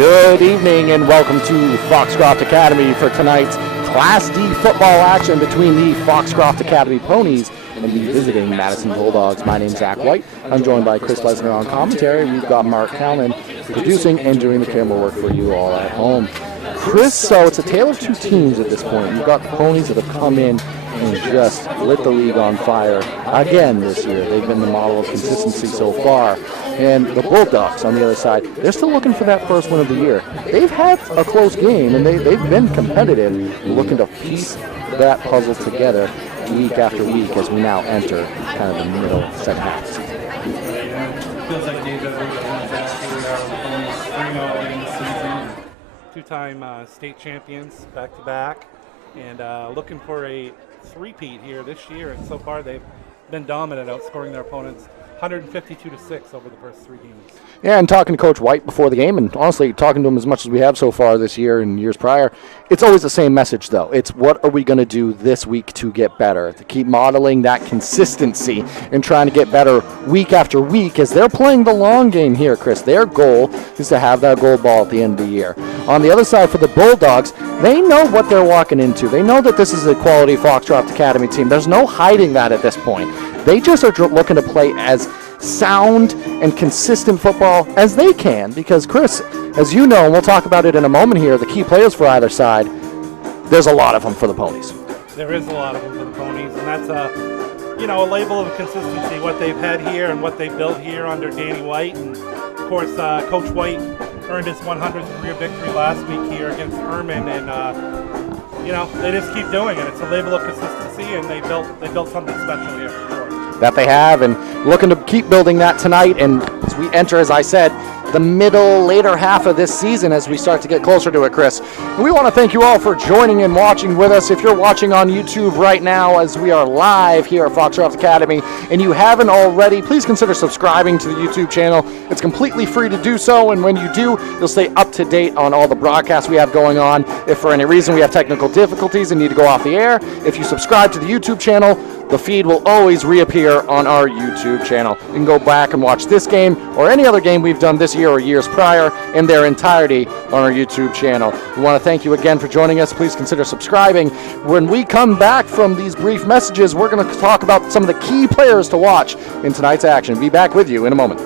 Good evening and welcome to Foxcroft Academy for tonight's Class D football action between the Foxcroft Academy Ponies and the visiting Madison Bulldogs. My name's Zach White. I'm joined by Chris Lesnar on commentary. We've got Mark Callan producing and doing the camera work for you all at home. Chris, so it's a tale of two teams at this point. You've got Ponies that have come in and just lit the league on fire again this year. They've been the model of consistency so far. And the Bulldogs on the other side, they're still looking for that first win of the year. They've had a close game, and they've been competitive, looking to piece that puzzle together week after week as we now enter kind of the middle second half of the season. It feels like days over the season. Two-time state champions back-to-back, and looking for a three-peat here this year. And so far, they've been dominant, outscoring their opponents 152-6 over the first three games. Yeah, and talking to Coach White before the game, and honestly, talking to him as much as we have so far this year and years prior, it's always the same message, though. It's what are we going to do this week to get better, to keep modeling that consistency and trying to get better week after week as they're playing the long game here, Chris. Their goal is to have that gold ball at the end of the year. On the other side for the Bulldogs, they know what they're walking into. They know that this is a quality Foxcroft Academy team. There's no hiding that at this point. They just are looking to play as sound and consistent football as they can because, Chris, as you know, and we'll talk about it in a moment here, the key players for either side, there's a lot of them for the Ponies. There is a lot of them for the Ponies, and that's a label of consistency, what they've had here and what they built here under Danny White. And, of course, Coach White earned his 100th career victory last week here against Herman, and they just keep doing it. It's a label of consistency, and they built something special here for sure. That they have, and looking to keep building that tonight. And as we enter, as I said, the later half of this season as we start to get closer to it, Chris. And we want to thank you all for joining and watching with us. If you're watching on YouTube right now as we are live here at Foxcroft Academy and you haven't already, please consider subscribing to the YouTube channel. It's completely free to do so, and when you do, you'll stay up to date on all the broadcasts we have going on. If for any reason we have technical difficulties and need to go off the air, if you subscribe to the YouTube channel, the feed will always reappear on our YouTube channel. You can go back and watch this game or any other game we've done this year or years prior in their entirety on our YouTube channel. We want to thank you again for joining us. Please consider subscribing. When we come back from these brief messages, we're going to talk about some of the key players to watch in tonight's action. Be back with you in a moment.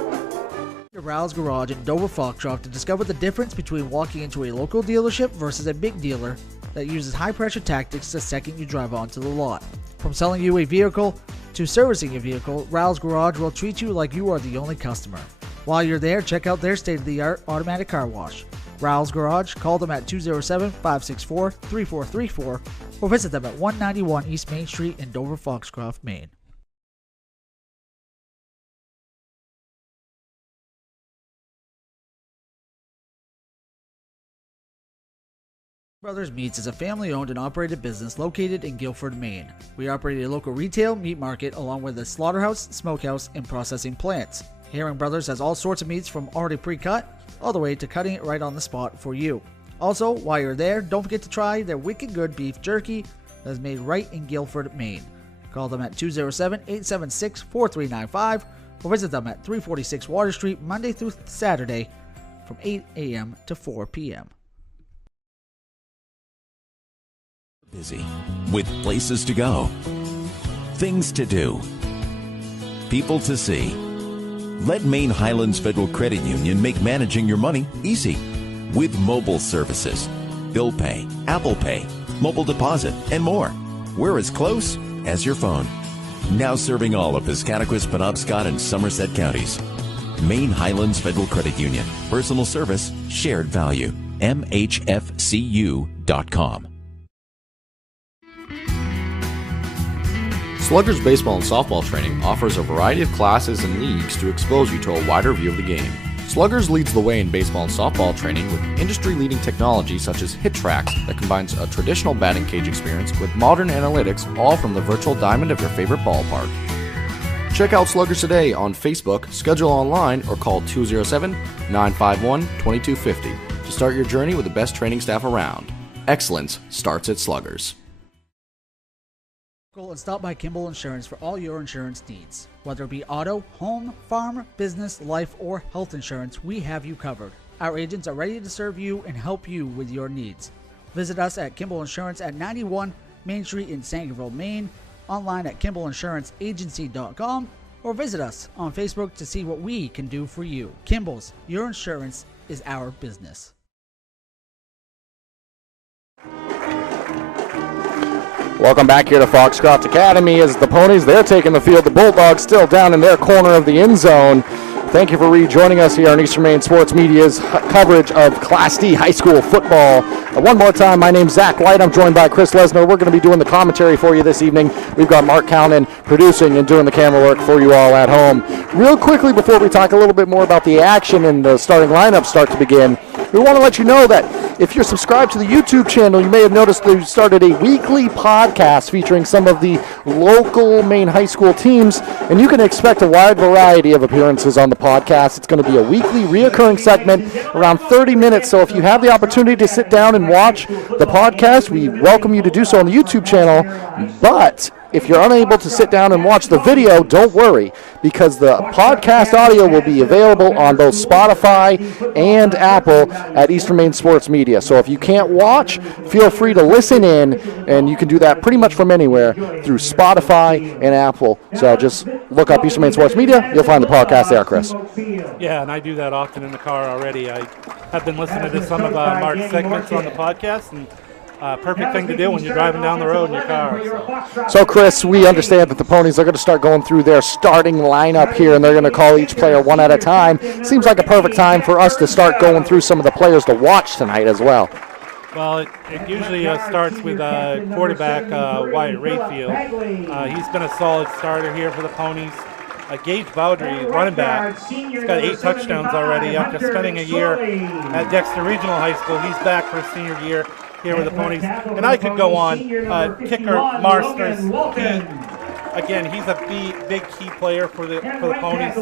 Rouse Garage in Dover Foxcroft to discover the difference between walking into a local dealership versus a big dealer that uses high-pressure tactics the second you drive onto the lot. From selling you a vehicle to servicing your vehicle, Rouse Garage will treat you like you are the only customer. While you're there, check out their state-of-the-art automatic car wash. Rouse Garage, call them at 207-564-3434 or visit them at 191 East Main Street in Dover Foxcroft, Maine. Brothers Meats is a family-owned and operated business located in Guilford, Maine. We operate a local retail meat market along with a slaughterhouse, smokehouse, and processing plants. Herring Brothers has all sorts of meats from already pre-cut all the way to cutting it right on the spot for you. Also, while you're there, don't forget to try their wicked good beef jerky that is made right in Guilford, Maine. Call them at 207-876-4395 or visit them at 346 Water Street Monday through Saturday from 8 a.m. to 4 p.m. Busy with places to go, things to do, people to see. Let Maine Highlands Federal Credit Union make managing your money easy with mobile services, bill pay, Apple Pay, mobile deposit, and more. We're as close as your phone. Now serving all of Piscataquis, Penobscot, and Somerset counties. Maine Highlands Federal Credit Union. Personal service, shared value. MHFCU.com. Sluggers Baseball and Softball Training offers a variety of classes and leagues to expose you to a wider view of the game. Sluggers leads the way in baseball and softball training with industry-leading technology such as HitTrax that combines a traditional batting cage experience with modern analytics, all from the virtual diamond of your favorite ballpark. Check out Sluggers today on Facebook, schedule online, or call 207-951-2250 to start your journey with the best training staff around. Excellence starts at Sluggers. And stop by Kimball Insurance for all your insurance needs. Whether it be auto, home, farm, business, life, or health insurance, we have you covered. Our agents are ready to serve you and help you with your needs. Visit us at Kimball Insurance at 91 Main Street in Sangerville, Maine, online at KimballInsuranceAgency.com, or visit us on Facebook to see what we can do for you. Kimball's, your insurance is our business. Welcome back here to Foxcroft Academy as the Ponies, they're taking the field. The Bulldogs still down in their corner of the end zone. Thank you for rejoining us here on Eastern Maine Sports Media's coverage of Class D high school football. One more time, my name's Zach Light. I'm joined by Chris Lesnar. We're going to be doing the commentary for you this evening. We've got Mark Cownan producing and doing the camera work for you all at home. Real quickly, before we talk a little bit more about the action and the starting lineup start to begin, we want to let you know that if you're subscribed to the YouTube channel, you may have noticed that we started a weekly podcast featuring some of the local Maine high school teams, and you can expect a wide variety of appearances on the podcast. It's going to be a weekly reoccurring segment, around 30 minutes, so if you have the opportunity to sit down and watch the podcast, we welcome you to do so on the YouTube channel. But if you're unable to sit down and watch the video, don't worry, because the podcast audio will be available on both Spotify and Apple at Eastern Maine Sports Media. So if you can't watch, feel free to listen in, and you can do that pretty much from anywhere through Spotify and Apple. So just look up Eastern Maine Sports Media. You'll find the podcast there, Chris. Yeah, and I do that often in the car already. I have been listening to some of Mark's segments on the podcast, and perfect thing to do when you're driving down the road in your car. So, Chris, we understand that the Ponies are going to start going through their starting lineup here, and they're going to call each player one at a time. Seems like a perfect time for us to start going through some of the players to watch tonight as well. Well, it usually starts with quarterback Wyatt Rayfield. He's been a solid starter here for the Ponies. Gage Bowdry, running back, he's got 8 touchdowns already after spending a year at Dexter Regional High School. He's back for his senior year here with the Ponies. And I could go on. Kicker Marsters, again, he's a big key player for the Ponies.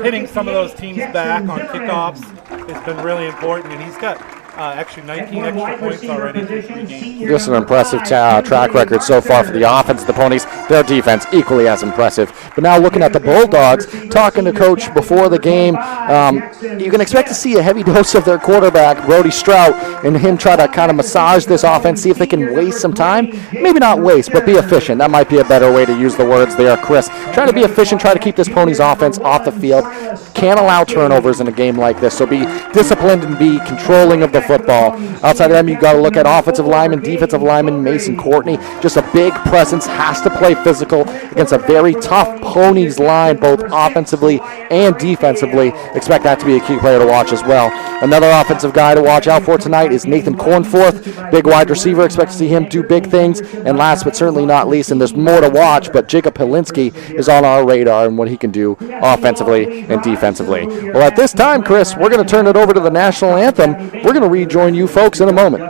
Hitting some of those teams back on kickoffs has been really important, and he's got actually 19 extra points already through 3 games. Just an impressive track record so far for the offense of the Ponies. Their defense equally as impressive. But now looking at the Bulldogs, talking to Coach before the game, you can expect to see a heavy dose of their quarterback, Brody Strout, and him try to kind of massage this offense, see if they can waste some time. Maybe not waste, but be efficient. That might be a better way to use the words there, Chris. Try to be efficient, try to keep this Ponies offense off the field. Can't allow turnovers in a game like this, so be disciplined and be controlling of the football. Outside of them, you've got to look at offensive lineman, defensive lineman, Mason Courtney. Just a big presence, has to play physical against a very tough Ponies line, both offensively and defensively. Expect that to be a key player to watch as well. Another offensive guy to watch out for tonight is Nathan Cornforth, big wide receiver. Expect to see him do big things. And last but certainly not least, and there's more to watch, but Jacob Pilinski is on our radar and what he can do offensively and defensively. Well, at this time, Chris, we're going to turn it over to the national anthem. We're going to rejoin you folks in a moment.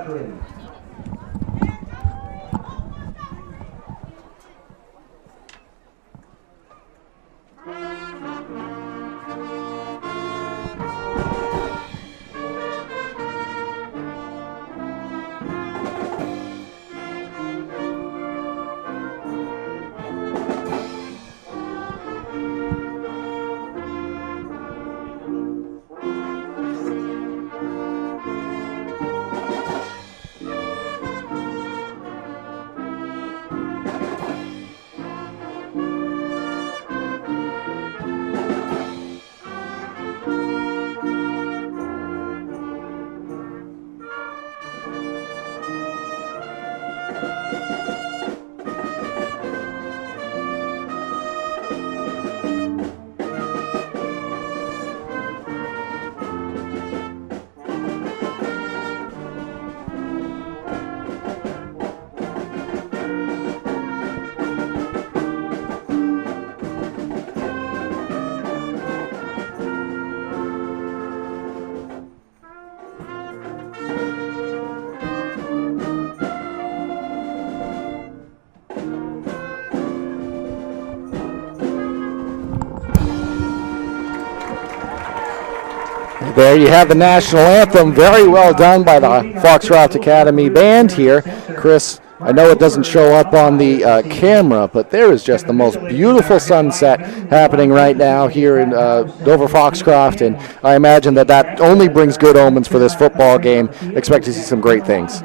There you have the national anthem. Very well done by the Foxcroft Academy band here. Chris I know it doesn't show up on the camera, but there is just the most beautiful sunset happening right now here in Dover Foxcroft, and I imagine that only brings good omens for this football game. Expect to see some great things.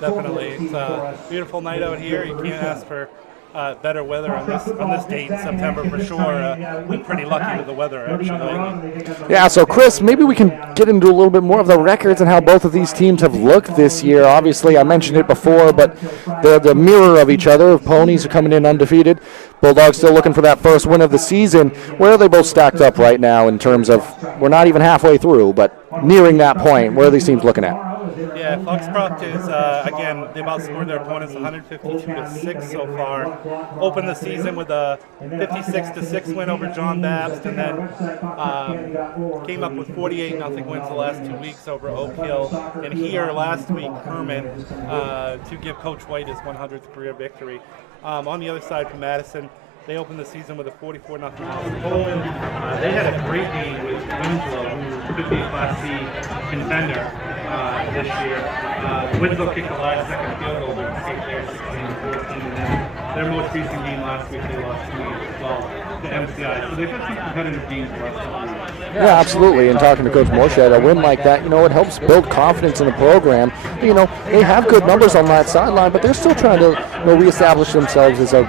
Definitely. It's a beautiful night out here. You can't ask for better weather on this date in September for sure. We're pretty lucky with the weather, actually. Yeah, so Chris, maybe we can get into a little bit more of the records and how both of these teams have looked this year. Obviously, I mentioned it before, but they're the mirror of each other. Ponies are coming in undefeated. Bulldogs still looking for that first win of the season. Where are they both stacked up right now in terms of, we're not even halfway through, but nearing that point? Where are these teams looking at? Yeah, Foxcroft is, again, they've outscored their opponents 152-6 so far. Opened the season with a 56-6 win over John Babst, and then came up with 48-0 wins the last 2 weeks over Oak Hill. And here last week, Herman, to give Coach White his 100th career victory. On the other side for Madison, they opened the season with a 44-0 loss to Coleman. They had a great game with Winslow, who could be a Class C contender this year. Winslow kicked the last second field goal to escape their 16-14, and then their most recent game last week they lost 2-12 to MCI. So they've had some competitive games the last couple of weeks. Yeah, absolutely. And talking to Coach Morshed, a win like that, it helps build confidence in the program. They have good numbers on that sideline, but they're still trying to reestablish themselves as a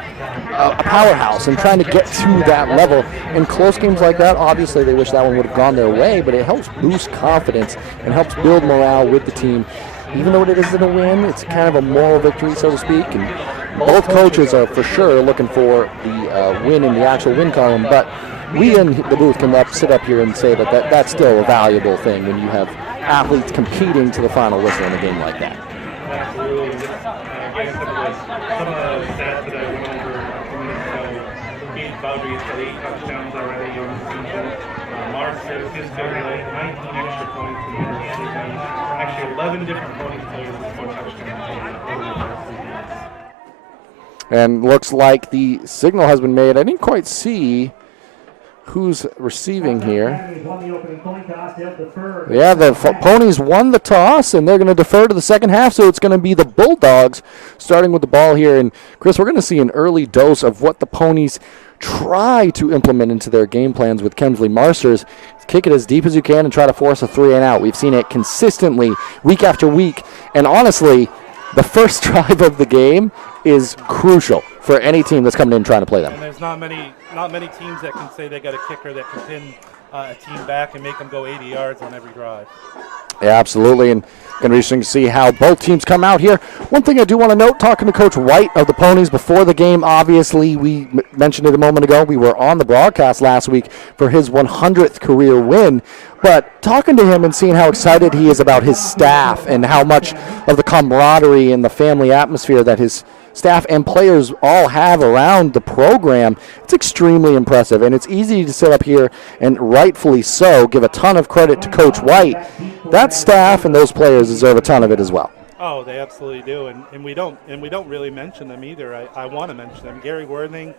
powerhouse and trying to get to that level. In close games like that, obviously they wish that one would have gone their way, but it helps boost confidence and helps build morale with the team. Even though it isn't a win, it's kind of a moral victory, so to speak. And both coaches are for sure looking for the win in the actual win column, but we in the booth can sit up here and say that's still a valuable thing when you have athletes competing to the final whistle in a game like that. Absolutely. Some of the stats that I went over Gabe Bowdry has got 8 touchdowns already on the season. Mark says his very late, 19 extra points in the season. Actually, 11 different ponies players with 4 touchdowns. And looks like the signal has been made. I didn't quite see who's receiving here. Yeah, the Ponies won the toss, and they're going to defer to the second half, so it's going to be the Bulldogs starting with the ball here. And, Chris, we're going to see an early dose of what the Ponies try to implement into their game plans with Kemsley Marsters. Kick it as deep as you can and try to force a 3-and-out. We've seen it consistently week after week, and honestly, the first drive of the game is crucial for any team that's coming in trying to play them. And there's not many teams that can say they got a kicker that can pin a team back and make them go 80 yards on every drive. Yeah, absolutely, and going to be interesting to see how both teams come out here. One thing I do want to note, talking to Coach White of the Ponies before the game, obviously we mentioned it a moment ago, we were on the broadcast last week for his 100th career win, but talking to him and seeing how excited he is about his staff and how much of the camaraderie and the family atmosphere that his staff and players all have around the program, it's extremely impressive. And it's easy to sit up here and rightfully so give a ton of credit to Coach White. That staff and those players deserve a ton of it as well. Oh, they absolutely do, and we don't really mention them either. I want to mention them. Gary Worthing,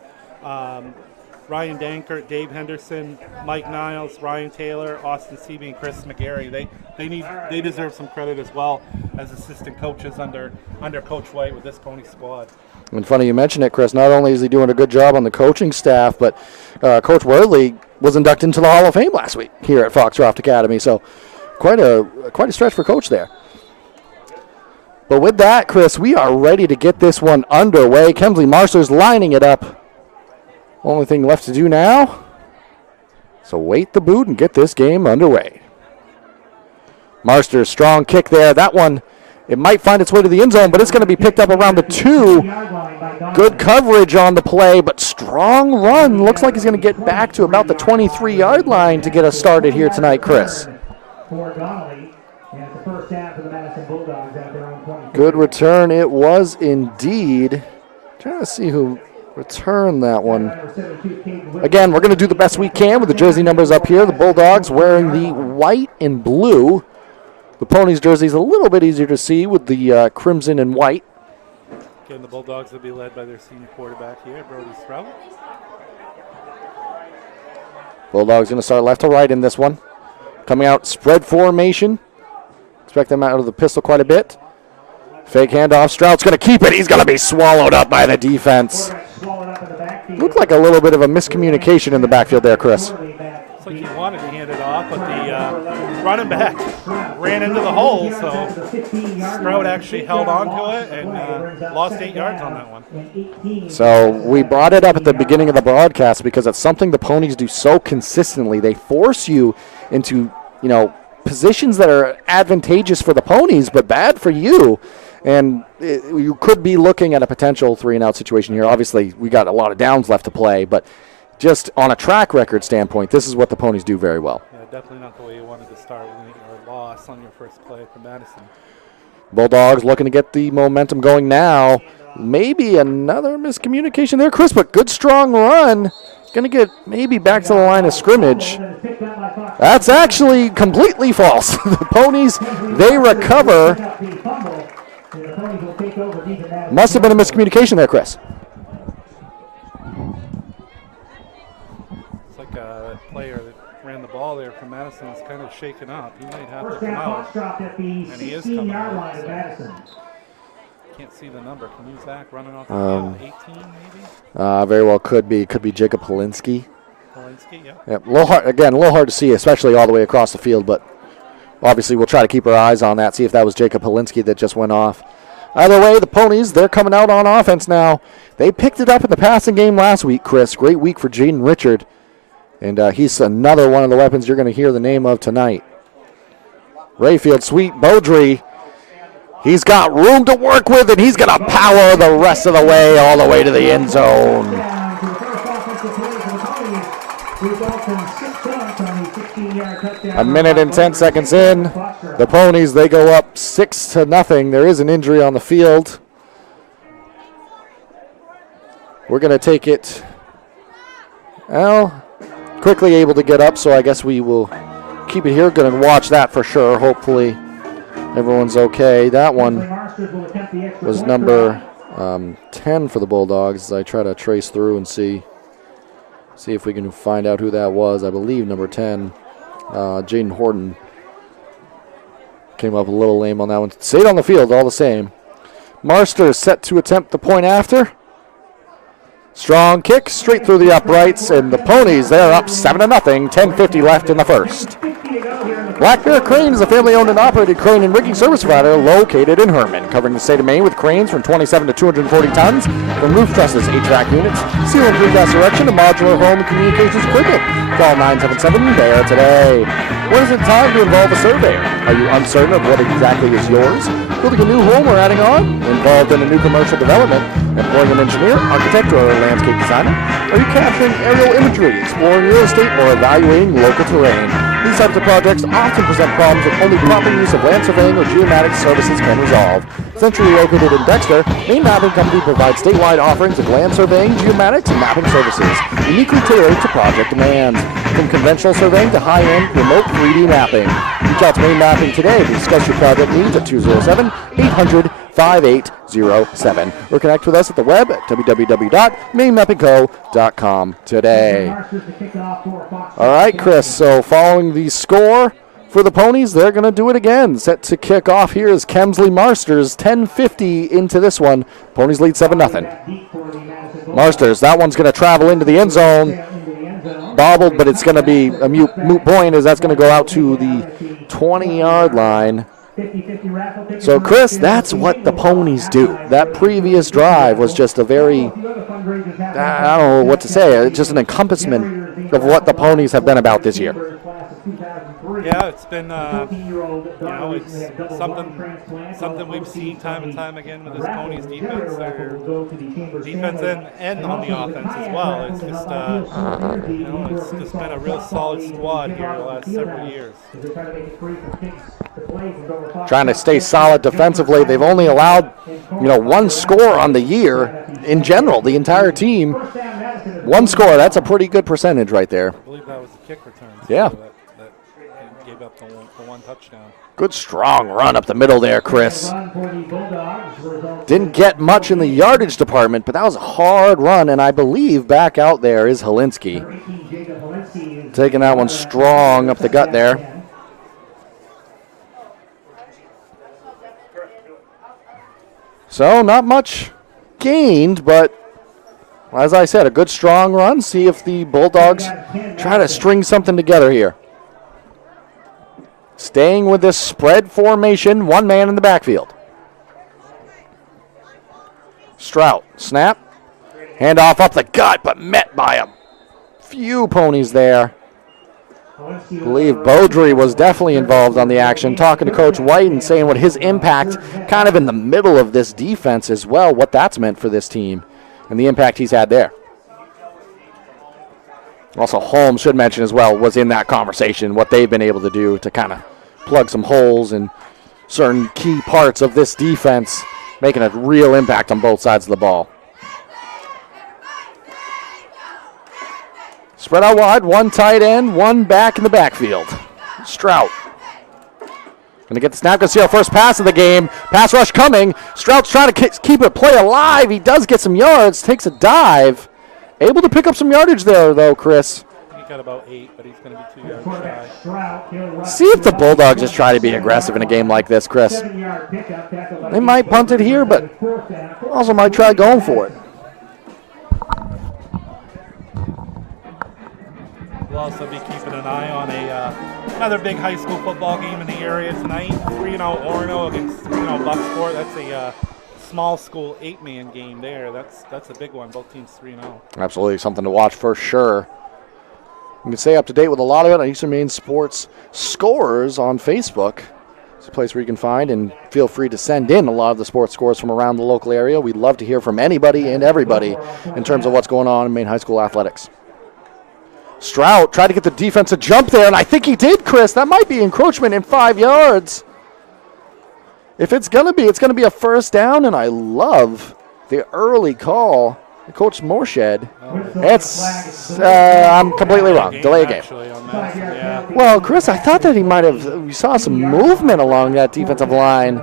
Ryan Dankert, Dave Henderson, Mike Niles, Ryan Taylor, Austin Seavey, and Chris McGarry. They deserve some credit as well as assistant coaches under Coach White with this Pony squad. And funny you mention it, Chris. Not only is he doing a good job on the coaching staff, but Coach Worthley was inducted into the Hall of Fame last week here at Foxcroft Academy. So quite a stretch for Coach there. But with that, Chris, we are ready to get this one underway. Kemsley Marsters lining it up. Only thing left to do now, so wait the boot and get this game underway. Marsters, strong kick there. That one, it might find its way to the end zone, but it's going to be picked up around the 2. Good coverage on the play, but strong run. Looks like he's going to get back to about the 23-yard line to get us started here tonight, Chris. Good return it was indeed. Trying to see who returned that one. Again, we're going to do the best we can with the jersey numbers up here. The Bulldogs wearing the white and blue. The Ponies jersey is a little bit easier to see with the crimson and white. Again, the Bulldogs will be led by their senior quarterback here, Brody Sprout. Bulldogs going to start left to right in this one. Coming out spread formation. Expect them out of the pistol quite a bit. Fake handoff. Strout's going to keep it. He's going to be swallowed up by the defense. Looked like a little bit of a miscommunication in the backfield there, Chris. It's like he wanted to hand it off, but the running back ran into the hole, so Strout actually held on to it and lost 8 yards on that one. So we brought it up at the beginning of the broadcast because it's something the Ponies do so consistently. They force you into, positions that are advantageous for the Ponies but bad for you. And you could be looking at a potential 3-and-out situation here. Obviously, we got a lot of downs left to play, but just on a track record standpoint, this is what the Ponies do very well. Yeah, definitely not the way you wanted to start with an 8-yard loss on your first play for Madison. Bulldogs looking to get the momentum going now. Maybe another miscommunication there, Chris, but good strong run. Going to get maybe back to the line of scrimmage. That's actually completely false. The Ponies, they recover. Must have been a miscommunication there, Chris. It's like a player that ran the ball there from Madison is kind of shaken up. He might have to come out, and he is coming out. So. Can't see the number. Can you, Zach, running off the 18 maybe? Very well could be. Could be Jacob Polinsky. Polinsky, yeah. Yep. A little hard to see, especially all the way across the field, but obviously we'll try to keep our eyes on that, see if that was Jacob Polinsky that just went off. Either way, the Ponies, they're coming out on offense now. They picked it up in the passing game last week, Chris. Great week for Jaden Richard. And he's another one of the weapons you're going to hear the name of tonight. Rayfield, Sweet, Beaudry. He's got room to work with, and he's going to power the rest of the way, all the way to the end zone. A minute and 10 seconds in. The Ponies, they go up 6-0. There is an injury on the field. We're going to take it. Well, quickly able to get up, so I guess we will keep it here. Going to watch that for sure. Hopefully everyone's okay. That one was number 10 for the Bulldogs as I try to trace through and see if we can find out who that was. I believe number 10, Jaden Horton, came up a little lame on that one. Stayed on the field all the same. Marster is set to attempt the point after. Strong kick straight through the uprights, and the Ponies, they're up 7-0, 10:50 left in the first. Black Bear Crane is a family-owned and operated crane and rigging service provider located in Herman, covering the state of Maine with cranes from 27 to 240 tons, from roof trusses, HVAC units, seal and precast erection, to modular home and communications equipment. Call 977-BEAR today. When is it time to involve a surveyor? Are you uncertain of what exactly is yours? Building a new home or adding on? Involved in a new commercial development? Employing an engineer, architect, or a landscape designer? Are you capturing aerial imagery, exploring real estate, or evaluating local terrain? These types of projects often present problems that only proper use of land surveying or geomatics services can resolve. Centrally located in Dexter, Maine Mapping Company provides statewide offerings of land surveying, geomatics, and mapping services, uniquely tailored to project demands. From conventional surveying to high-end remote 3D mapping. Reach out to Maine Mapping today to discuss your project needs at 207-800-5807 or connect with us at the web at www.mainemappingco.com today. All right, Chris, so following the score for the Ponies, they're going to do it again. Set to kick off here is Kemsley Marsters, 10:50 into this one. Ponies lead 7-0. Marsters, that one's going to travel into the end zone. Bobbled, but it's going to be a moot point as that's going to go out to the 20-yard line. So, Chris, that's what the Ponies do. That previous drive was just a very, I don't know what to say, just an encompassment of what the Ponies have been about this year. Yeah, it's been, it's something we've seen time and time again with this Ponies defense. Their defense and on the offense as well. It's just, it's just been a real solid squad here the last several years. Trying to stay solid defensively. They've only allowed, one score on the year in general, the entire team. One score, that's a pretty good percentage right there. I believe that was the kick return. Yeah. That gave up the one touchdown. Good strong run up the middle there, Chris. Didn't get much in the yardage department, but that was a hard run, and I believe back out there is Holinsky. Taking that one strong up the gut there. So not much gained, but as I said, a good strong run. See if the Bulldogs try to string something together here. Staying with this spread formation, one man in the backfield. Strout, snap, handoff up the gut, but met by him. Few ponies there. I believe Beaudry was definitely involved on the action, talking to Coach White and saying what his impact kind of in the middle of this defense as well, what that's meant for this team and the impact he's had there. Also, Holmes, should mention as well, was in that conversation, what they've been able to do to kind of plug some holes in certain key parts of this defense, making a real impact on both sides of the ball. Spread out wide, one tight end, one back in the backfield. Strout. Going to get the snap, going to see our first pass of the game. Pass rush coming. Strout's trying to keep it play alive. He does get some yards, takes a dive. Able to pick up some yardage there, though, Chris. He got about 8, but he's going to be 2 yards shy. See if the Bulldogs just try to be aggressive in a game like this, Chris. They might punt it here, but also might try going for it. We'll also be keeping an eye on another big high school football game in the area tonight. 3-0 Orono against 3-0 Bucksport. That's a small school 8-man game there. That's a big one. Both teams 3-0. Absolutely, something to watch for sure. You can stay up to date with a lot of it on Eastern Maine Sports Scores on Facebook. It's a place where you can find, and feel free to send in a lot of the sports scores from around the local area. We'd love to hear from anybody and everybody in terms of what's going on in Maine high school athletics. Strout tried to get the defense to jump there, and I think he did, Chris. That might be encroachment in 5 yards. If it's going to be a first down, and I love the early call. Coach Morshed. I'm completely wrong. Delay a game. Well, Chris, I thought that we saw some movement along that defensive line.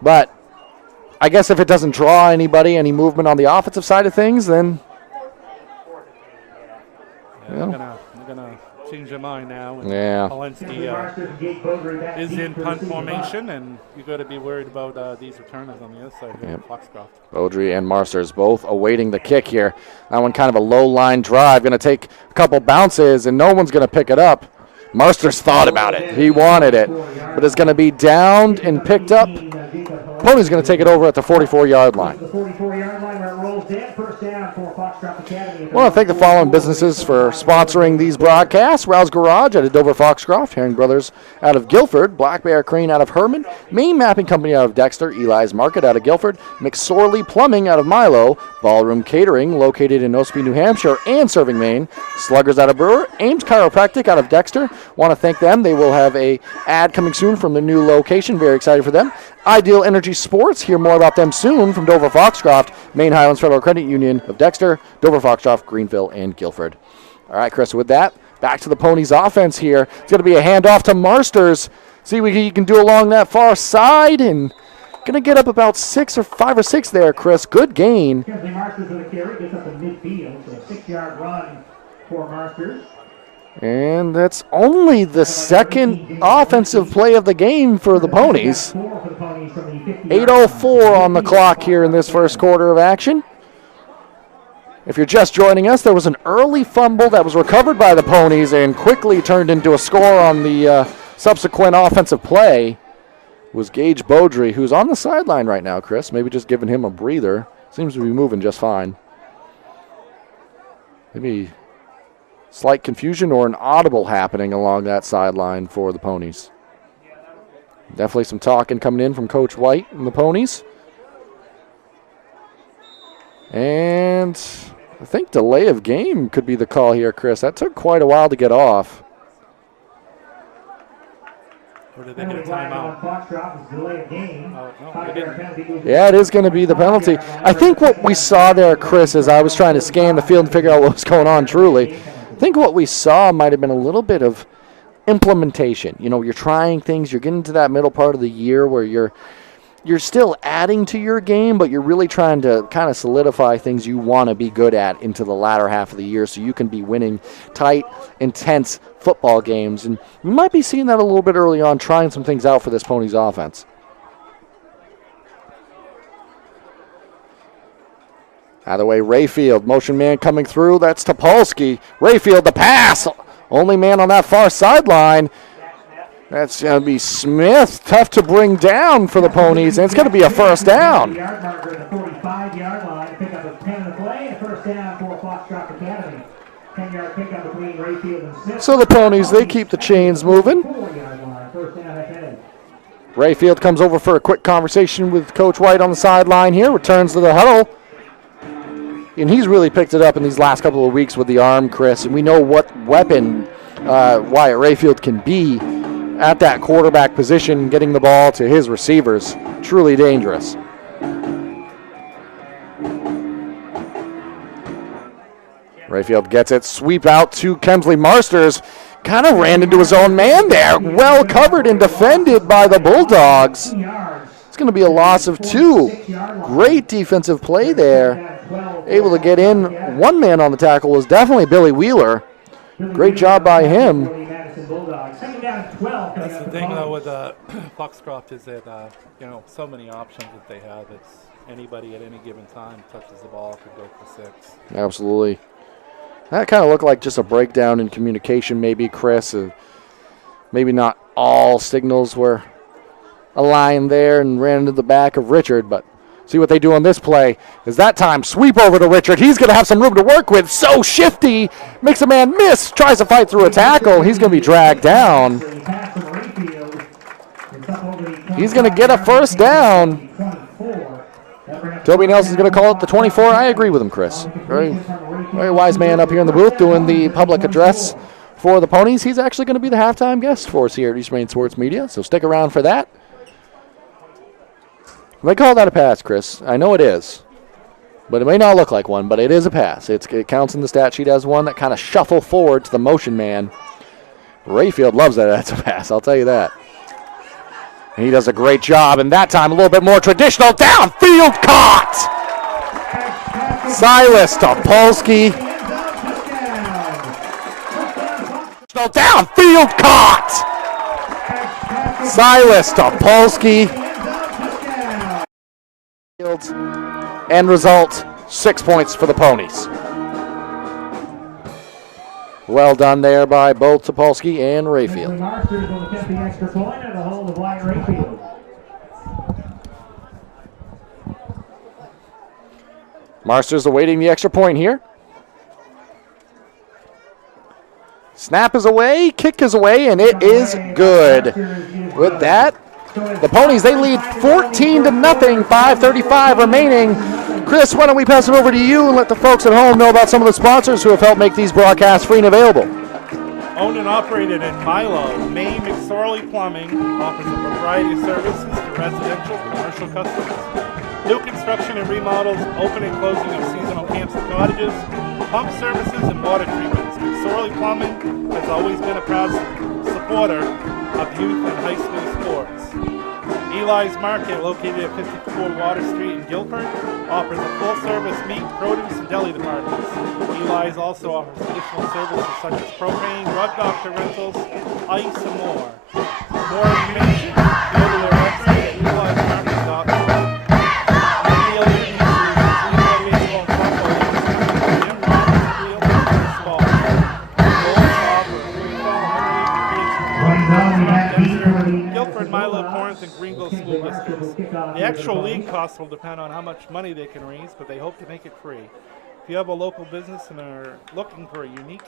But I guess if it doesn't draw any movement on the offensive side of things, then they're gonna change their mind now. And yeah. Polensky is in punt formation, and you got to be worried about these returners on the other side here. Yep. Foxcroft. Beaudry and Marsters both awaiting the kick here. That one kind of a low line drive, going to take a couple bounces, and no one's going to pick it up. Marsters thought about it. He wanted it, but it's going to be downed and picked up. Pony's going to take it over at the 44-yard line. I want to thank the following businesses for sponsoring these broadcasts. Rouse Garage out of Dover Foxcroft, Herring Brothers out of Guilford, Black Bear Crane out of Herman, Maine Mapping Company out of Dexter, Eli's Market out of Guilford, McSorley Plumbing out of Milo, Ballroom Catering located in Ospey, New Hampshire and serving Maine, Sluggers out of Brewer, Ames Chiropractic out of Dexter. Want to thank them. They will have a ad coming soon from the new location. Very excited for them. Ideal Energy Sports. Hear more about them soon from Dover Foxcroft, Maine Highlands Federal Credit Union of Dexter, Dover Foxcroft, Greenville, and Guilford. All right, Chris, with that, back to the Ponies offense here. It's going to be a handoff to Marsters. See what he can do along that far side, and going to get up about 5 or 6 there, Chris. Good gain. Marsters with a carry, gets up to midfield, so a 6-yard run for Marsters. And that's only the second offensive play of the game for the Ponies. 8:04 on the clock here in this first quarter of action. If you're just joining us, there was an early fumble that was recovered by the Ponies and quickly turned into a score on the subsequent offensive play. It was Gage Beaudry, who's on the sideline right now, Chris. Maybe just giving him a breather. Seems to be moving just fine. Maybe slight confusion or an audible happening along that sideline for the Ponies. Definitely some talking coming in from Coach White and the Ponies. And I think delay of game could be the call here, Chris. That took quite a while to get off. Or did they get a timeout? Yeah, it is going to be the penalty. I think what we saw there, Chris, as I was trying to scan the field and figure out what was going on truly, I think what we saw might have been a little bit of implementation. You know, you're trying things, you're getting to that middle part of the year where you're still adding to your game, but you're really trying to kind of solidify things you want to be good at into the latter half of the year so you can be winning tight, intense football games. And we might be seeing that a little bit early on, trying some things out for this Ponies offense. Out of the way, Rayfield. Motion man coming through. That's Topolsky. Rayfield, the pass. Only man on that far sideline. That's going to be Smith. Tough to bring down for the Ponies, and it's going to be a first down. Yard marker at the 45-yard line. Pickup of 10 to play. And first down for Foxcroft Academy. 10-yard pickup between Rayfield and Smith. So the Ponies, they keep the chains moving. 4-yard line. First down ahead. Rayfield comes over for a quick conversation with Coach White on the sideline here. Returns to the huddle. And he's really picked it up in these last couple of weeks with the arm, Chris. And we know what weapon Wyatt Rayfield can be at that quarterback position, getting the ball to his receivers. Truly dangerous. Rayfield gets it. Sweep out to Kemsley Marsters. Kind of ran into his own man there. Well covered and defended by the Bulldogs. It's going to be a loss of 2. Great defensive play there. Able to get in. One man on the tackle was definitely Billy Wheeler. Great job by him. That's the thing, though, with Foxcroft is that, so many options that they have. It's anybody at any given time touches the ball could go for 6. Absolutely. That kind of looked like just a breakdown in communication, maybe, Chris. Maybe not all signals were aligned there and ran into the back of Richard, but see what they do on this play is that time sweep over to Richard. He's going to have some room to work with. So shifty. Makes a man miss. Tries to fight through a tackle. He's going to be dragged down. He's going to get a first down. Toby Nelson's going to call it the 24. I agree with him, Chris. Very wise man up here in the booth doing the public address for the Ponies. He's actually going to be the halftime guest for us here at East Main Sports Media, so stick around for that. They call that a pass, Chris. I know it is. But it may not look like one, but it is a pass. It counts in the stat sheet as one. That kind of shuffle forward to the motion man. Rayfield loves that. That's a pass, I'll tell you that. And he does a great job, and that time a little bit more traditional. Downfield caught! Silas Topolsky. Downfield caught! Silas Topolsky. End result, 6 points for the Ponies. Well done there by both Topolsky and Rayfield. Marsters will attempt the extra point at the hold of Wyatt Rayfield. Marsters awaiting the extra point here. Snap is away, kick is away, and it is good. With that, the Ponies, they lead 14-0, 5:35 remaining. Chris, why don't we pass it over to you and let the folks at home know about some of the sponsors who have helped make these broadcasts free and available. Owned and operated in Milo, Maine McSorley Plumbing offers a variety of services to residential and commercial customers. New construction and remodels, open and closing of seasonal camps and cottages, pump services and water treatments. McSorley Plumbing has always been a proud supporter of youth and high school sports. Eli's Market, located at 54 Water Street in Guilford, offers a full-service meat, produce, and deli departments. Eli's also offers additional services such as propane, drug doctor rentals, ice, and more. For more information, go to their website at elismarket.com. Many other news, baseball and football, Jim Robinson Field, baseball. Guilford, Milo, Torrance, and Greenville school districts. The actual league costs will depend on how much money they can raise, but they hope to make it free. If you have a local business and are looking for a unique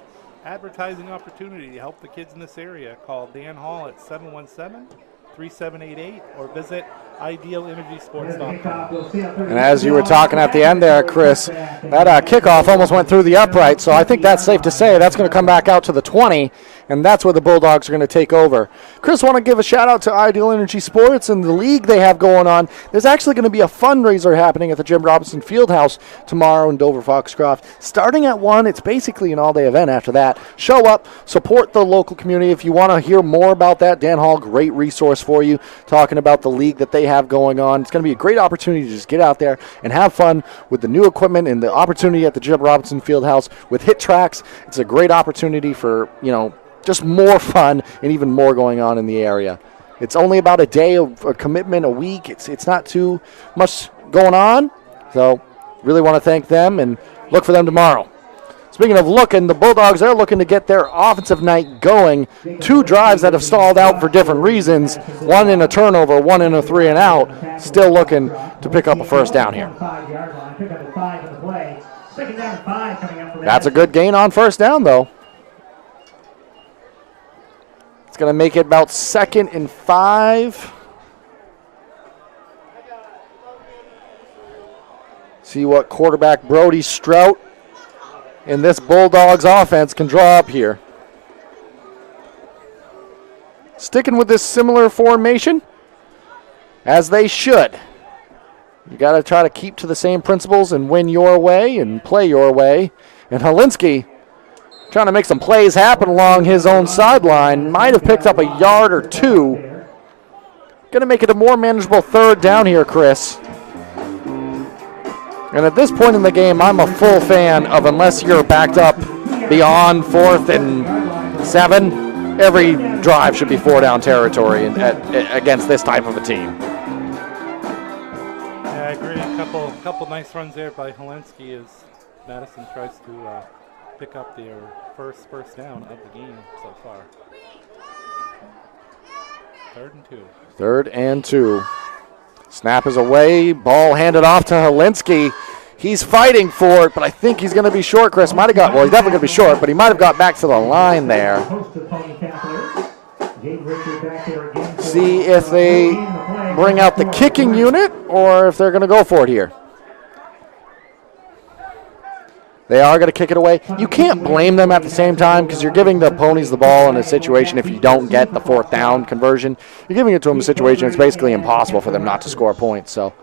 advertising opportunity to help the kids in this area, call Dan Hall at 717-3788 or visit idealenergysports.com. And as you were talking at the end there, Chris, that kickoff almost went through the upright, so I think that's safe to say that's going to come back out to the 20, and that's where the Bulldogs are going to take over. Chris, want to give a shout-out to Ideal Energy Sports and the league they have going on. There's actually going to be a fundraiser happening at the Jim Robinson Fieldhouse tomorrow in Dover Foxcroft. Starting at 1, it's basically an all-day event after that. Show up, support the local community. If you want to hear more about that, Dan Hall, great resource for you, talking about the league that they have going on. It's going to be a great opportunity to just get out there and have fun with the new equipment and the opportunity at the Jim Robinson Fieldhouse with hit tracks. It's a great opportunity for, just more fun and even more going on in the area. It's only about a day of a commitment a week. It's not too much going on. So really want to thank them and look for them tomorrow. Speaking of looking, the Bulldogs are looking to get their offensive night going. 2 drives that have stalled out for different reasons. 1 in a turnover, 1 in a 3 and out. Still looking to pick up a first down here. That's a good gain on first down, though. It's going to make it about 2nd and 5. See what quarterback Brody Strout in this Bulldogs offense can draw up here. Sticking with this similar formation, as they should. You got to try to keep to the same principles and win your way and play your way. And Helinski trying to make some plays happen along his own sideline. Might have picked up a yard or 2. Going to make it a more manageable 3rd down here, Chris. And at this point in the game, I'm a full fan of, unless you're backed up beyond 4th and 7, every drive should be 4-down territory against this type of a team. Yeah, I agree. A couple nice runs there by Helinski as Madison tries to pick up their first down of the game so far. 3rd and 2. 3rd and 2. Snap is away. Ball handed off to Helinski. He's fighting for it, but I think he's going to be short, Chris. He's definitely going to be short, but he might have got back to the line there. See if they bring out the kicking unit or if they're going to go for it here. They are going to kick it away. You can't blame them at the same time because you're giving the Ponies the ball in a situation if you don't get the 4th down conversion. You're giving it to them in a situation it's basically impossible for them not to score points. So,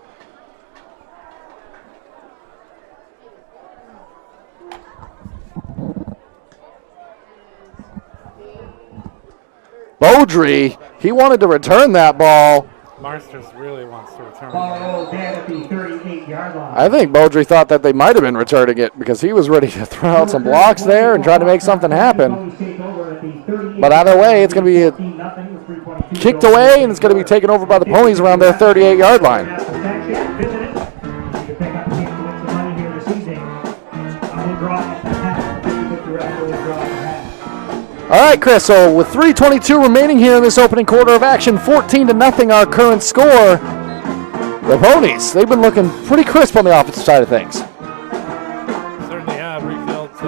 Beaudry, he wanted to return that ball. Marsters really wants to return. I think Beaudry thought that they might have been returning it because he was ready to throw out some blocks there and try to make something happen. But either way, it's going to be kicked away and it's going to be taken over by the Ponies around their 38-yard line. All right, Chris, so with 3:22 remaining here in this opening quarter of action, 14-0 our current score. The Ponies, they've been looking pretty crisp on the offensive side of things. Certainly have. Refield's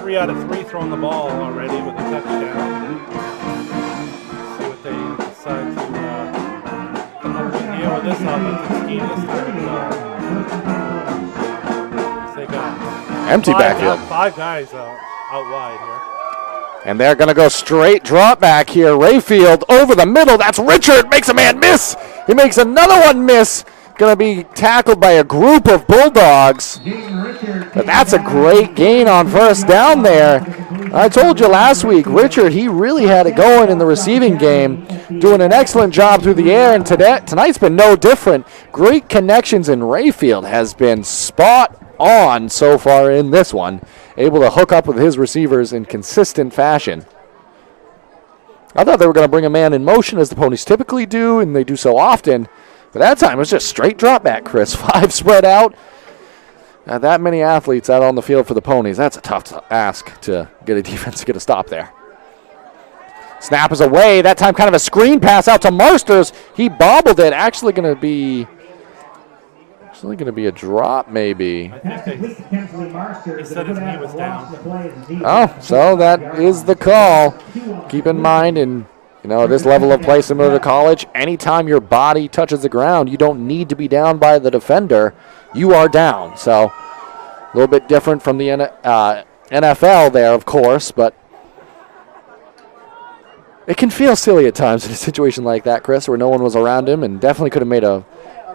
3 out of 3 throwing the ball already with a touchdown. See what they decide to come up with here with this offensive scheme this time. They got empty backfield. 5 guys out wide here. And they're going to go straight drop back here. Rayfield over the middle. That's Richard. Makes a man miss. He makes another one miss. Going to be tackled by a group of Bulldogs. But that's a great gain on first down there. I told you last week, Richard, he really had it going in the receiving game, doing an excellent job through the air, and tonight's been no different. Great connections, and Rayfield has been spot on so far in this one, able to hook up with his receivers in consistent fashion. I thought they were going to bring a man in motion, as the Ponies typically do, and they do so often. But that time it was just straight drop back, Chris. 5 spread out. That many athletes out on the field for the Ponies. That's a tough ask to get a defense to get a stop there. Snap is away. That time kind of a screen pass out to Marsters. He bobbled it. Actually going to be a drop, maybe. He said his knee was down. Oh, so that is the call. Keep in mind, and this level of play similar to college, anytime your body touches the ground, you don't need to be down by the defender. You are down. So a little bit different from the NFL there, of course, but it can feel silly at times in a situation like that, Chris, where no one was around him and definitely could have made a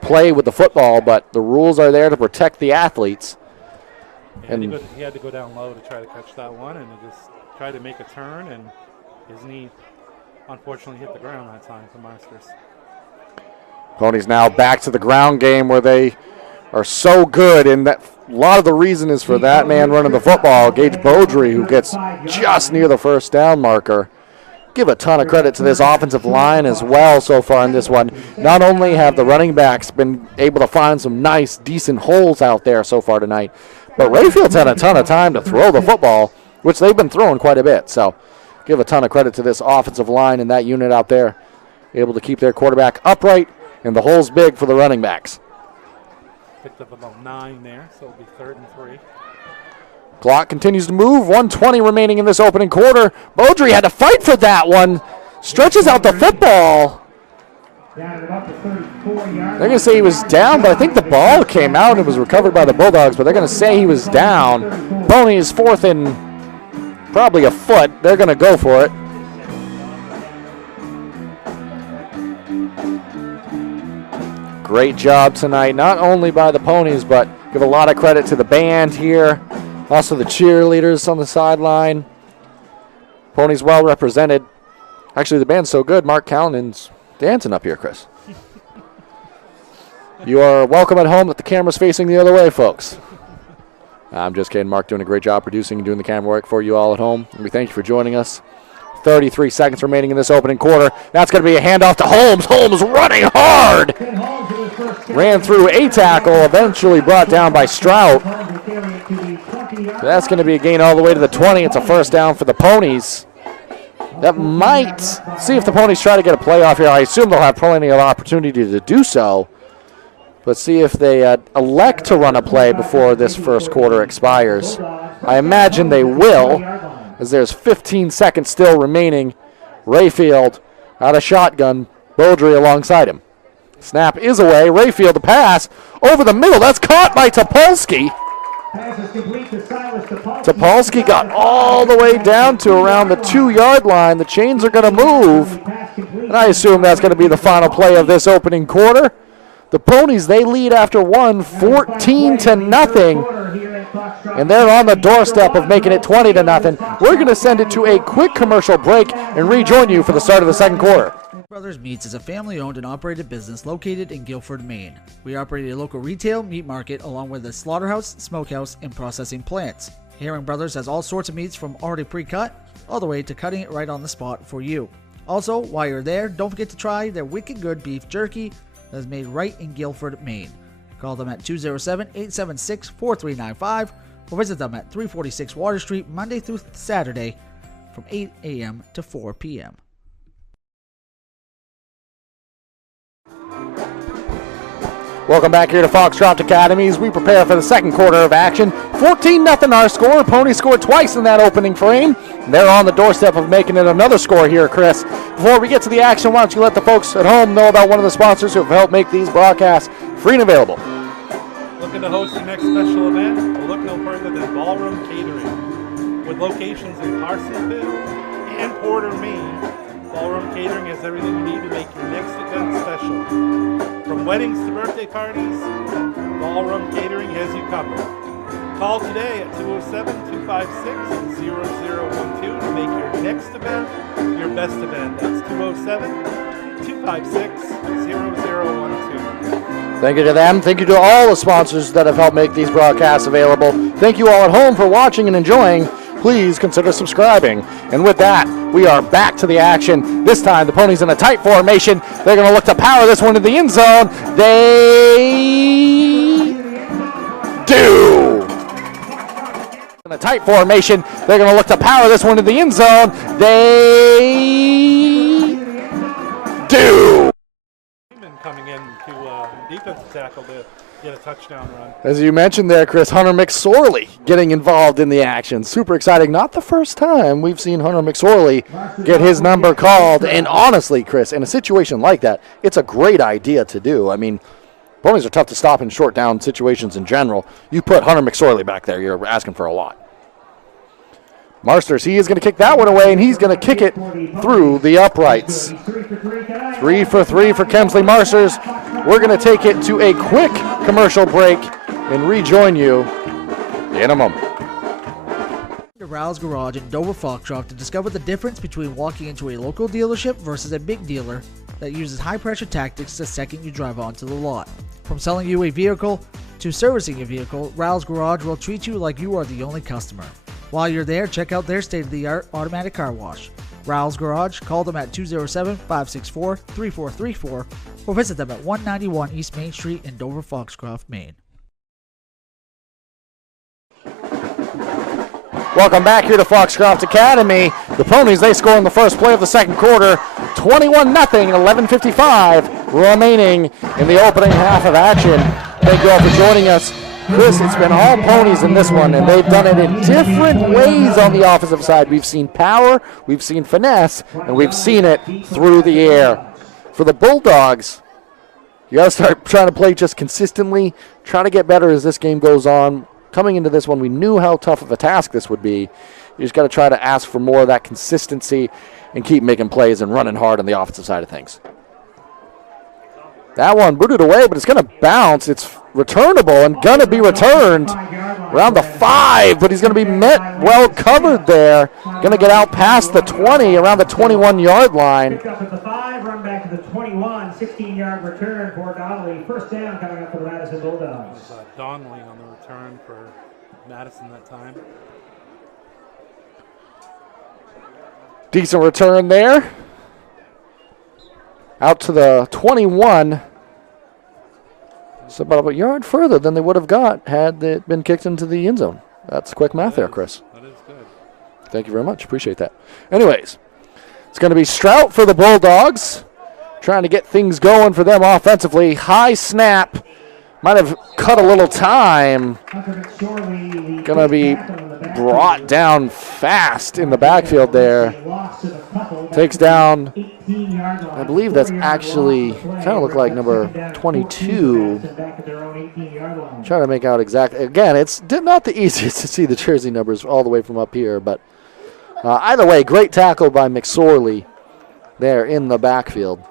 play with the football, but the rules are there to protect the athletes. He had to go down low to try to catch that one, and he just tried to make a turn, and his knee unfortunately hit the ground that time for Marsters. Ponies now back to the ground game where they are so good, and that a lot of the reason is for that man running the football, Gage Beaudry, who gets just near the first down marker. give a ton of credit to this offensive line as well so far in this one. Not only have the running backs been able to find some nice, decent holes out there so far tonight, but Rayfield's had a ton of time to throw the football, which they've been throwing quite a bit. So give a ton of credit to this offensive line and that unit out there, able to keep their quarterback upright and the holes big for the running backs. Picked up about 9 there, so it'll be 3rd and 3. Clock continues to move. 1:20 remaining in this opening quarter. Beaudry had to fight for that one. Stretches out the football. They're going to say he was down, but I think the ball came out and was recovered by the Bulldogs, but they're going to say he was down. Ponies 4th and probably a foot. They're going to go for it. Great job tonight, not only by the Ponies, but give a lot of credit to the band here. Also the cheerleaders on the sideline. Ponies well represented. Actually, the band's so good, Mark Callanan's dancing up here, Chris. You are welcome at home with the camera's facing the other way, folks. I'm just kidding. Mark doing a great job producing and doing the camera work for you all at home. And we thank you for joining us. 33 seconds remaining in this opening quarter. That's going to be a handoff to Holmes. Holmes running hard. Ran through a tackle, eventually brought down by Strout. That's going to be a gain all the way to the 20. It's a first down for the Ponies. That might see if the Ponies try to get a playoff here. I assume they'll have plenty of opportunity to do so. But see if they elect to run a play before this first quarter expires. I imagine they will, as there's 15 seconds still remaining. Rayfield out of shotgun, Beaudry alongside him. Snap is away. Rayfield to pass over the middle. That's caught by Topolsky. Topolsky got all the way down to around the 2-yard line. The chains are going to move. And I assume that's going to be the final play of this opening quarter. The Ponies, they lead after one, 14-0. And they're on the doorstep of making it 20-0. We're going to send it to a quick commercial break and rejoin you for the start of the second quarter. Brothers Meats is a family-owned and operated business located in Guilford, Maine. We operate a local retail meat market along with a slaughterhouse, smokehouse, and processing plants. Herring Brothers has all sorts of meats from already pre-cut all the way to cutting it right on the spot for you. Also, while you're there, don't forget to try their wicked good beef jerky that is made right in Guilford, Maine. Call them at 207-876-4395 or visit them at 346 Water Street Monday through Saturday from 8 a.m. to 4 p.m. Welcome back here to Foxcroft Academy as we prepare for the second quarter of action. 14-0 our score. Ponies scored twice in that opening frame. They're on the doorstep of making it another score here, Chris. Before we get to the action, why don't you let the folks at home know about one of the sponsors who have helped make these broadcasts free and available. Looking to host your next special event? Well, look no further than Ballroom Catering. With locations in Carsonville and Porter, Maine, Ballroom Catering has everything you need to make your next event special. From weddings to birthday parties, Ballroom Catering has you covered. Call today at 207-256-0012 to make your next event your best event. That's 207-256-0012. Thank you to them. Thank you to all the sponsors that have helped make these broadcasts available. Thank you all at home for watching and enjoying. Please consider subscribing. And with that, we are back to the action. This time, the Ponies in a tight formation. They're going to look to power this one to the end zone. They do. In a tight formation, they're going to look to power this one to the end zone. They do. Coming in to defensive tackle to get a touchdown run. As you mentioned there, Chris, Hunter McSorley getting involved in the action. Super exciting. Not the first time we've seen Hunter McSorley get his number called. And honestly, Chris, in a situation like that, it's a great idea to do. I mean, Ponies are tough to stop in short down situations in general. You put Hunter McSorley back there, you're asking for a lot. Marsters, he is going to kick that one away, and he's going to kick it through the uprights. 3 for 3 for Kemsley Marsters. We're going to take it to a quick commercial break and rejoin you in a moment. To Rouse Garage in Dover Foxcroft to discover the difference between walking into a local dealership versus a big dealer that uses high-pressure tactics the second you drive onto the lot. From selling you a vehicle to servicing your vehicle, Rouse Garage will treat you like you are the only customer. While you're there, check out their state-of-the-art automatic car wash. Riles Garage. Call them at 207-564-3434 or visit them at 191 East Main Street in Dover, Foxcroft, Maine. Welcome back here to Foxcroft Academy. The Ponies, they score in the first play of the second quarter. 21-0, 11:55 remaining in the opening half of action. Thank you all for joining us. Chris, it's been all Ponies in this one, and they've done it in different ways on the offensive side. We've seen power, we've seen finesse, and we've seen it through the air. For the Bulldogs, you got to start trying to play just consistently, try to get better as this game goes on. Coming into this one, we knew how tough of a task this would be. You just got to try to ask for more of that consistency and keep making plays and running hard on the offensive side of things. That one booted away, but it's going to bounce. It's returnable and going to be returned around the 5, but he's going to be met well covered there. Going to get out past the 20, around the 21-yard line. Pick up at the 5, run back to the 21, 16-yard return for Donnelly. First down coming up for the Madison Bulldogs. Donnelly on the return for Madison that time. Decent return there. Out to the 21. It's about a yard further than they would have got had it been kicked into the end zone. That's quick math there, Chris. That is good. Thank you very much. Appreciate that. Anyways, it's going to be Strout for the Bulldogs. Trying to get things going for them offensively. High snap. Might have cut a little time. Going to be brought down fast in the backfield there. Takes down, I believe that's actually, kind of look like number 22. Trying to make out exactly. Again, it's not the easiest to see the jersey numbers all the way from up here, but either way, great tackle by McSorley there in the backfield.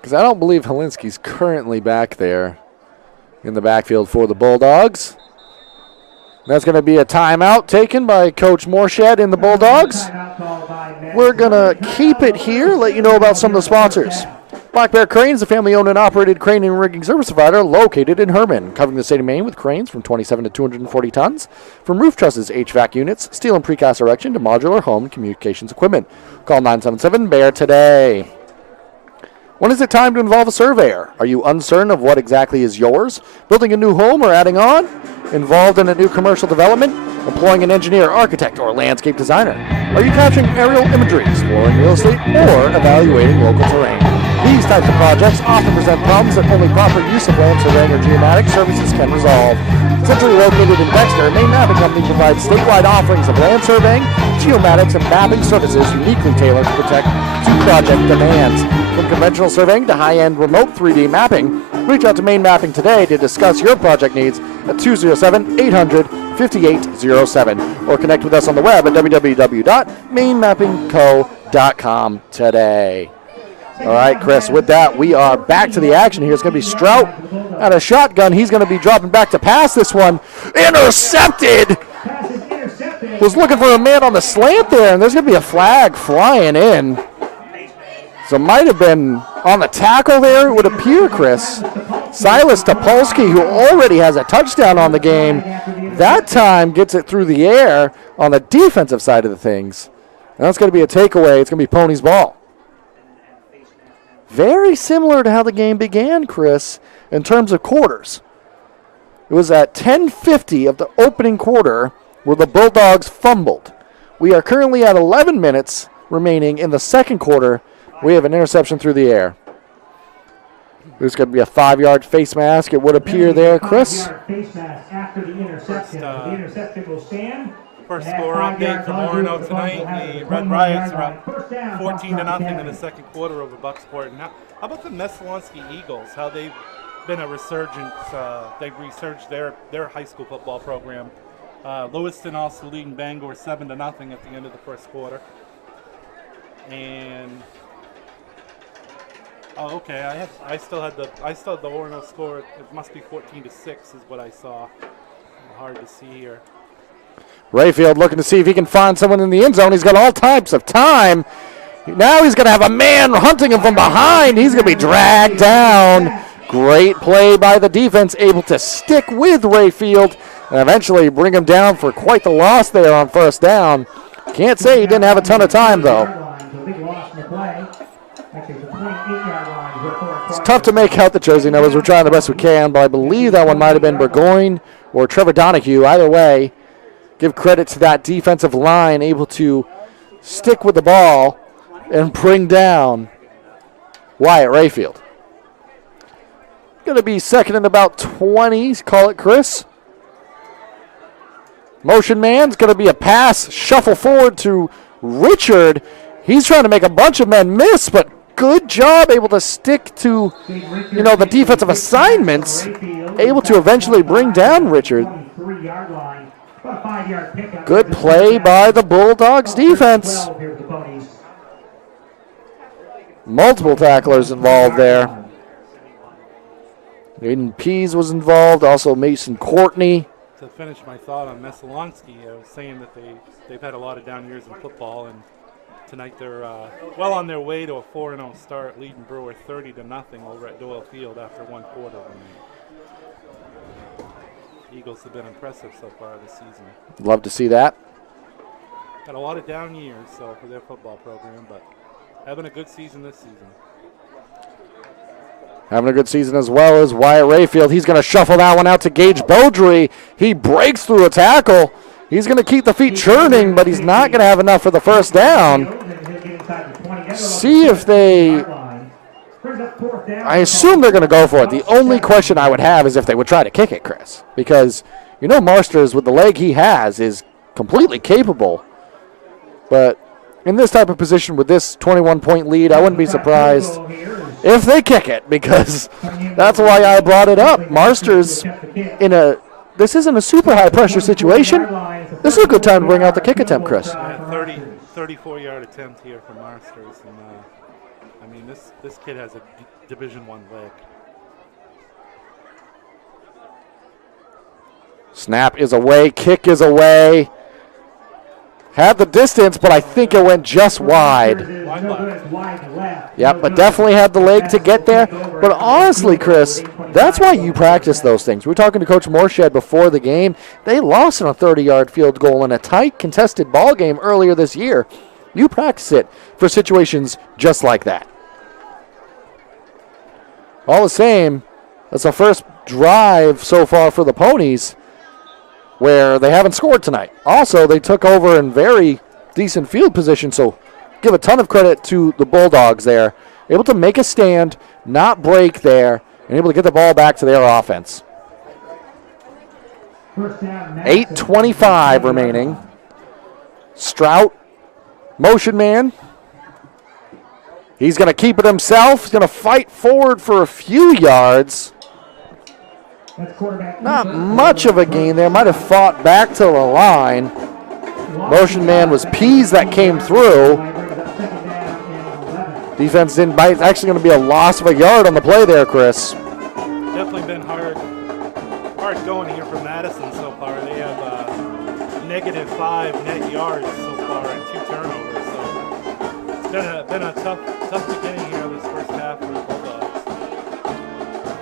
Because I don't believe Helinski's currently back there in the backfield for the Bulldogs. That's going to be a timeout taken by Coach Morshed in the Bulldogs. We're going to keep it here, let you know about some of the sponsors. Black Bear Cranes, a family-owned and operated crane and rigging service provider located in Herman, covering the state of Maine with cranes from 27 to 240 tons. From roof trusses, HVAC units, steel and precast erection to modular home communications equipment. Call 977-BEAR today. When is it time to involve a surveyor? Are you uncertain of what exactly is yours? Building a new home or adding on? Involved in a new commercial development? Employing an engineer, architect, or landscape designer? Are you capturing aerial imagery, exploring real estate, or evaluating local terrain? These types of projects often present problems that only proper use of land surveying or geomatic services can resolve. Centrally located in Dexter, Maine Mapping Company provides statewide offerings of land surveying, geomatics, and mapping services uniquely tailored to protect to project demands. From conventional surveying to high-end remote 3D mapping, reach out to Maine Mapping today to discuss your project needs at 207-800-5807 or connect with us on the web at www.mainemappingco.com today. All right, Chris, with that, we are back to the action here. It's going to be Strout at a shotgun. He's going to be dropping back to pass this one. Intercepted! Was looking for a man on the slant there, and there's going to be a flag flying in. So might have been on the tackle there, it would appear, Chris. Silas Topolsky, who already has a touchdown on the game, that time gets it through the air on the defensive side of the things. And that's going to be a takeaway. It's going to be Ponies ball. Very similar to how the game began, Chris, in terms of quarters. It was at 10:50 of the opening quarter where the Bulldogs fumbled. We are currently at 11 minutes remaining in the second quarter. We have an interception through the air. There's going to be a 5-yard face mask. It would appear there, Chris. Face mask after the interception. The interception will stand. First score update from Orono tonight. The Red Riots are up 14-0 in the second quarter over Bucksport. And how about the Messalonski Eagles? How they've been a resurgence. They've resurged their high school football program. Lewiston also leading Bangor 7-0 at the end of the first quarter. And okay. I still had the Orono score. It must be 14-6 is what I saw. Hard to see here. Rayfield looking to see if he can find someone in the end zone. He's got all types of time. Now he's going to have a man hunting him from behind. He's going to be dragged down. Great play by the defense, able to stick with Rayfield and eventually bring him down for quite the loss there on first down. Can't say he didn't have a ton of time, though. It's tough to make out the jersey numbers. We're trying the best we can, but I believe that one might have been Burgoyne or Trevor Donahue. Either way, give credit to that defensive line, able to stick with the ball and bring down Wyatt Rayfield. Going to be second and about 20, call it, Chris. Motion man's going to be a pass, shuffle forward to Richard. He's trying to make a bunch of men miss, but good job able to stick to, the defensive assignments, able to eventually bring down Richard. Good play by the Bulldogs defense. Multiple tacklers involved there. Aiden Pease was involved, also Mason Courtney. To finish my thought on Messalonsky, I was saying that they've had a lot of down years in football, and tonight they're well on their way to a 4-0 start, leading Brewer 30-0 over at Doyle Field after one quarter. The Eagles have been impressive so far this season. Love to see that. Got a lot of down years for their football program, but having a good season this season. Having a good season as well as Wyatt Rayfield. He's going to shuffle that one out to Gage Beaudry. He breaks through a tackle. He's going to keep the feet churning, but he's not going to have enough for the first down. See if they... I assume they're going to go for it. The only question I would have is if they would try to kick it, Chris. Because, Marsters, with the leg he has, is completely capable. But in this type of position with this 21-point lead, I wouldn't be surprised if they kick it, because that's why I brought it up. Marsters, this isn't a super high-pressure situation. This is a good time to bring out the kick attempt, Chris. 34-yard attempt here from Marsters. And, this kid has a Division I leg. Snap is away. Kick is away. Had the distance, but I think it went just wide. Yep, but definitely had the leg to get there. But honestly, Chris, that's why you practice those things. We were talking to Coach Morshed before the game. They lost on a 30-yard field goal in a tight, contested ball game earlier this year. You practice it for situations just like that. All the same, that's the first drive so far for the Ponies where they haven't scored tonight. Also, they took over in very decent field position, so give a ton of credit to the Bulldogs there. Able to make a stand, not break there, and able to get the ball back to their offense. 8:25 remaining. Strout, motion man. He's going to keep it himself. He's going to fight forward for a few yards. Not much of a gain there. Might have fought back to the line. Motion man was Pease that came through. Defense didn't bite. It's actually going to be a loss of a yard on the play there, Chris. Definitely been hard going here for Madison so far. They have -5 net yards so far and 2 turnovers. So it's been a tough beginning here this first half for the Bulldogs.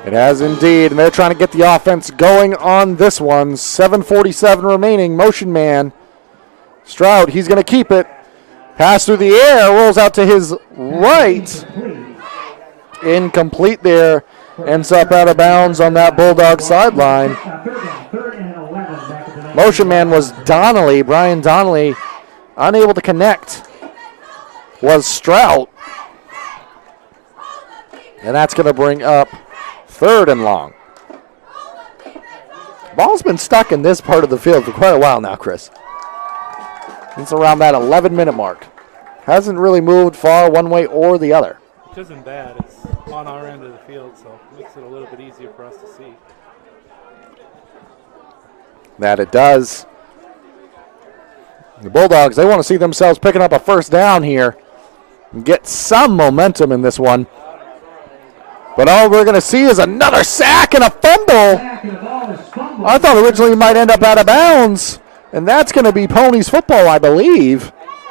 It has indeed, and they're trying to get the offense going on this one. 7:47 remaining. Motion man. Stroud, he's going to keep it. Pass through the air, rolls out to his right. Incomplete there. Ends up out of bounds on that Bulldog sideline. Motion man was Donnelly. Brian Donnelly unable to connect. Was Stroud. And that's going to bring up 3rd and long. Ball's been stuck in this part of the field for quite a while now, Chris. It's around that 11-minute mark. Hasn't really moved far one way or the other. Which isn't bad. It's on our end of the field, so it makes it a little bit easier for us to see. That it does. The Bulldogs, they want to see themselves picking up a first down here and get some momentum in this one. But all we're going to see is another sack and a fumble. I thought originally he might end up out of bounds, and that's going to be Ponies football, I believe. I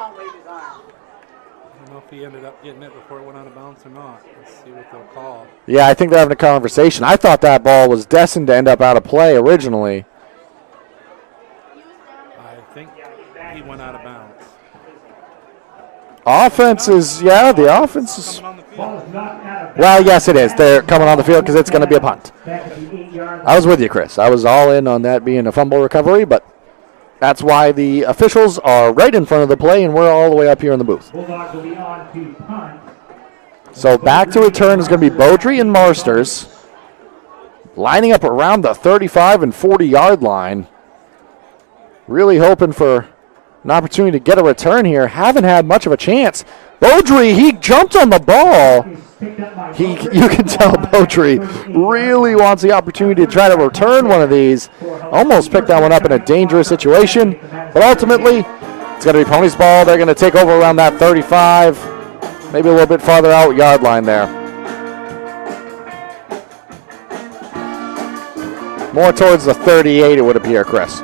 don't know if he ended up getting it before it went out of bounds or not. Let's see what they'll call. Yeah, I think they're having a conversation. I thought that ball was destined to end up out of play originally. He went out of bounds. Offense is, yeah, the offense is. Coming on the field. Well, yes, it is. They're coming on the field because it's going to be a punt. I was with you, Chris. I was all in on that being a fumble recovery, but that's why the officials are right in front of the play, and we're all the way up here in the booth. Bulldogs will be on to punt. So back to return is going to be Beaudry and Marsters, lining up around the 35 and 40-yard line. Really hoping for an opportunity to get a return here. Haven't had much of a chance. Beaudry, he jumped on the ball. You can tell Beaudry really wants the opportunity to try to return one of these. Almost picked that one up in a dangerous situation. But ultimately, it's going to be Ponies ball. They're going to take over around that 35, maybe a little bit farther out yard line there. More towards the 38, it would appear, Chris.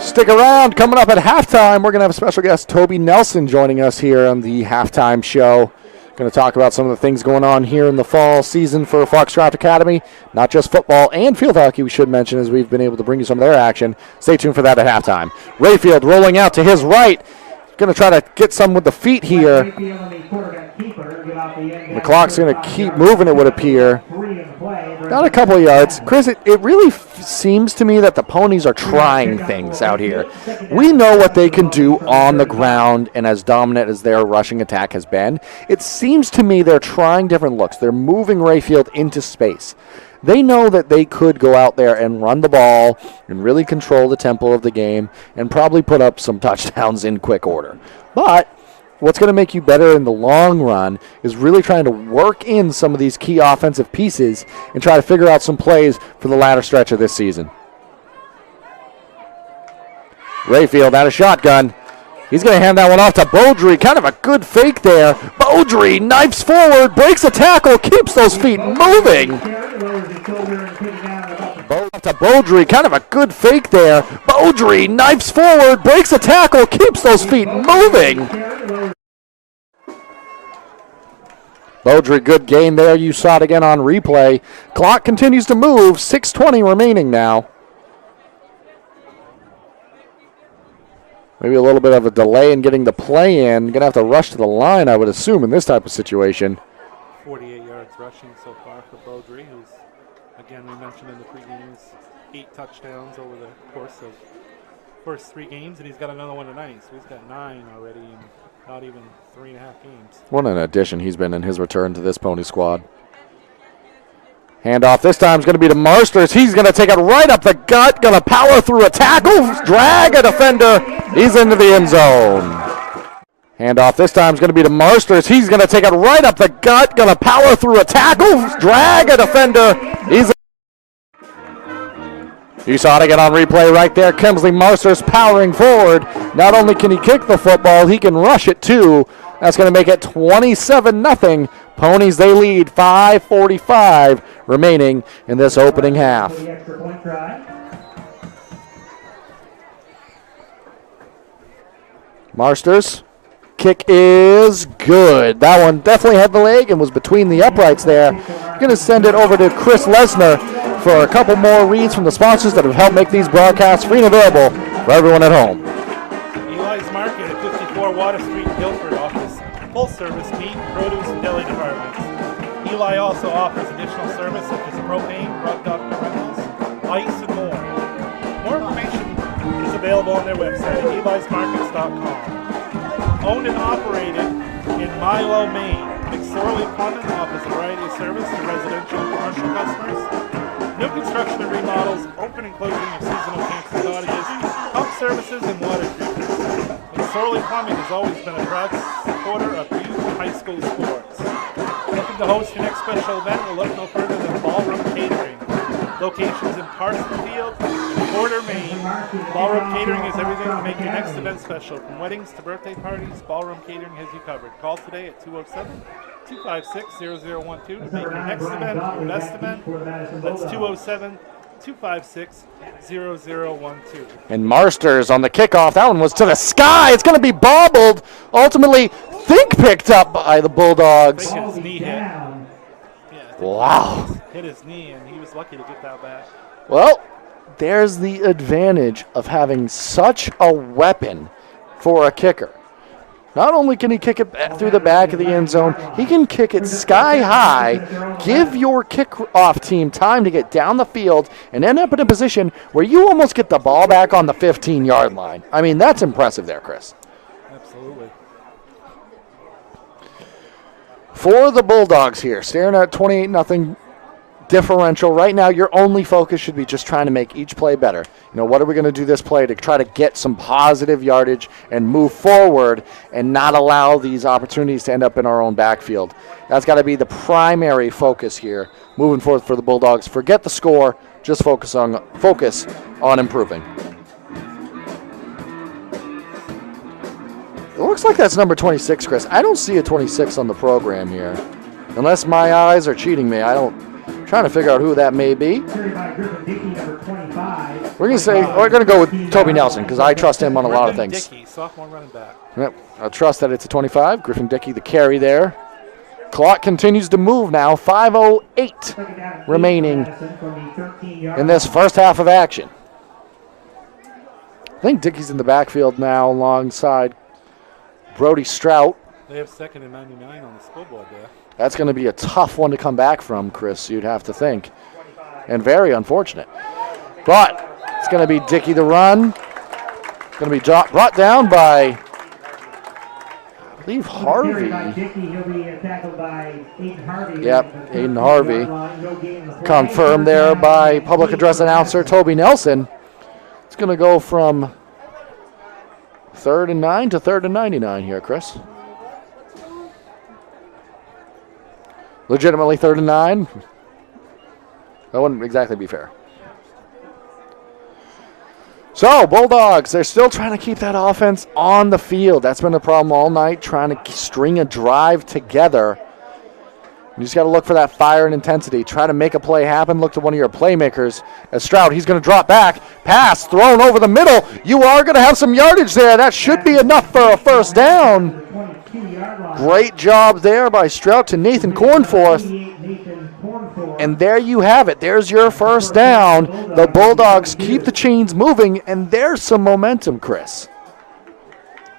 Stick around. Coming up at halftime, we're going to have a special guest, Toby Nelson, joining us here on the halftime show. Going to talk about some of the things going on here in the fall season for Foxcroft Academy. Not just football and field hockey, we should mention, as we've been able to bring you some of their action. Stay tuned for that at halftime. Rayfield rolling out to his right. Going to try to get some with the feet here. The clock's going to keep moving, it would appear. Got a couple of yards. Chris, it really seems to me that the Ponies are trying things out here. We know what they can do on the ground, and as dominant as their rushing attack has been, it seems to me they're trying different looks. They're moving Rayfield into space. They know that they could go out there and run the ball and really control the tempo of the game and probably put up some touchdowns in quick order. But what's going to make you better in the long run is really trying to work in some of these key offensive pieces and try to figure out some plays for the latter stretch of this season. Rayfield out of shotgun. He's going to hand that one off to Beaudry. Kind of a good fake there. Beaudry knifes forward, breaks a tackle, keeps those feet moving. To Beaudry, kind of a good fake there. Beaudry knifes forward, breaks a tackle, keeps those feet moving. Beaudry, good gain there. You saw it again on replay. Clock continues to move. 6:20 remaining now. Maybe a little bit of a delay in getting the play in. Going to have to rush to the line, I would assume, in this type of situation. 48 yards rushing so far for Beaudry, who's, again, we mentioned in the pregames, 8 touchdowns over the course of first 3 games, and he's got another one tonight. So he's got 9 already in not even 3.5 games. What an addition he's been in his return to this Pony squad. Handoff this time is going to be to Marsters. He's going to take it right up the gut, going to power through a tackle, drag a defender. He's into the end zone. Handoff this time is going to be to Marsters. He's going to take it right up the gut, going to power through a tackle, drag a defender. You saw it again on replay right there. Kemsley Marsters powering forward. Not only can he kick the football, he can rush it too. That's going to make it 27-0. Ponies, they lead. 5:45 remaining in this opening half. Marsters, kick is good. That one definitely had the leg and was between the uprights there. Going to send it over to Chris Lesnar for a couple more reads from the sponsors that have helped make these broadcasts free and available for everyone at home. Eli's Market at 54 Water Street, Guilford offers full-service meat, produce, and deli departments. Eli also offers additional service such as propane, rug doctor rentals, ice, and more. More information is available on their website, elismarkets.com. Owned and operated in Milo, Maine, McSorley Plumbing offers a variety of service to residential and commercial customers. New construction and remodels, open and closing of seasonal camps and cottages, pump services, and water treatments. McSorley Plumbing has always been a proud supporter of youth and high school sports. Looking to host your next special event? We'll look no further than Ballroom Catering. Locations in Parsonsfield and Porter, Maine. Ballroom Catering is everything to make your next event special. From weddings to birthday parties, Ballroom Catering has you covered. Call today at 207-256-0012 to make your next event your best event. That's 207-256-0012. And Marsters on the kickoff. That one was to the sky. It's going to be bobbled. Ultimately, Think picked up by the Bulldogs. I think his knee hit. Yeah, Wow. Hit his knee, and he was lucky to get that back. Well, there's the advantage of having such a weapon for a kicker. Not only can he kick it through the back of the end zone, he can kick it sky high, give your kickoff team time to get down the field, and end up in a position where you almost get the ball back on the 15-yard line. I mean, that's impressive there, Chris. Absolutely. For the Bulldogs here, staring at 28-0 differential. Right now, your only focus should be just trying to make each play better. You know, what are we going to do this play to try to get some positive yardage and move forward and not allow these opportunities to end up in our own backfield? That's got to be the primary focus here moving forward for the Bulldogs. Forget the score, just focus on improving. It looks like that's number 26, Chris. I don't see a 26 on the program here. Unless my eyes are cheating me, trying to figure out who that may be. We're gonna go with Toby Nelson because I trust him on a lot of things. Dickey, sophomore running back. Yep, I trust that it's a 25. Griffin Dickey, the carry there. Clock continues to move now. 5:08 remaining in this first half of action. I think Dickey's in the backfield now alongside Brody Strout. They have 2nd and 99 on the scoreboard there. That's going to be a tough one to come back from, Chris, you'd have to think. And very unfortunate. But it's going to be Dickey the run. Going to be brought down by, I believe, Harvey. Yep, Aiden Harvey. Confirmed there by public address announcer Toby Nelson. It's going to go from 3rd and 9 to 3rd and 99 here, Chris. Legitimately 3rd and 9. That wouldn't exactly be fair. So, Bulldogs, they're still trying to keep that offense on the field. That's been the problem all night, trying to string a drive together. You just got to look for that fire and intensity. Try to make a play happen. Look to one of your playmakers. As Stroud, he's going to drop back. Pass thrown over the middle. You are going to have some yardage there. That should be enough for a first down. Great job there by Stroud to Nathan Cornforth. And there you have it. There's your first down. The Bulldogs keep the chains moving, and there's some momentum, Chris.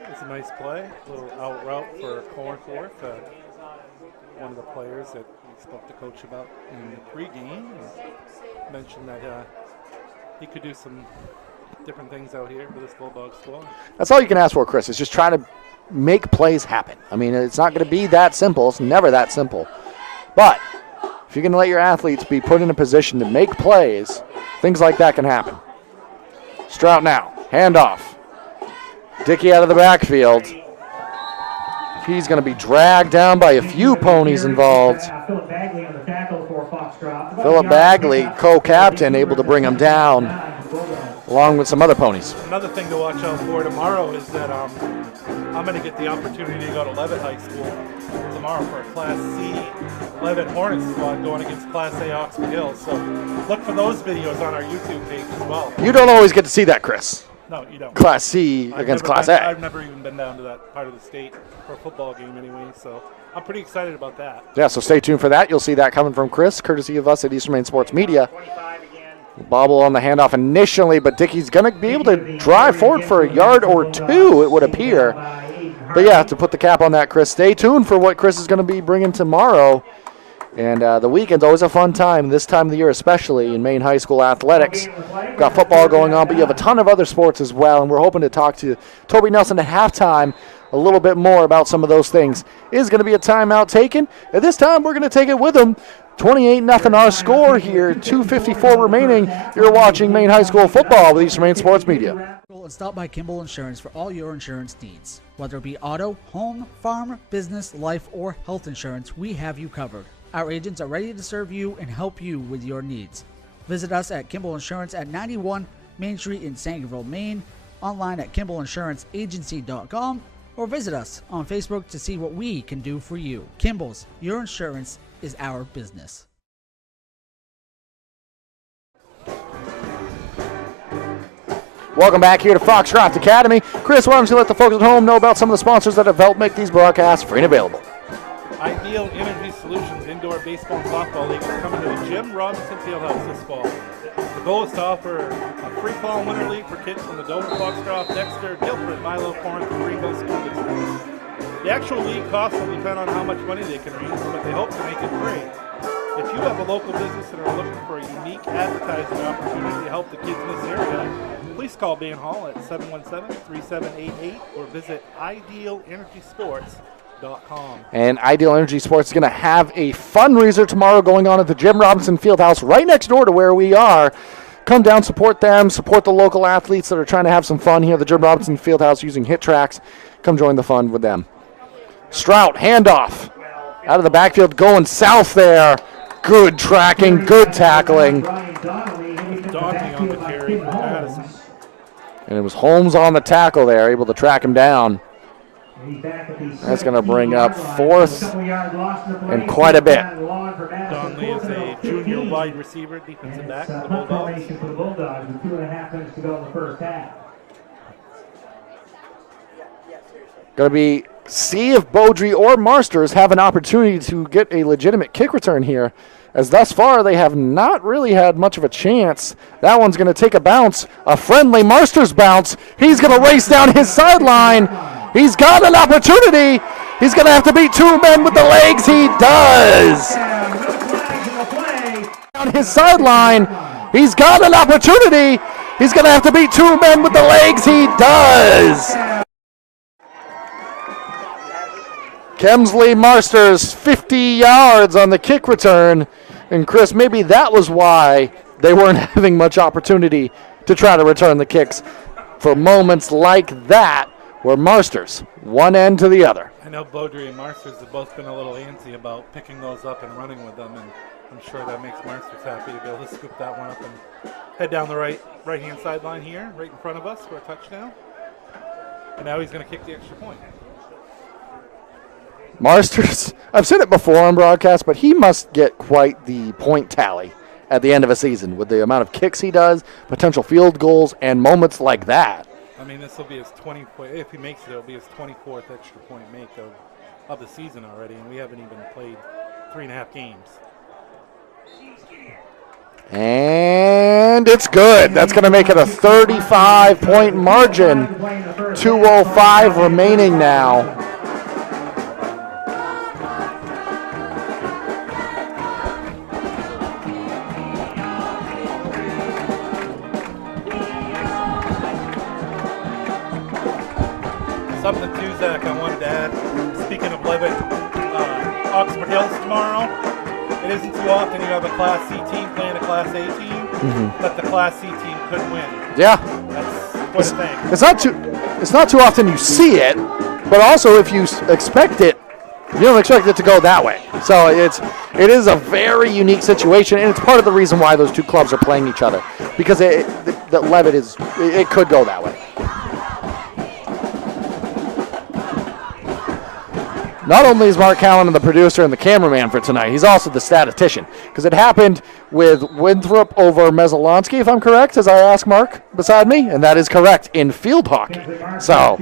It's a nice play. A little out route for Cornforth. One of the players that we spoke to Coach about in the pregame. Mentioned that he could do some different things out here for this Bulldog squad. That's all you can ask for, Chris, is just trying to make plays happen. I mean, it's not going to be that simple. It's never that simple. But if you're going to let your athletes be put in a position to make plays, things like that can happen. Strout now, handoff. Dickey out of the backfield. He's going to be dragged down by a few ponies involved. Philip Bagley, co-captain, able to bring him down, along with some other ponies. Another thing to watch out for tomorrow is that I'm going to get the opportunity to go to Levitt High School tomorrow for a Class C Levitt Hornets squad going against Class A Oxford Hills. So look for those videos on our YouTube page as well. You don't always get to see that, Chris. No, you don't. Class C against Class A. I've never even been down to that part of the state for a football game anyway, so I'm pretty excited about that. Yeah, so stay tuned for that. You'll see that coming from Chris, courtesy of us at Eastern Maine Sports Media. Bobble on the handoff initially, but Dickey's going to be able to drive forward for a yard or two, it would appear. But yeah, to put the cap on that, Chris, stay tuned for what Chris is going to be bringing tomorrow. And the weekend's always a fun time, this time of the year especially, in Maine High School athletics. We've got football going on, but you have a ton of other sports as well, and we're hoping to talk to Toby Nelson at halftime a little bit more about some of those things. Is going to be a timeout taken. At this time, we're going to take it with him. 28-0 our score here, 2:54 remaining. You're watching Maine High School football with Eastern Maine Sports Media. And stop by Kimball Insurance for all your insurance needs. Whether it be auto, home, farm, business, life, or health insurance, we have you covered. Our agents are ready to serve you and help you with your needs. Visit us at Kimball Insurance at 91 Main Street in Sangerville, Maine, online at KimballInsuranceAgency.com, or visit us on Facebook to see what we can do for you. Kimball's, your insurance is our business. Welcome back here to Foxcroft Academy. Chris, why don't you let the folks at home know about some of the sponsors that have helped make these broadcasts free and available? Ideal Energy Solutions in indoor baseball and softball league is coming to the Jim Robinson Fieldhouse this fall. The goal is to offer a free fall and winter league for kids from the Dover, Foxcroft, Dexter, Guilford, Milo, Corinth, and Greenville school districts. The actual league costs will depend on how much money they can raise, but they hope to make it free. If you have a local business and are looking for a unique advertising opportunity to help the kids in this area, please call Van Hall at 717-3788 or visit idealenergysports.com. And Ideal Energy Sports is going to have a fundraiser tomorrow going on at the Jim Robinson Fieldhouse right next door to where we are. Come down, support them, support the local athletes that are trying to have some fun here at the Jim Robinson Fieldhouse using hit tracks. Come join the fun with them. Strout, handoff. Out of the backfield, going south there. Good tracking, good tackling. Donnelly on the carry for Madison. And it was Holmes on the tackle there, able to track him down. That's going to bring up fourth and quite a bit. Donnelly is a junior wide receiver, defensive back for the Bulldogs. Going to be see if Beaudry or Marsters have an opportunity to get a legitimate kick return here, as thus far they have not really had much of a chance. That one's going to take a bounce, a friendly Marsters bounce. He's going to race down his sideline. He's got an opportunity. He's going to have to beat two men with the legs. He does. Down his sideline. He's got an opportunity. He's going to have to beat two men with the legs. He does. Kemsley Marsters, 50 yards on the kick return. And Chris, maybe that was why they weren't having much opportunity to try to return the kicks, for moments like that where Marsters, one end to the other. I know Beaudry and Marsters have both been a little antsy about picking those up and running with them, and I'm sure that makes Marsters happy to be able to scoop that one up and head down the right-hand sideline here, right in front of us for a touchdown. And now he's going to kick the extra point. Marsters, I've said it before on broadcast, but he must get quite the point tally at the end of a season with the amount of kicks he does, potential field goals, and moments like that. I mean, this will be his 20th, if he makes it, it'll be his 24th extra point make of the season already, and we haven't even played 3.5 games. And it's good. That's going to make it a 35-point margin. 2:05 remaining now. Something too, Zach, I wanted to add. Speaking of Levitt, Oxford Hills tomorrow. It isn't too often you have a Class C team playing a Class A team, but the Class C team could win. Yeah. That's what I think. It's not too often you see it, but also if you expect it, you don't expect it to go that way. So it is a very unique situation, and it's part of the reason why those two clubs are playing each other, because the Levitt it could go that way. Not only is Mark Callan the producer and the cameraman for tonight, he's also the statistician, because it happened with Winthrop over Mesolonsky, if I'm correct, as I ask Mark beside me, and that is correct in field hockey. So,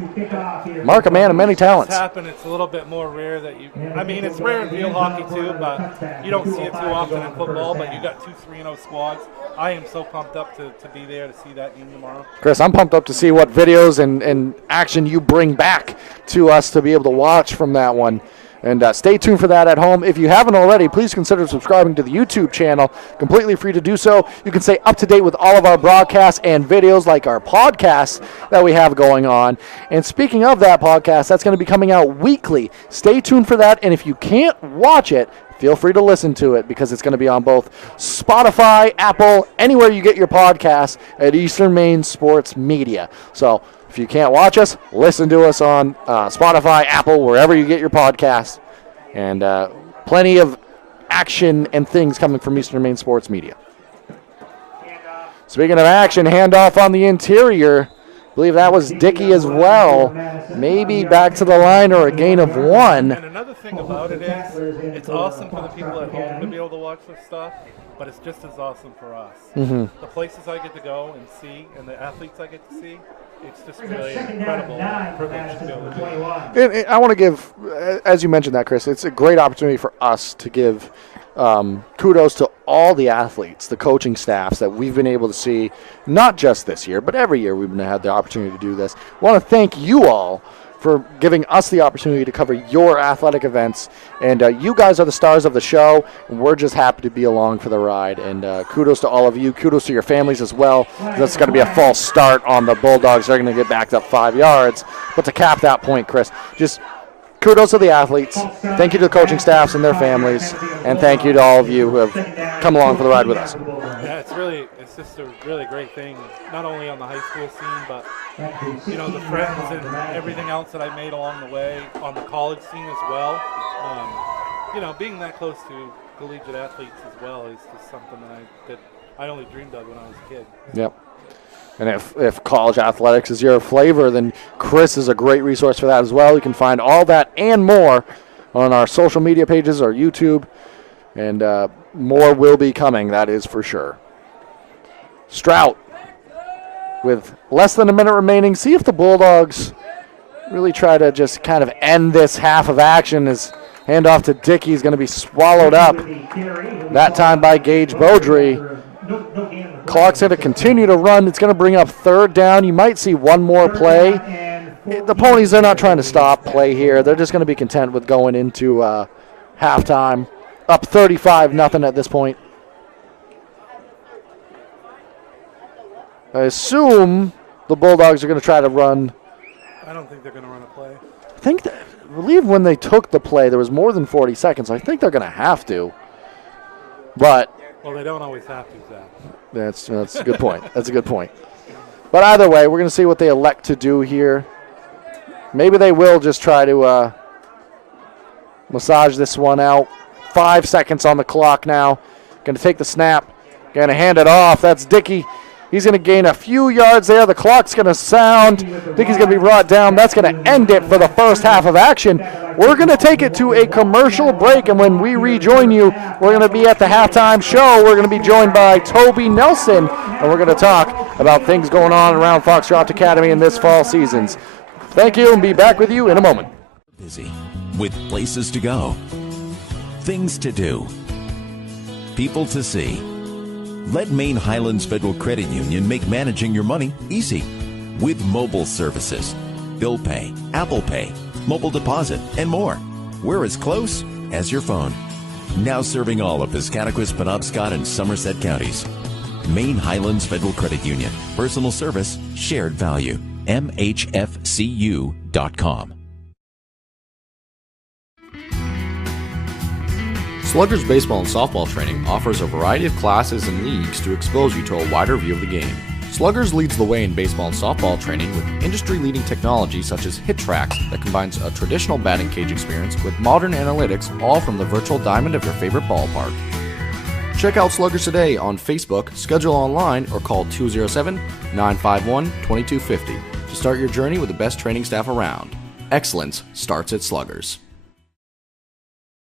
Mark, a man of many talents. It's happened. It's a little bit more rare that you. I mean, it's rare in field hockey too, but you don't see it too often in football. But you got 2 3-0 squads. I am so pumped up to be there to see that game tomorrow. Chris, I'm pumped up to see what videos and action you bring back to us to be able to watch from that one. And stay tuned for that at home. If you haven't already, please consider subscribing to the YouTube channel. Completely free to do so. You can stay up to date with all of our broadcasts and videos like our podcasts that we have going on. And speaking of that podcast, that's going to be coming out weekly. Stay tuned for that. And if you can't watch it, feel free to listen to it, because it's going to be on both Spotify, Apple, anywhere you get your podcasts at Eastern Maine Sports Media. So if you can't watch us, listen to us on Spotify, Apple, wherever you get your podcasts. And plenty of action and things coming from Eastern Maine Sports Media. Speaking of action, handoff on the interior. I believe that was Dickey as well. Maybe back to the line or a gain of 1. And another thing about it is, it's awesome for the people at home to be able to watch this stuff, but it's just as awesome for us. The places I get to go and see, and the athletes I get to see, it's just really an incredible privilege to be able to do it. And I want to give, as you mentioned that, Chris, it's a great opportunity for us to give kudos to all the athletes, the coaching staffs that we've been able to see, not just this year, but every year we've had the opportunity to do this. I want to thank you all for giving us the opportunity to cover your athletic events. And you guys are the stars of the show, and we're just happy to be along for the ride. And kudos to all of you. Kudos to your families as well. That's going to be a false start on the Bulldogs. They're going to get backed up 5 yards. But to cap that point, Chris, just kudos to the athletes. Thank you to the coaching staffs and their families. And thank you to all of you who have come along for the ride with us. Yeah, it's just a really great thing, not only on the high school scene, but the friends and everything else that I made along the way on the college scene as well. Being that close to collegiate athletes as well is just something that I only dreamed of when I was a kid. Yep. And if college athletics is your flavor, then Chris is a great resource for that as well. You can find all that and more on our social media pages or YouTube, and more will be coming, that is for sure. Strout, with less than a minute remaining, see if the Bulldogs really try to just kind of end this half of action. As handoff to Dickey is going to be swallowed up, that time by Gage Beaudry. Clock's going to continue to run. It's going to bring up third down. You might see one more play. The Ponies, they're not trying to stop play here. They're just going to be content with going into halftime. Up 35-0 at this point. I assume the Bulldogs are going to try to run. I don't think they're going to run a play. I believe when they took the play, there was more than 40 seconds. I think they're going to have to. But well, they don't always have to, Zach. that's a good point. That's a good point. But either way, we're going to see what they elect to do here. Maybe they will just try to massage this one out. 5 seconds on the clock now. Going to take the snap. Going to hand it off. That's Dickey. He's going to gain a few yards there. The clock's going to sound. Dickey's going to be brought down. That's going to end it for the first half of action. We're going to take it to a commercial break, and when we rejoin you, we're going to be at the halftime show. We're going to be joined by Toby Nelson, and we're going to talk about things going on around Foxcroft Academy in this fall seasons. Thank you, and be back with you in a moment. Busy with places to go, things to do, people to see. Let Maine Highlands Federal Credit Union make managing your money easy with mobile services, bill pay, Apple Pay, mobile deposit, and more. We're as close as your phone. Now serving all of Piscataquis, Penobscot, and Somerset counties. Maine Highlands Federal Credit Union. Personal service, shared value. MHFCU.com. Sluggers baseball and softball training offers a variety of classes and leagues to expose you to a wider view of the game. Sluggers leads the way in baseball and softball training with industry-leading technology such as HitTrax that combines a traditional batting cage experience with modern analytics, all from the virtual diamond of your favorite ballpark. Check out Sluggers today on Facebook, schedule online, or call 207-951-2250 to start your journey with the best training staff around. Excellence starts at Sluggers.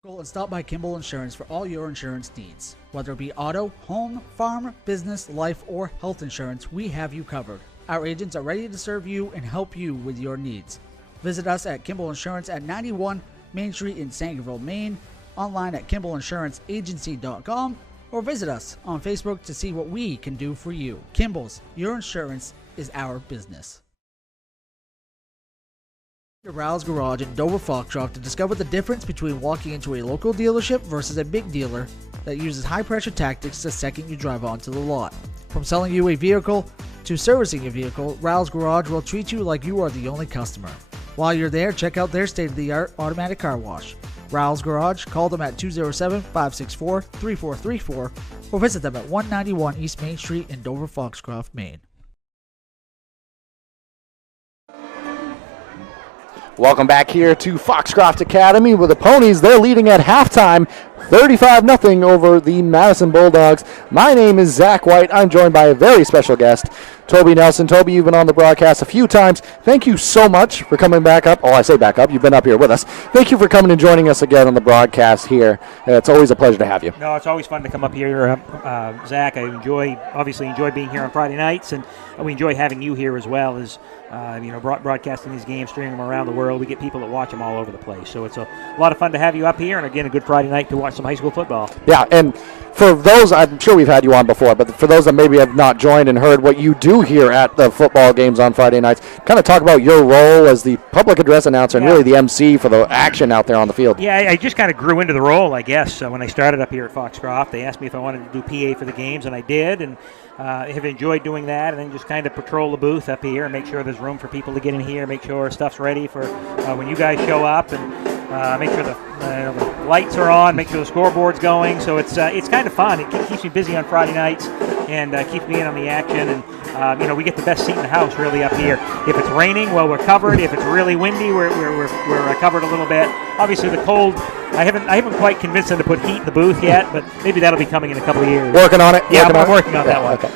And stop by Kimball Insurance for all your insurance needs. Whether it be auto, home, farm, business, life, or health insurance, we have you covered. Our agents are ready to serve you and help you with your needs. Visit us at Kimball Insurance at 91 Main Street in Sangerville, Maine, online at KimballInsuranceAgency.com, or visit us on Facebook to see what we can do for you. Kimball's, your insurance is our business. To Rouse Garage in Dover Foxcroft to discover the difference between walking into a local dealership versus a big dealer that uses high-pressure tactics the second you drive onto the lot. From selling you a vehicle to servicing your vehicle, Rouse Garage will treat you like you are the only customer. While you're there, check out their state-of-the-art automatic car wash. Rouse Garage, call them at 207-564-3434 or visit them at 191 East Main Street in Dover Foxcroft, Maine. Welcome back here to Foxcroft Academy with the Ponies. They're leading at halftime 35-0 over the Madison Bulldogs. My name is Zach White. I'm joined by a very special guest, Toby Nelson. Toby, you've been on the broadcast a few times. Thank you so much for coming back up. Oh, I say back up. You've been up here with us. Thank you for coming and joining us again on the broadcast here. It's always a pleasure to have you. No, it's always fun to come up here, Zach. I obviously enjoy being here on Friday nights, and we enjoy having you here as well as broadcasting these games, streaming them around the world. We get people that watch them all over the place. So it's a lot of fun to have you up here, and again, a good Friday night to watch some high school football. Yeah, and for those, I'm sure we've had you on before, but for those that maybe have not joined and heard what you do here at the football games on Friday nights, kind of talk about your role as the public address announcer and really the MC for the action out there on the field. Yeah, I just kind of grew into the role, I guess. When I started up here at Foxcroft, they asked me if I wanted to do PA for the games, and I did, and have enjoyed doing that, and then just kind of patrol the booth up here and make sure there's room for people to get in here, make sure stuff's ready for when you guys show up, and make sure the lights are on, make sure the scoreboard's going. So it's kind of fun. It keeps me busy on Friday nights and keeps me in on the action. And we get the best seat in the house really up here. If it's raining, well, we're covered. If it's really windy, we're covered a little bit. Obviously, the cold. I haven't quite convinced them to put heat in the booth yet, but maybe that'll be coming in a couple of years. Working on it. Yeah, I'm working on that one. Okay.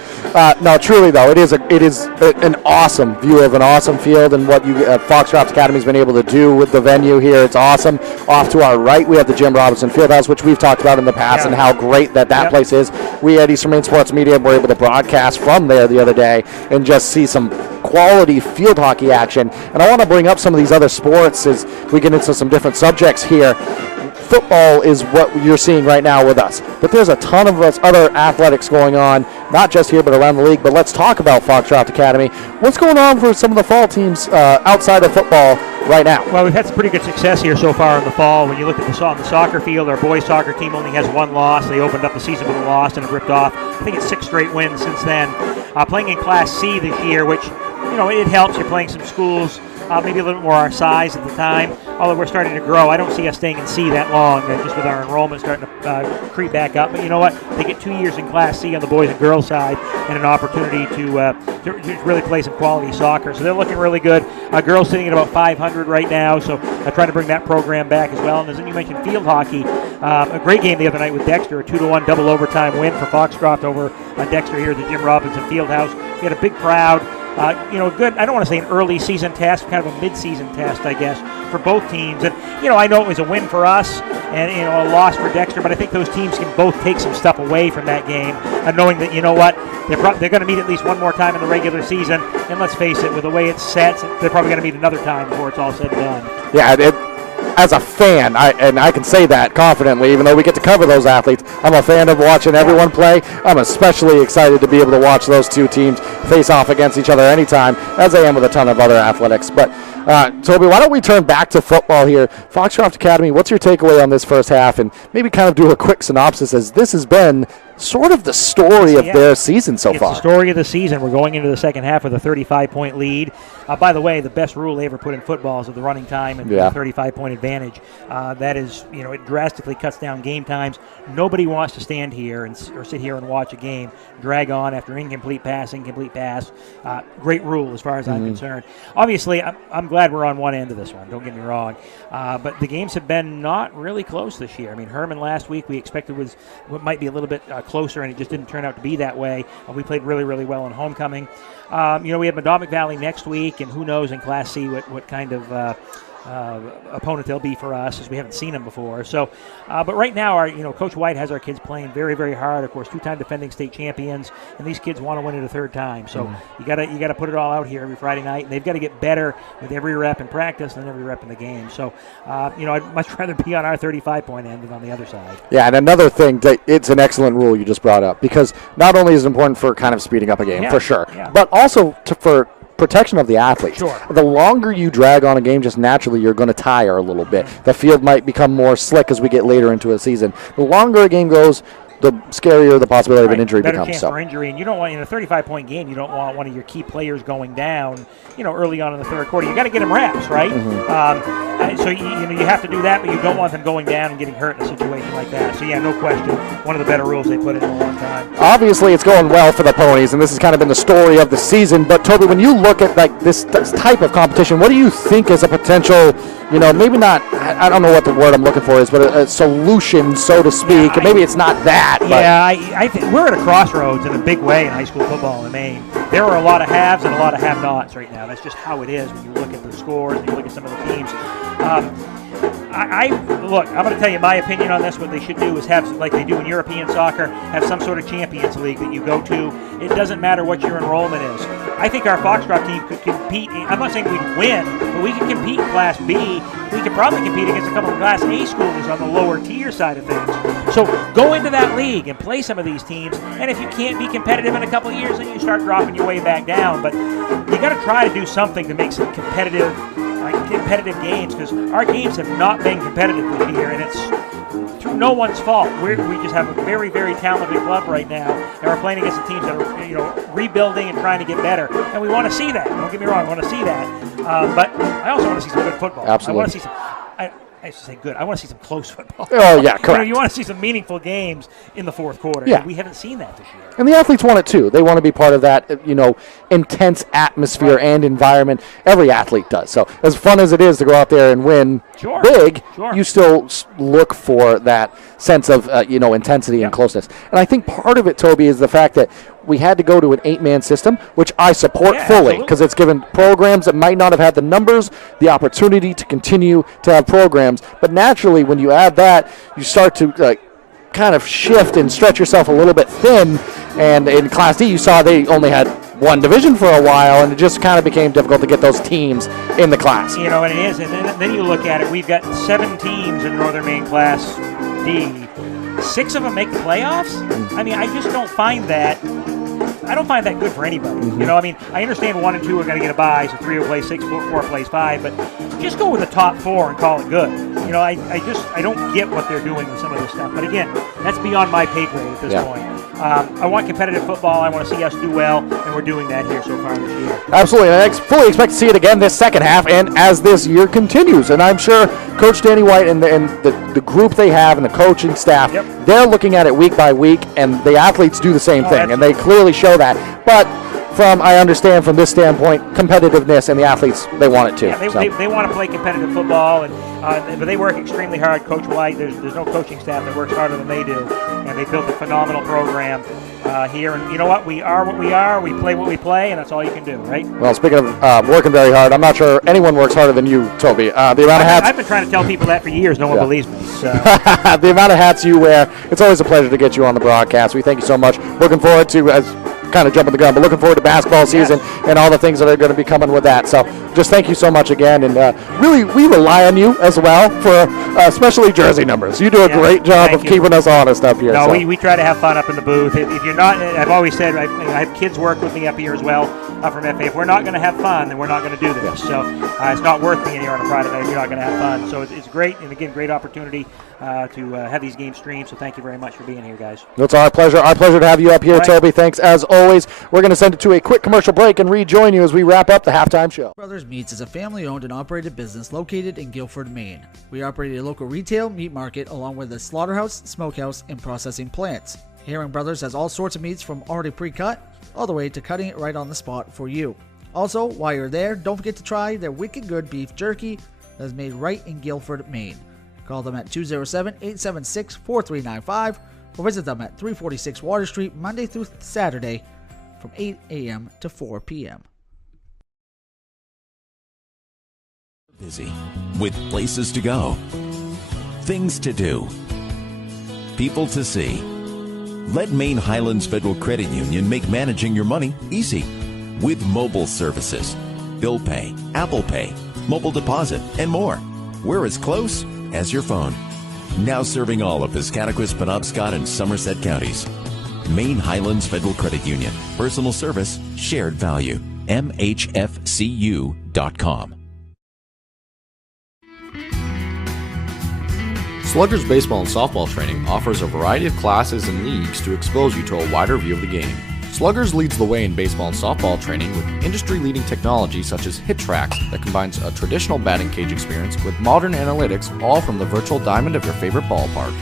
No, truly though, it is an awesome view of an awesome field, and what you Foxcroft Academy has been able to do with the venue here. It's awesome. Off to our right, we have the Jim Robinson Fieldhouse, which we've talked about in the past, and how great that place is. We at Eastern Maine Sports Media were able to broadcast from there the other day and just see some quality field hockey action. And I want to bring up some of these other sports as we get into some different subjects here. Football is what you're seeing right now with us, but there's a ton of other athletics going on, not just here but around the league. But let's talk about Foxcroft Academy. What's going on for some of the fall teams outside of football right now? Well, we've had some pretty good success here so far in the fall. When you look at the soccer field, our boys soccer team only has one loss. They opened up the season with a loss and have ripped off, I think it's 6 straight wins since then. Playing in Class C this year, which it helps. You're playing some schools maybe a little bit more our size at the time, although we're starting to grow. I don't see us staying in C that long, just with our enrollment starting to creep back up. But you know what? They get 2 years in Class C on the boys and girls side and an opportunity to really play some quality soccer. So they're looking really good. Girls sitting at about 500 right now, so I'm trying to bring that program back as well. And as you mentioned, field hockey, a great game the other night with Dexter, a 2-1 double overtime win for Foxcroft over Dexter here at the Jim Robinson Fieldhouse. We had a big crowd. Good, I don't want to say an early season test, kind of a mid-season test, I guess, for both teams. And, I know it was a win for us and, a loss for Dexter, but I think those teams can both take some stuff away from that game, and knowing that, they're going to meet at least one more time in the regular season. And let's face it, with the way it's set, they're probably going to meet another time before it's all said and done. Yeah, as a fan, I can say that confidently, even though we get to cover those athletes, I'm a fan of watching everyone play. I'm especially excited to be able to watch those two teams face off against each other anytime, as I am with a ton of other athletics. But, Toby, why don't we turn back to football here? Foxcroft Academy, what's your takeaway on this first half? And maybe kind of do a quick synopsis, as this has been sort of the story of their season so far. It's the story of the season. We're going into the second half with a 35-point lead. By the way, the best rule they ever put in football is of the running time and the 35-point advantage. That is, it drastically cuts down game times. Nobody wants to stand here or sit here and watch a game drag on after incomplete pass. Great rule as far as I'm concerned. Obviously, I'm glad we're on one end of this one. Don't get me wrong. But the games have been not really close this year. I mean, Herman last week we expected was what might be a little bit closer, and it just didn't turn out to be that way. We played really, really well in homecoming. We have Madomic Valley next week, and who knows in Class C what kind of opponent they'll be for us, as we haven't seen them before. So, but right now, our Coach White has our kids playing very, very hard. Of course, 2-time defending state champions, and these kids want to win it a third time. So you gotta put it all out here every Friday night, and they've got to get better with every rep in practice and every rep in the game. So, I'd much rather be on our 35-point end than on the other side. Yeah, and another thing, it's an excellent rule you just brought up, because not only is it important for kind of speeding up a game, for sure, but also for protection of the athletes. Sure. The longer you drag on a game, just naturally you're going to tire a little bit. The field might become more slick as we get later into a season. The longer a game goes, the scarier the possibility of an injury better becomes. Chance for injury, and you don't want, in a 35-point game, you don't want one of your key players going down, early on in the third quarter. You got to get them reps, right? So you have to do that, but you don't want them going down and getting hurt in a situation like that. So yeah, no question, one of the better rules they put in a long time. Obviously, it's going well for the Ponies, and this has kind of been the story of the season. But Toby, when you look at like this type of competition, what do you think is a potential, maybe not, I don't know what the word I'm looking for is, but a solution, so to speak? And maybe it's not that. But. Yeah, I think we're at a crossroads in a big way in high school football in Maine. There are a lot of haves and a lot of have-nots right now. That's just how it is when you look at the scores and you look at some of the teams. Look, I'm going to tell you my opinion on this. What they should do is have, like they do in European soccer, have some sort of Champions League that you go to. It doesn't matter what your enrollment is. I think our Foxcroft team could compete. I'm not saying we'd win, but we could compete in Class B. We could probably compete against a couple of Class A schools on the lower tier side of things. So go into that league and play some of these teams. And if you can't be competitive in a couple of years, then you start dropping your way back down. But you got to try to do something to make some competitive games, because our games have not been competitive this year, and it's through no one's fault. We just have a very, very talented club right now, and we're playing against the teams that are rebuilding and trying to get better, and we want to see that. Don't get me wrong, I want to see that, but I also want to see some good football. Absolutely. I want to see some. I should say good. I want to see some close football. Oh, yeah, correct. You want to see some meaningful games in the fourth quarter. Yeah. We haven't seen that this year. And the athletes want it too. They want to be part of that, intense atmosphere and environment. Every athlete does. So as fun as it is to go out there and win big, you still look for that sense of, intensity and closeness. And I think part of it, Toby, is the fact that we had to go to an 8-man system, which I support fully, because it's given programs that might not have had the numbers the opportunity to continue to have programs. But naturally, when you add that, you start to kind of shift and stretch yourself a little bit thin. And in Class D, you saw they only had one division for a while, and it just kind of became difficult to get those teams in the class. And it is. And then you look at it, we've got 7 teams in Northern Maine Class D. 6 of them make the playoffs? I mean, I just don't find that. I don't find that good for anybody. I understand 1 and 2 are going to get a bye, so 3 will play 6, 4 plays 5, but just go with the top 4 and call it good. I don't get what they're doing with some of this stuff. But again, that's beyond my pay grade at this point. I want competitive football. I want to see us do well, and we're doing that here so far this year. Absolutely. I fully expect to see it again this second half and as this year continues. And I'm sure Coach Danny White and the group they have and the coaching staff, they're looking at it week by week, and the athletes do the same thing, and they clearly show that. But I understand from this standpoint, competitiveness, and the athletes, they want it too. Yeah, they want to play competitive football, but they work extremely hard. Coach White, there's no coaching staff that works harder than they do, and they built a phenomenal program here. And you know what? We are what we are. We play what we play, and that's all you can do, right? Well, speaking of working very hard, I'm not sure anyone works harder than you, Toby. The amount of hats I've been trying to tell people that for years. No one believes me. So. The amount of hats you wear, it's always a pleasure to get you on the broadcast. We thank you so much. Looking forward to kind of jumping the gun, but looking forward to basketball season and all the things that are going to be coming with that. So just thank you so much again, and really we rely on you as well for especially jersey numbers. You do a great job of keeping us honest up here. No, we try to have fun up in the booth. If you're not, I've always said, I have kids work with me up here as well from FA. If we're not going to have fun, then we're not going to do this. So it's not worth being here on a Friday night if you're not going to have fun. So it's great, and again, great opportunity to have these games streamed. So thank you very much for being here, guys. It's our pleasure. Our pleasure to have you up here, Toby. Thanks as always. We're going to send it to a quick commercial break and rejoin you as we wrap up the halftime show. Brothers Meats is a family-owned and operated business located in Guilford, Maine. We operate a local retail meat market along with a slaughterhouse, smokehouse, and processing plants. Herring Brothers has all sorts of meats from already pre-cut all the way to cutting it right on the spot for you. Also, while you're there, don't forget to try their wicked good beef jerky that is made right in Guilford, Maine. Call them at 207-876-4395 or visit them at 346 Water Street Monday through Saturday from 8 a.m. to 4 p.m. Busy with places to go, things to do, people to see. Let Maine Highlands Federal Credit Union make managing your money easy with mobile services, bill pay, Apple Pay, mobile deposit, and more. We're as close as your phone. Now serving all of Piscataquis, Penobscot, and Somerset counties. Maine Highlands Federal Credit Union. Personal service, shared value. MHFCU.com. Sluggers baseball and softball training offers a variety of classes and leagues to expose you to a wider view of the game. Sluggers leads the way in baseball and softball training with industry-leading technology such as HitTrax that combines a traditional batting cage experience with modern analytics, all from the virtual diamond of your favorite ballpark.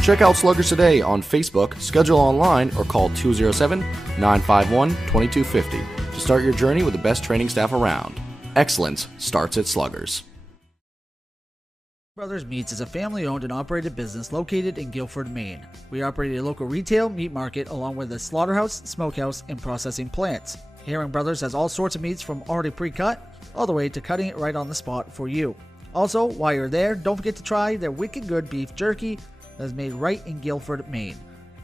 Check out Sluggers today on Facebook, schedule online, or call 207-951-2250 to start your journey with the best training staff around. Excellence starts at Sluggers. Brothers Meats is a family-owned and operated business located in Guilford, Maine. We operate a local retail meat market along with a slaughterhouse, smokehouse, and processing plants. Herring Brothers has all sorts of meats from already pre-cut all the way to cutting it right on the spot for you. Also, while you're there, don't forget to try their wicked good beef jerky that is made right in Guilford, Maine.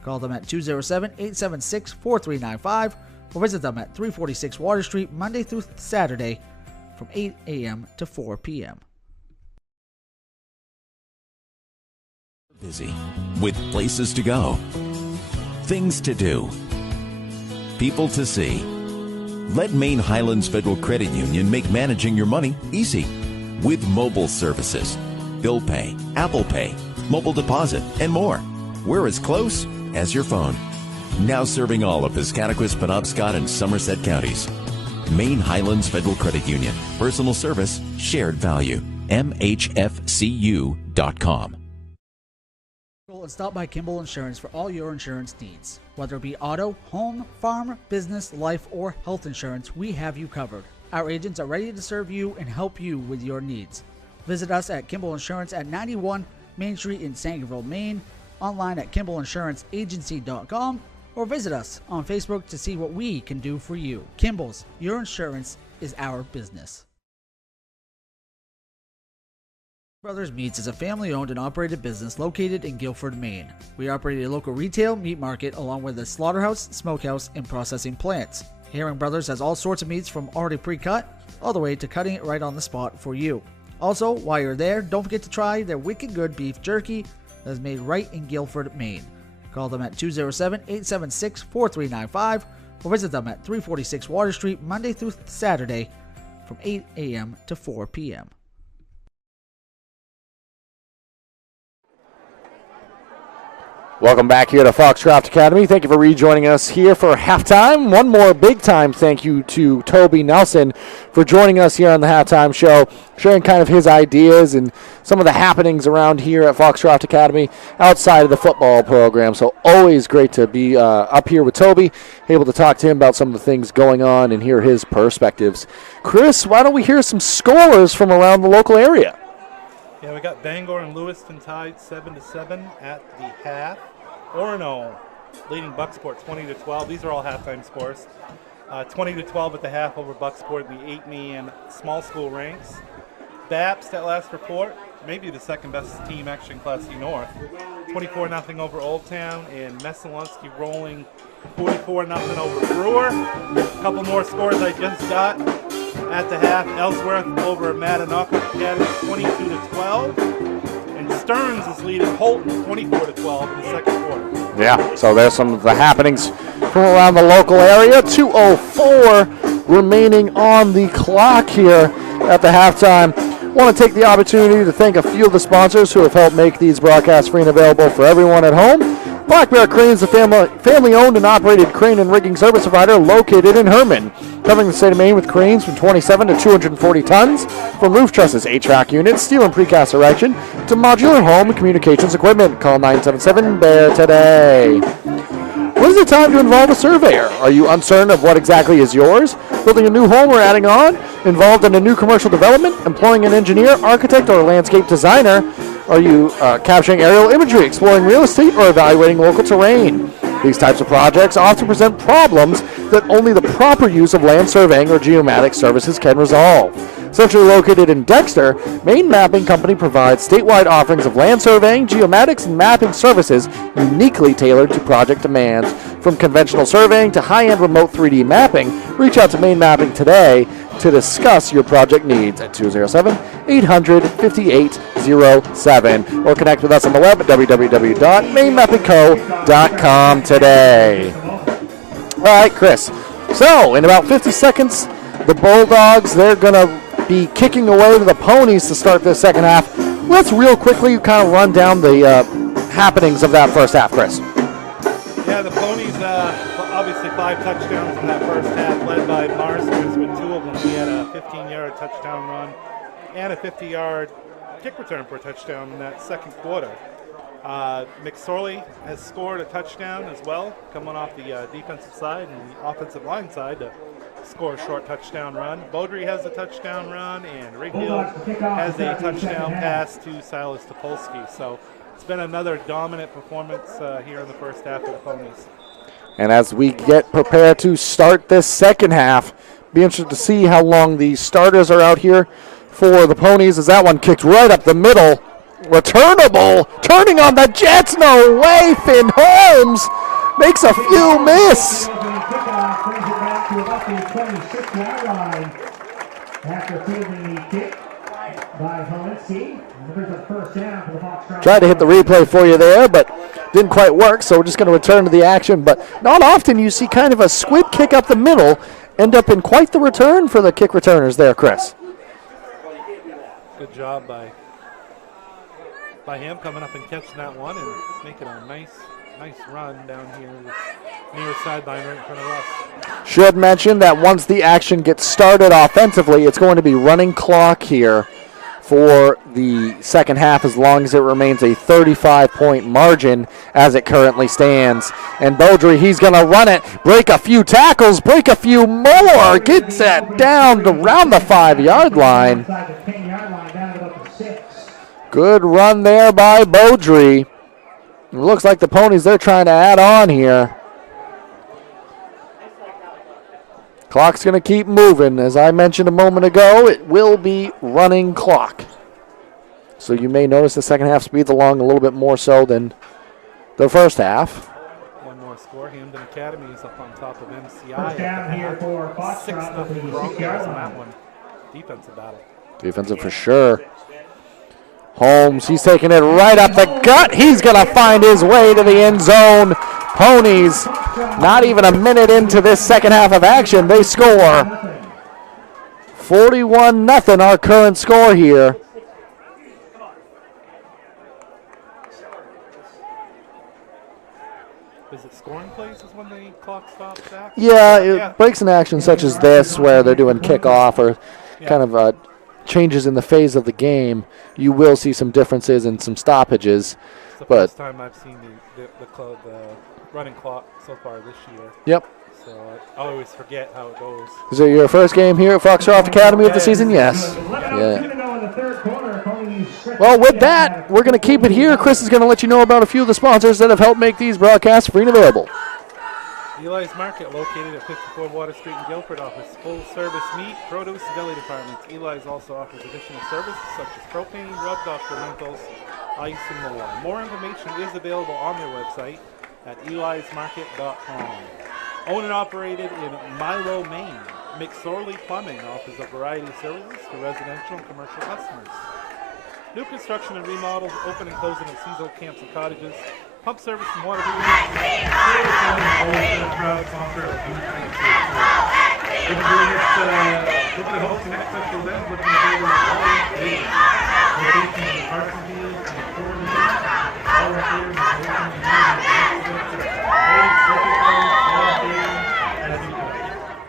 Call them at 207-876-4395 or visit them at 346 Water Street Monday through Saturday from 8 a.m. to 4 p.m. Busy with places to go, things to do, people to see. Let Maine Highlands Federal Credit Union make managing your money easy with mobile services, bill pay, Apple Pay, mobile deposit, and more. We're as close as your phone. Now serving all of Piscataquis, Penobscot, and Somerset counties. Maine Highlands Federal Credit Union. Personal service, shared value. MHFCU.com. And stop by Kimball Insurance for all your insurance needs. Whether it be auto, home, farm, business, life, or health insurance, we have you covered. Our agents are ready to serve you and help you with your needs. Visit us at Kimball Insurance at 91 Main Street in Sangerville, Maine, online at KimballInsuranceAgency.com, or visit us on Facebook to see what we can do for you. Kimball's, your insurance is our business. Brothers Meats is a family-owned and operated business located in Guilford, Maine. We operate a local retail meat market along with a slaughterhouse, smokehouse, and processing plants. Herring Brothers has all sorts of meats from already pre-cut all the way to cutting it right on the spot for you. Also, while you're there, don't forget to try their wicked good beef jerky that is made right in Guilford, Maine. Call them at 207-876-4395 or visit them at 346 Water Street Monday through Saturday from 8 a.m. to 4 p.m. Welcome back here to Foxcroft Academy. Thank you for rejoining us here for halftime. One more big time thank you to Toby Nelson for joining us here on the halftime show, sharing kind of his ideas and some of the happenings around here at Foxcroft Academy outside of the football program. So always great to be up here with Toby, able to talk to him about some of the things going on and hear his perspectives. Chris, why don't we hear some scores from around the local area? Yeah, we got Bangor and Lewiston tied 7-7 at the half. Orono leading Bucksport 20-12. These are all halftime scores. 20-12 at the half over Bucksport in the 8-man small school ranks. Baps, that last report, maybe the second best team actually in Class C North. 24-0 over Old Town, and Messalunski rolling 44-0 over Brewer. A couple more scores I just got. At the half, Ellsworth over Madison Academy 22-12. And Stearns is leading Holton 24-12 in the second quarter. Yeah, so there's some of the happenings from around the local area. 2:04 remaining on the clock here at the halftime. Want to take the opportunity to thank a few of the sponsors who have helped make these broadcasts free and available for everyone at home. Black Bear Cranes, a family-owned and operated crane and rigging service provider located in Herman, covering the state of Maine with cranes from 27 to 240 tons, from roof trusses, HVAC units, steel and precast erection, to modular home and communications equipment. Call 977-BEAR today. When is it time to involve a surveyor? Are you uncertain of what exactly is yours? Building a new home or adding on? Involved in a new commercial development? Employing an engineer, architect, or a landscape designer? Are you capturing aerial imagery, exploring real estate, or evaluating local terrain? These types of projects often present problems that only the proper use of land surveying or geomatic services can resolve. Centrally located in Dexter, Maine Mapping Company provides statewide offerings of land surveying, geomatics, and mapping services uniquely tailored to project demands. From conventional surveying to high-end remote 3D mapping, reach out to Maine Mapping today to discuss your project needs at 207-800-5807 or connect with us on the web at www.mainemappingco.com today. All right, Chris. So, in about 50 seconds, the Bulldogs, they're going to be kicking away to the Ponies to start this second half. let's real quickly kind of run down the happenings of that first half, Chris. Yeah, the Ponies, obviously 5 touchdowns in that first half, led by Marsters with 2 of them. He had a 15-yard touchdown run and a 50-yard kick return for a touchdown in that second quarter. McSorley has scored a touchdown as well, coming off the defensive side and the offensive line side to score a short touchdown run. Beaudry has a touchdown run, and Righill has a touchdown pass to Silas Topolsky. So it's been another dominant performance here in the first half of the Ponies. And as we get prepared to start this second half, be interested to see how long the starters are out here for the Ponies, as that one kicked right up the middle. Returnable, turning on the Jets, no way, Finn Holmes makes a few miss. Tried to hit the replay for you there, but didn't quite work, so we're just going to return to the action. But not often you see kind of a squib kick up the middle end up in quite the return for the kick returners there, Chris. Good job by him coming up and catching that one and making a nice run down here near the sideline right in front of us. Should mention that once the action gets started offensively, it's going to be running clock here for the second half as long as it remains a 35-point margin as it currently stands. And Beaudry, he's going to run it, break a few tackles, break a few more, gets that down to around the 5-yard line. Good run there by Beaudry. It looks like the Ponies, they're trying to add on here. Clock's going to keep moving. As I mentioned a moment ago, it will be running clock. So you may notice the second half speeds along a little bit more so than the first half. One more score. Hampden Academy is up on top of MCI. First down here for Foxcroft. 6-0 Broncos on that one. Defensive battle. Defensive for sure. Holmes, he's taking it right up the gut. He's going to find his way to the end zone. Ponies, not even a minute into this second half of action, they score. 41-0 our current score here. Is it scoring plays is when the clock stops back? Yeah, it breaks in action such as this where they're doing kickoff or kind of changes in the phase of the game. You will see some differences and some stoppages. It's the but first time I've seen the running clock so far this year. Yep. So I always forget how it goes. Is it your first game here at Foxcroft Academy of the season? Yes. Yeah. Well, with that, we're going to keep it here. Chris is going to let you know about a few of the sponsors that have helped make these broadcasts free and available. Eli's Market, located at 54 Water Street in Guilford, offers full-service meat, produce, and deli departments. Eli's also offers additional services such as propane, rubbed off for rentals, ice, and more. More information is available on their website at elismarket.com. Owned and operated in Milo, Maine, McSorley Plumbing offers a variety of services to residential and commercial customers. New construction and remodels, open and closing of seasonal camps and cottages, pump service and water heating. Proud sponsor of Youth Looking to host the next special event, looking to build location in Parsonsville and Florida. All recreators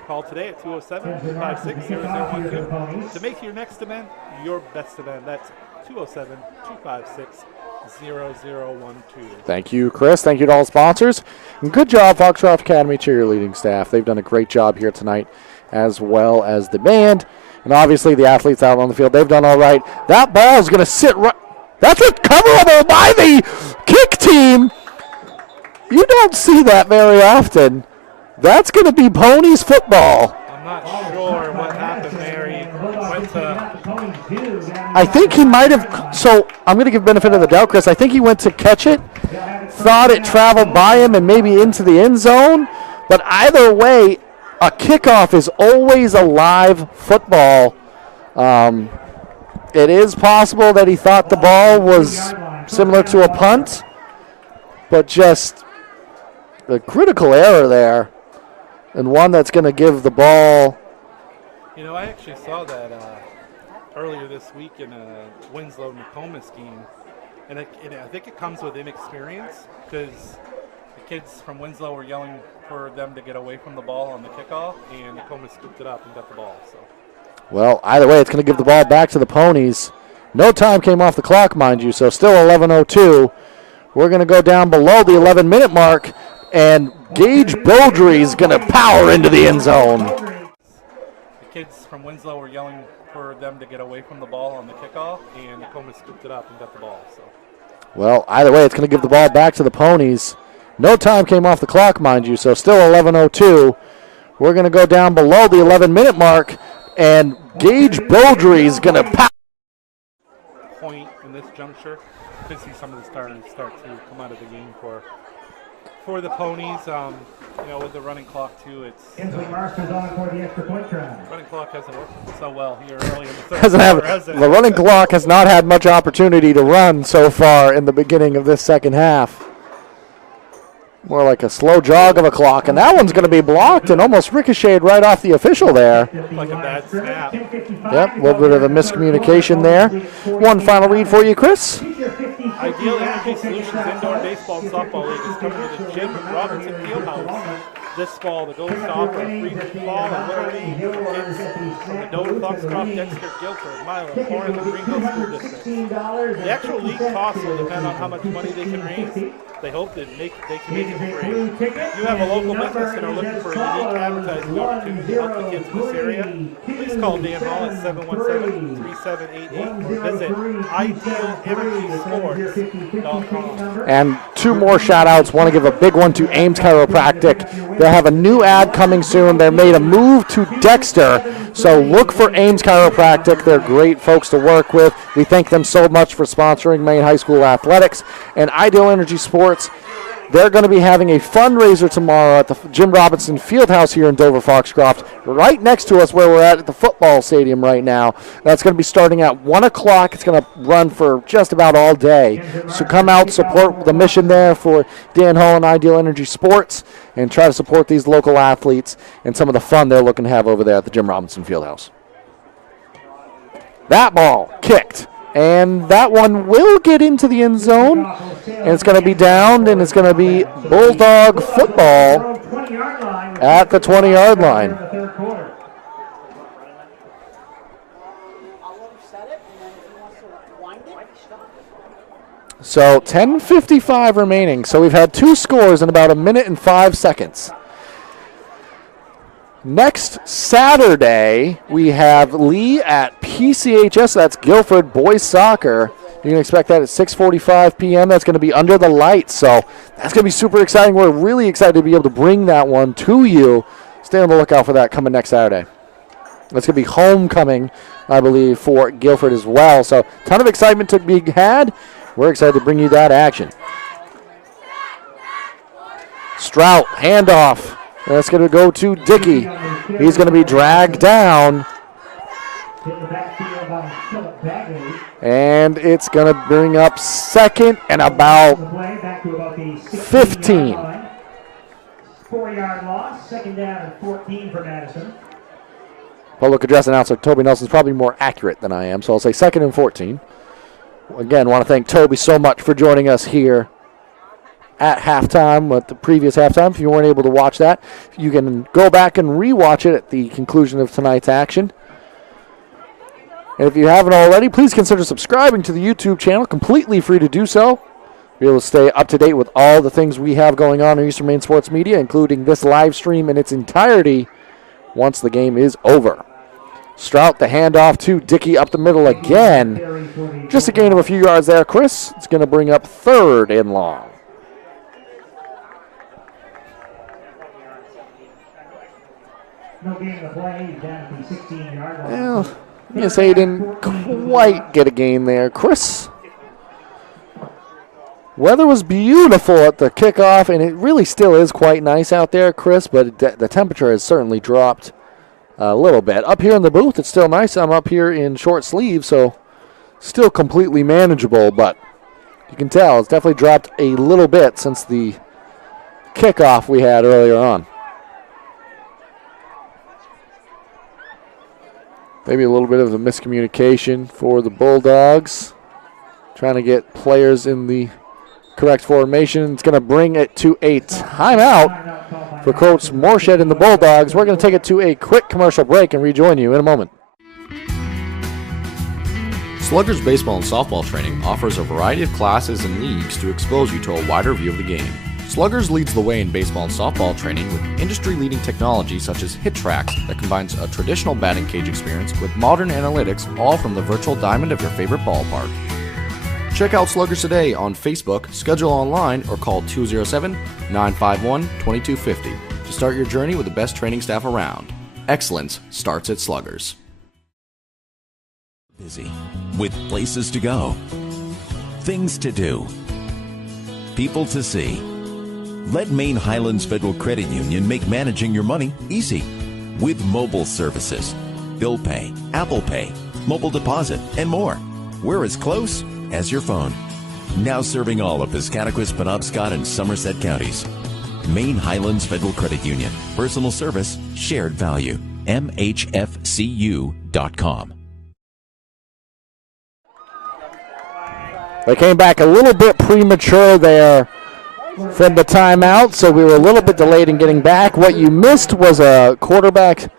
Call today at 207-256-0012 to make your next event your best event. That's 207-256-0012. Thank you, Chris. Thank you to all sponsors. And good job, Foxcroft Academy cheerleading staff. They've done a great job here tonight, as well as the band. And obviously the athletes out on the field, they've done all right. That ball is going to sit right. That's recoverable by the kick team. You don't see that very often. That's going to be Ponies football. I'm not sure what happened there. I think he might have, so I'm going to give benefit of the doubt, Chris. I think he went to catch it, thought it traveled by him and maybe into the end zone. But either way, a kickoff is always a live football. It is possible that he thought the ball was similar to a punt, but just a critical error there, and one that's going to give the ball. You know, I actually saw that earlier this week in a Winslow-Nokomis game, and I think it comes with inexperience because the kids from Winslow were yelling for them to get away from the ball on the kickoff, and Nokomis scooped it up and got the ball. So. Well, either way, it's going to give the ball back to the Ponies. No time came off the clock, mind you, so still 11:02. We're going to go down below the 11-minute mark, and Gage Beaudry is going to power into the end zone. The kids from Winslow were yelling for them to get away from the ball on the kickoff, and Nokomis scooped it up and got the ball. So. Well, either way, it's going to give the ball back to the Ponies. No time came off the clock, mind you, so still 11:02. We're going to go down below the 11-minute mark, and Gage Beaudry is going to power. Point in this juncture. Could see some of the starters start to come out of the game for the Ponies. With the running clock too, it's running clock hasn't worked so well here early in the third quarter. The running clock has not had much opportunity to run so far in the beginning of this second half. More like a slow jog of a clock, and that one's going to be blocked and almost ricocheted right off the official there. Like a bad snap. Yep, a little bit of a miscommunication there. One final read for you, Chris. Ideal Energy Solutions Indoor Baseball and Softball League is coming to the Jim Robinson Fieldhouse this fall. The goal is to offer a free ball and winter league for kids from the Dover, Foxcroft, Dexter, Guilford, Milan, Corinth, and Greenville school districts. The actual league costs will depend on how much money they can raise. They hope that they can make it free. If you have a local business and are looking for a unique advertising opportunity to help the kids in this area, please call Dan Hall at 717-3788 or visit idealenergysports.com. And two more shout-outs. Want to give a big one to Ames Chiropractic. They have a new ad coming soon. They made a move to Dexter, so look for Ames Chiropractic. They're great folks to work with. We thank them so much for sponsoring Maine High School athletics. And Ideal Energy Sports, they're going to be having a fundraiser tomorrow at the Jim Robinson Fieldhouse here in Dover Foxcroft, right next to us where we're at the football stadium right now. That's going to be starting at 1 o'clock. It's going to run for just about all day. So come out, support the mission there for Dan Hall and Ideal Energy Sports, and try to support these local athletes and some of the fun they're looking to have over there at the Jim Robinson Fieldhouse. That ball kicked. And that one will get into the end zone, and it's going to be downed, and it's going to be Bulldog football at the 20-yard line. So 10:55 remaining. So we've had two scores in about a minute and 5 seconds. Next Saturday, we have Lee at PCHS. That's Guilford Boys Soccer. You can expect that at 6:45 p.m. That's going to be under the lights. So that's going to be super exciting. We're really excited to be able to bring that one to you. Stay on the lookout for that coming next Saturday. That's going to be homecoming, I believe, for Guilford as well. So a ton of excitement to be had. We're excited to bring you that action. Strout, handoff. That's going to go to Dickey. He's going to be dragged down. And it's going to bring up second and about 15. 4-yard loss, second down and 14 for Madison. Public address announcer Toby Nelson's probably more accurate than I am, so I'll say second and 14. Again, want to thank Toby so much for joining us here at halftime, at the previous halftime. If you weren't able to watch that, you can go back and rewatch it at the conclusion of tonight's action. And if you haven't already, please consider subscribing to the YouTube channel. Completely free to do so. Be able to stay up to date with all the things we have going on in Eastern Maine Sports Media, including this live stream in its entirety once the game is over. Strout, the handoff to Dickey up the middle again. Just a gain of a few yards there, Chris. It's going to bring up third and long. Well, I'm going to say he didn't quite get a gain there, Chris. Weather was beautiful at the kickoff, and it really still is quite nice out there, Chris, but the temperature has certainly dropped a little bit. Up here in the booth, it's still nice. I'm up here in short sleeves, so still completely manageable, but you can tell it's definitely dropped a little bit since the kickoff we had earlier on. Maybe a little bit of a miscommunication for the Bulldogs. Trying to get players in the correct formation. It's going to bring it to a timeout for Coach Morshed and the Bulldogs. We're going to take it to a quick commercial break and rejoin you in a moment. Sluggers baseball and softball training offers a variety of classes and leagues to expose you to a wider view of the game. Sluggers leads the way in baseball and softball training with industry-leading technology such as HitTrax that combines a traditional batting cage experience with modern analytics, all from the virtual diamond of your favorite ballpark. Check out Sluggers today on Facebook, schedule online, or call 207-951-2250 to start your journey with the best training staff around. Excellence starts at Sluggers. Busy with places to go, things to do, people to see. Let Maine Highlands Federal Credit Union make managing your money easy with mobile services, bill pay, Apple Pay, mobile deposit, and more. We're as close as your phone. Now serving all of Piscataquis, Penobscot, and Somerset counties. Maine Highlands Federal Credit Union. Personal service, shared value. MHFCU.com. They came back a little bit premature there from the timeout, so we were a little bit delayed in getting back. What you missed was a quarterback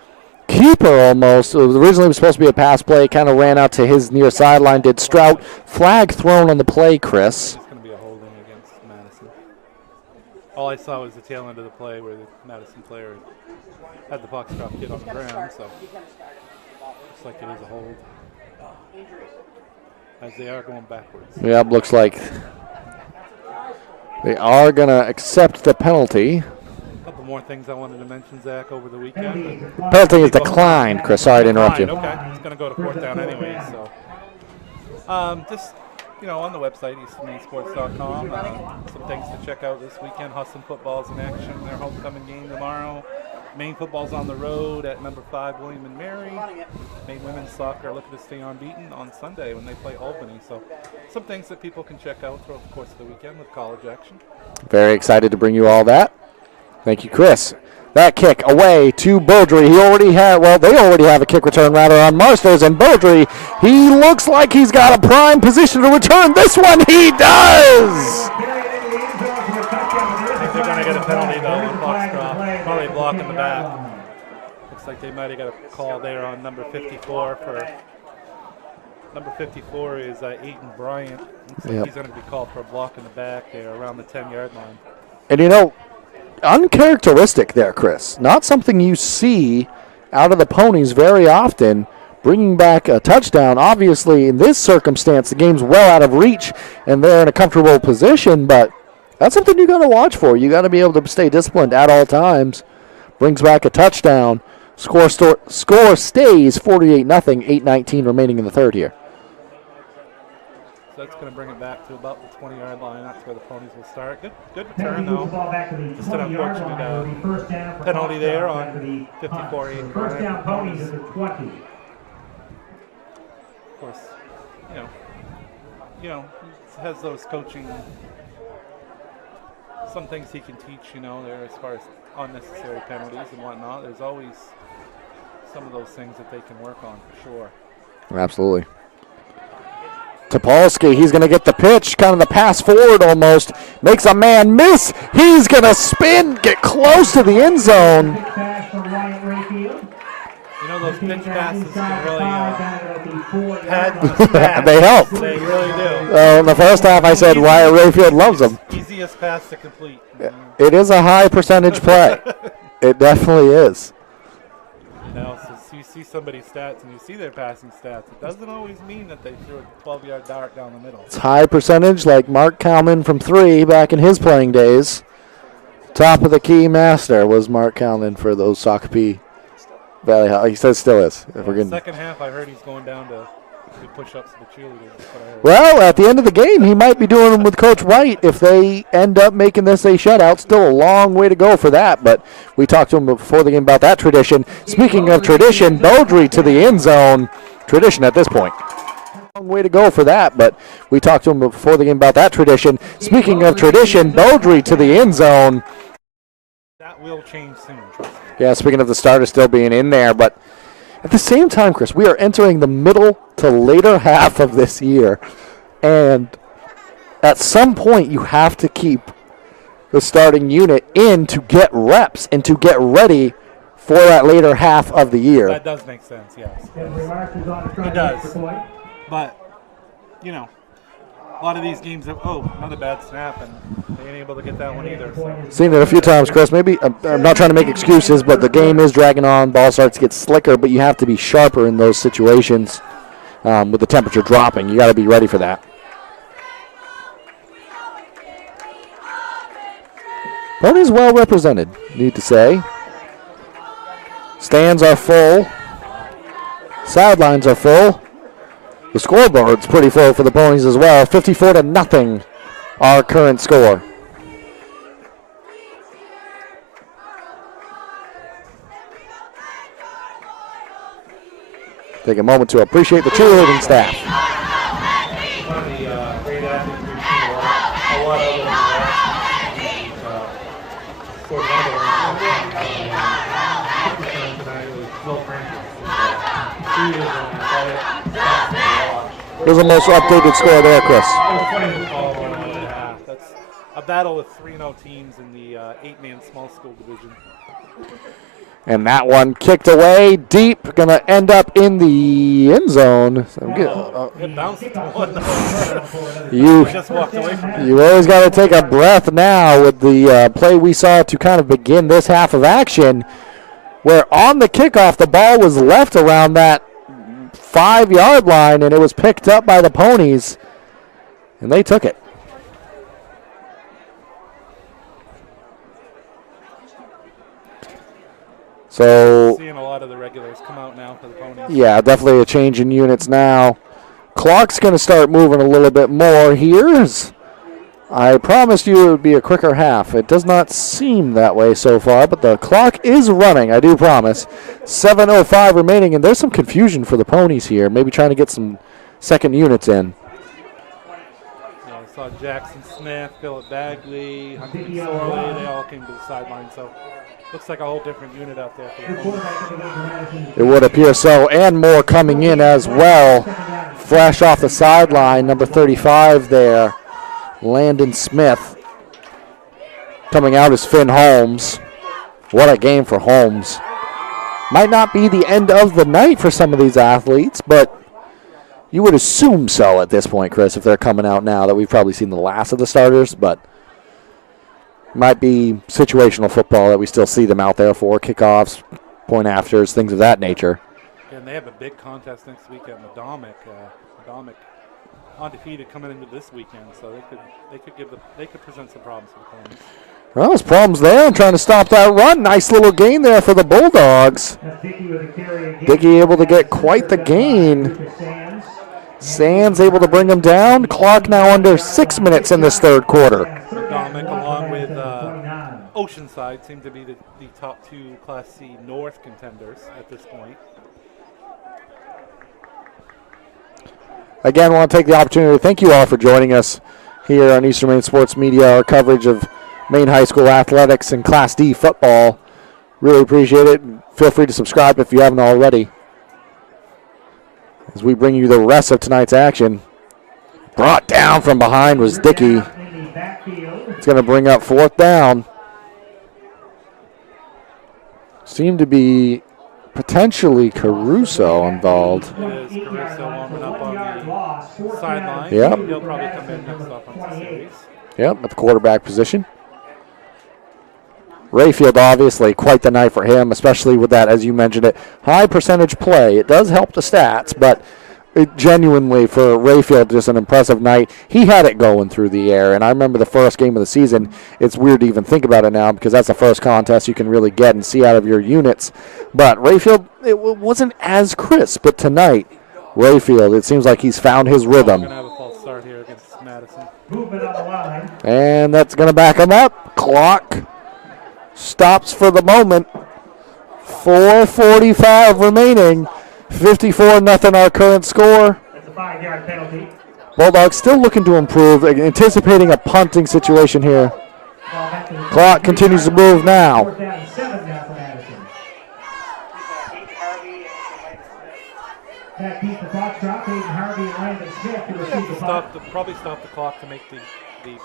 keeper almost. It was originally supposed to be a pass play, kind of ran out to his near sideline, did Strout. Flag thrown on the play, Chris. It's going to be a holding against Madison. All I saw was the tail end of the play where the Madison player had the Foxcroft kid on the ground, so looks like it is a hold. As they are going backwards. Yep, looks like they are going to accept the penalty. A couple more things I wanted to mention, Zach, over the weekend. Penalty is declined, Chris. Sorry to interrupt you. Okay, it's going to go to fourth down anyway. So, just on the website, easternmainsports.com, some things to check out this weekend. Huston football's in action. Their homecoming game tomorrow. Maine football's on the road at number 5, William and Mary. Maine women's soccer are looking to stay unbeaten on Sunday when they play Albany. So some things that people can check out throughout the course of the weekend with college action. Very excited to bring you all that. Thank you, Chris. That kick away to Beaudry. They already have a kick return rather on Marsters, and Beaudry, he looks like he's got a prime position to return this one. He does! I think they're going to get a penalty, though, on Foxcroft. Probably a block in the back. Looks like they might have got a call there on number 54 for... Number 54 is Aiden Bryant. Looks like he's going to be called for a block in the back there around the 10-yard line. And uncharacteristic there, Chris. Not something you see out of the Ponies very often, bringing back a touchdown. Obviously, in this circumstance, the game's well out of reach, and they're in a comfortable position, but that's something you got to watch for. You got to be able to stay disciplined at all times. Brings back a touchdown. Score stays 48-0, 8:19 remaining in the third here. So that's going to bring it back to about the 20-yard line. That's where the Ponies will start. Good return, though. Just an unfortunate penalty there on 54-8. First down, Ponies is at 20. Of course, he has those coaching, some things he can teach, there as far as unnecessary penalties and whatnot. There's always some of those things that they can work on for sure. Absolutely. Topolsky, he's going to get the pitch, kind of the pass forward almost. Makes a man miss. He's going to spin, get close to the end zone. Those pitch passes can really pad the stats. They help. They really do. In the first half, I said Wyatt Rayfield loves them. Easiest pass to complete. It is a high percentage play. It definitely is. So you see somebody's stats and you see their passing stats. It doesn't always mean that they threw a 12-yard dart down the middle. It's high percentage, like Mark Kalman from 3 back in his playing days. Top of the key master was Mark Kalman for those Sockapee Valley High. He says still is. Second half, I heard he's going down to do push-ups with the cheerleaders. Well, at the end of the game, he might be doing them with Coach White if they end up making this a shutout. Still a long way to go for that, but we talked to him before the game about that tradition. Speaking of tradition, Beaudry to the end zone. Tradition at this point. Long way to go for that, but we talked to him before the game about that tradition. Speaking of tradition, Beaudry to the end zone. That will change soon, trust me. Yeah, speaking of the starter still being in there, but At the same time, Chris, we are entering the middle to later half of this year, and at some point you have to keep the starting unit in to get reps and to get ready for that later half of the year. That does make sense, yes. It does. But, you know, a lot of these games have, another bad snap, and they ain't able to get that one either. So. Seen it a few times, Chris. Maybe I'm not trying to make excuses, but the game is dragging on. Ball starts to get slicker, but you have to be sharper in those situations with the temperature dropping. You got to be ready for that. Ponies well represented, need to say. Stands are full. Sidelines are full. The scoreboard's pretty full for the Ponies as well. 54-0, our current score. Take a moment to appreciate the cheerleading staff. One of the great athletes we've seen a lot of them. Here's the most updated score there, Chris. That's a battle of 3-0 teams in the 8-man small school division. And that one kicked away deep, going to end up in the end zone. It bounced to one. Just walked away from it. You always got to take a breath now with the play we saw to kind of begin this half of action, where on the kickoff the ball was left around that 5-yard line, and it was picked up by the Ponies, and they took it. So, seeing a lot of the regulars come out now for the Ponies. Yeah, definitely a change in units now. Clock's going to start moving a little bit more here. I promised you it would be a quicker half. It does not seem that way so far, but the clock is running, I do promise. 7:05 remaining, and there's some confusion for the Ponies here, maybe trying to get some second units in. Yeah, I saw Jackson Smith, Philip Bagley, Hunter Sorley, they all came to the sideline, so looks like a whole different unit out there for the Ponies. It would appear so, and more coming in as well. Fresh off the sideline, number 35 there. Landon Smith. Coming out is Finn Holmes. What a game for Holmes. Might not be the end of the night for some of these athletes, but you would assume so at this point, Chris, if they're coming out now, that we've probably seen the last of the starters, but might be situational football that we still see them out there for, kickoffs, point afters, things of that nature. And they have a big contest next week at Madomic. Madomic undefeated coming into this weekend, so they could present some problems for the Ponies. Well, there's problems there. I'm trying to stop that run. Nice little gain there for the Bulldogs. Dickey able to get quite the gain. Sands able to bring them down. Clock now under 6 minutes in this third quarter. Madomic along with Oceanside seem to be the top two Class C North contenders at this point. Again, I want to take the opportunity to thank you all for joining us here on Eastern Maine Sports Media, our coverage of Maine High School athletics and Class D football. Really appreciate it. Feel free to subscribe if you haven't already, as we bring you the rest of tonight's action. Brought down from behind was Dickey. It's going to bring up fourth down. Seemed to be potentially Caruso involved. It is Caruso warming up on the sideline. Yep. He'll probably come in next offensive series. Yep, at the quarterback position. Rayfield, obviously, quite the night for him, especially with that, as you mentioned it, high percentage play. It does help the stats, but it genuinely, for Rayfield, just an impressive night. He had it going through the air, and I remember the first game of the season. It's weird to even think about it now because that's the first contest you can really get and see out of your units. But Rayfield, it wasn't as crisp, but tonight, Rayfield, it seems like he's found his rhythm. We're going to have a false start here against Madison. And that's going to back him up. Clock stops for the moment. 4:45 remaining. 54-0 our current score. That's a 5-yard penalty. Bulldogs still looking to improve, anticipating a punting situation here. Clock continues to move now. That beat the Foxcroft, Aiden Harvey and Landon Smith to receive the punt. Probably stop the clock to make the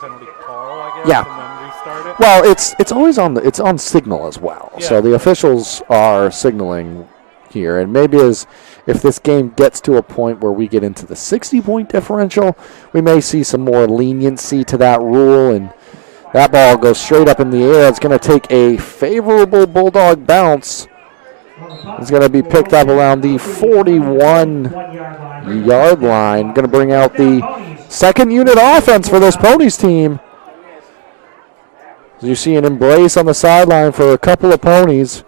penalty call, I guess, Yeah. and then restart it. Well, it's always it's on signal as well. Yeah. So the officials are signaling here, and maybe if this game gets to a point where we get into the 60-point differential, we may see some more leniency to that rule, and that ball goes straight up in the air. It's going to take a favorable Bulldog bounce. It's going to be picked up around the 41-yard line. Going to bring out the second unit offense for this Ponies team. You see an embrace on the sideline for a couple of Ponies.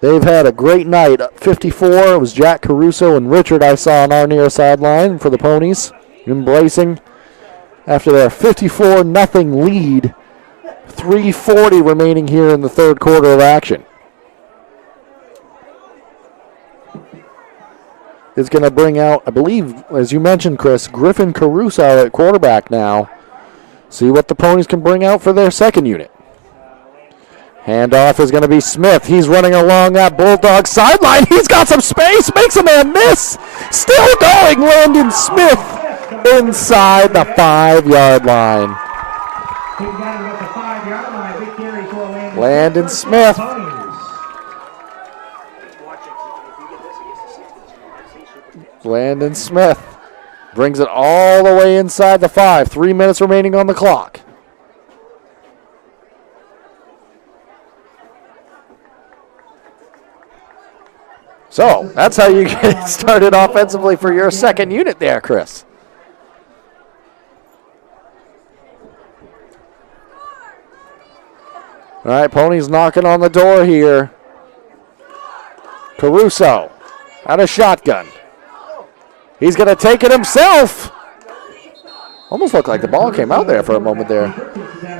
They've had a great night. 54, it was Jack Caruso and Richard I saw on our near sideline for the Ponies. Embracing after their 54-0 lead. 3:40 remaining here in the third quarter of action. Is going to bring out, I believe, as you mentioned, Chris, Griffin Caruso at quarterback now. See what the Ponies can bring out for their second unit. Handoff is going to be Smith. He's running along that Bulldog sideline. He's got some space, makes a man miss. Still going, Landon Smith inside the 5-yard line. Landon Smith. Landon Smith brings it all the way inside the 5. 3 minutes remaining on the clock. So that's how you get started offensively for your second unit there, Chris. All right, Ponies knocking on the door here. Caruso out of shotgun. He's going to take it himself. Almost looked like the ball came out there for a moment there.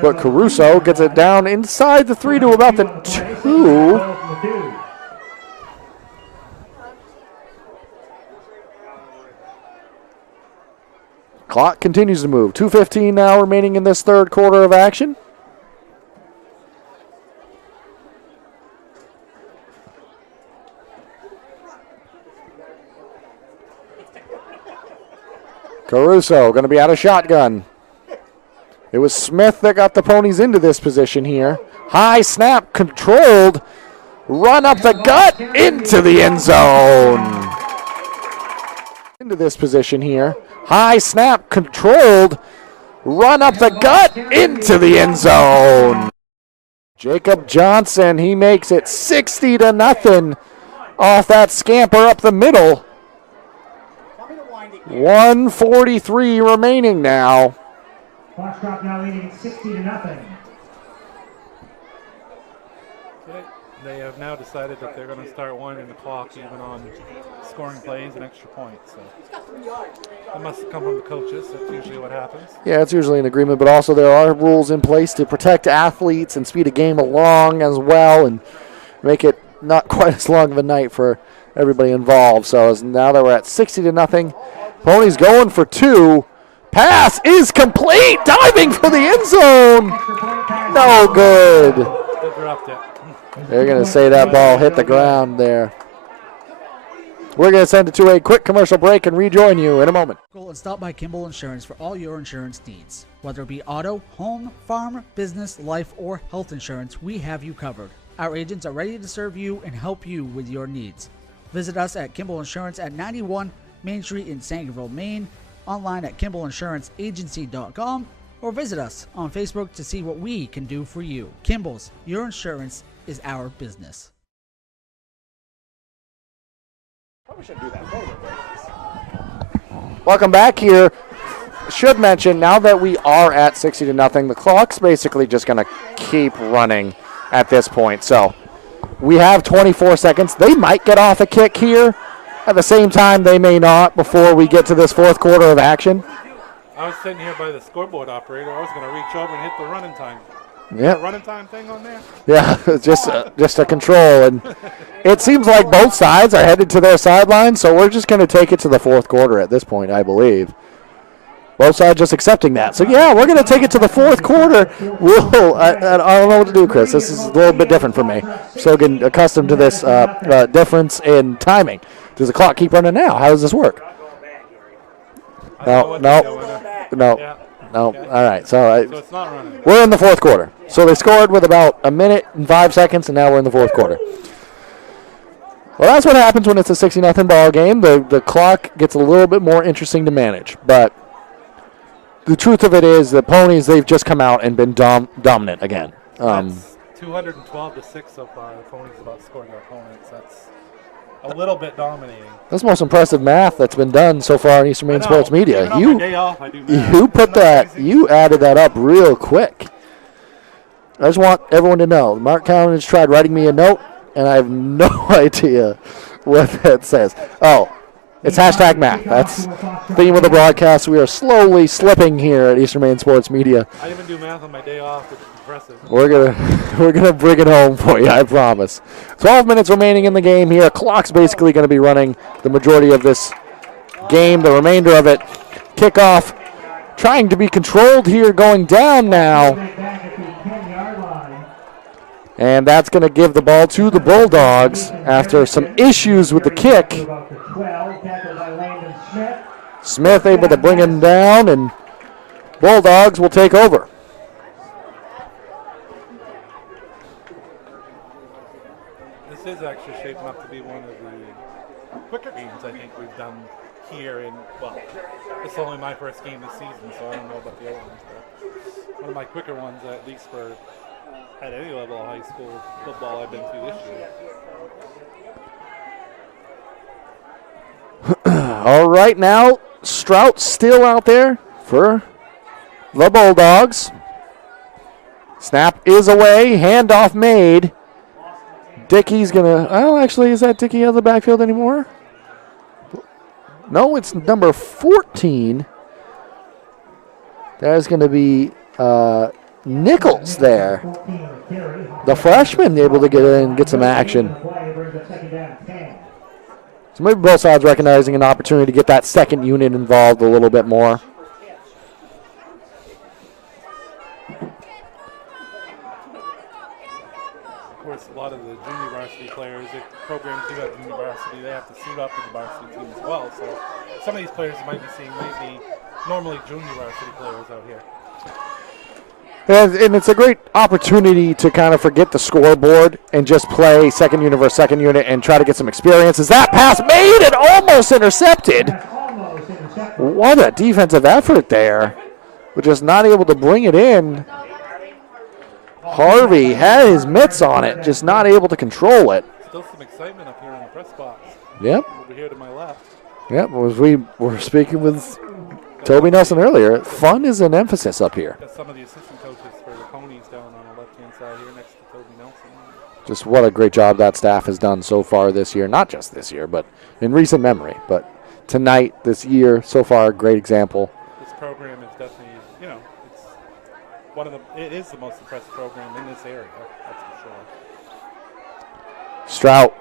But Caruso gets it down inside the 3 to about the 2. Clock continues to move. 2:15 now remaining in this third quarter of action. Caruso going to be out of shotgun. It was Smith that got the Ponies into this position here. High snap, controlled. Run up the gut into the end zone. Into this position here. High snap, controlled. Run up the gut into the end zone. Jacob Johnson, he makes it 60-0 off that scamper up the middle. 1:43 remaining now. Foxcroft now leading 60-0. They have now decided that they're going to start winding the clock even on scoring plays and extra points. So it must have come from the coaches. That's usually what happens. Yeah, it's usually an agreement, but also there are rules in place to protect athletes and speed a game along as well and make it not quite as long of a night for everybody involved. So as now that we're at 60-0, Ponies going for 2. Pass is complete. Diving for the end zone. No good. They dropped it. They're going to say that ball hit the ground there. We're going to send it to a quick commercial break and rejoin you in a moment. Go and stop by Kimball Insurance for all your insurance needs. Whether it be auto, home, farm, business, life, or health insurance, we have you covered. Our agents are ready to serve you and help you with your needs. Visit us at Kimball Insurance at 91 Main Street in Sangerville, Maine, online at KimballInsuranceAgency.com, or visit us on Facebook to see what we can do for you. Kimball's, your insurance is our business. Probably should do that. Welcome back here. Should mention, now that we are at 60-0, the clock's basically just going to keep running at this point. So we have 24 seconds. They might get off a kick here. At the same time, they may not before we get to this fourth quarter of action. I was sitting here by the scoreboard operator. I was going to reach over and hit the running time. Yeah. Running time thing on there? Yeah, just a control. And it seems like both sides are headed to their sidelines, so we're just going to take it to the fourth quarter at this point, I believe. Both sides just accepting that. So, yeah, we're going to take it to the fourth quarter. I don't know what to do, Chris. This is a little bit different for me. So getting accustomed to this difference in timing. Does the clock keep running now? How does this work? No. All right. So it's not running. We're in the fourth quarter. So they scored with about a minute and 5 seconds, and now we're in the fourth quarter. Well, that's what happens when it's a 60-0 ball game. The clock gets a little bit more interesting to manage. But the truth of it is the Ponies, they've just come out and been dominant again. That's 212-6 so far. The Ponies have outscored their opponents. That's a little bit dominating. That's the most impressive math that's been done so far in Eastern Maine Sports Media. Even on my day off, I do math. You added that up real quick. I just want everyone to know, Mark Collins tried writing me a note, and I have no idea what that says. Oh, it's hashtag math. That's the theme of the broadcast. We are slowly slipping here at Eastern Maine Sports Media. I even do math on my day off, which is impressive. We're gonna bring it home for you, I promise. 12 minutes remaining in the game here. Clock's basically going to be running the majority of this game, the remainder of it. Kickoff trying to be controlled here, going down now. And that's going to give the ball to the Bulldogs after some issues with the kick. Smith able to bring him down, and Bulldogs will take over. This is actually shaping up to be one of the quicker games I think we've done here in, well, it's only my first game this season, so I don't know about the other ones, but one of my quicker ones, at least for at any level of high school football I've been through this year. All right, now Strout still out there for the Bulldogs. Snap is away, handoff made. Dickey's going to, oh, actually, is that Dickey out of the backfield anymore? No, it's number 14. That is going to be Nichols there. The freshman able to get in and get some action. So maybe both sides recognizing an opportunity to get that second unit involved a little bit more. Of course, a lot of the junior varsity players, if programs do have junior varsity, they have to suit up with the varsity team as well. So some of these players you might be seeing might be normally junior varsity players out here. And it's a great opportunity to kind of forget the scoreboard and just play second unit versus second unit and try to get some experience. As that pass made and almost intercepted. What a defensive effort there. But just not able to bring it in. Harvey had his mitts on it, just not able to control it. Still some excitement up here in the press box. Yep. Over here to my left. Yep, as we were speaking with Toby Nelson earlier, fun is an emphasis up here. Got some of the assistant coaches for the Ponies down on the left-hand side here next to Toby Nelson. Just what a great job that staff has done so far this year. Not just this year, but in recent memory. But tonight, this year, so far, a great example. This program is definitely, you know, it's one of the, it is the most impressive program in this area, that's for sure. Strout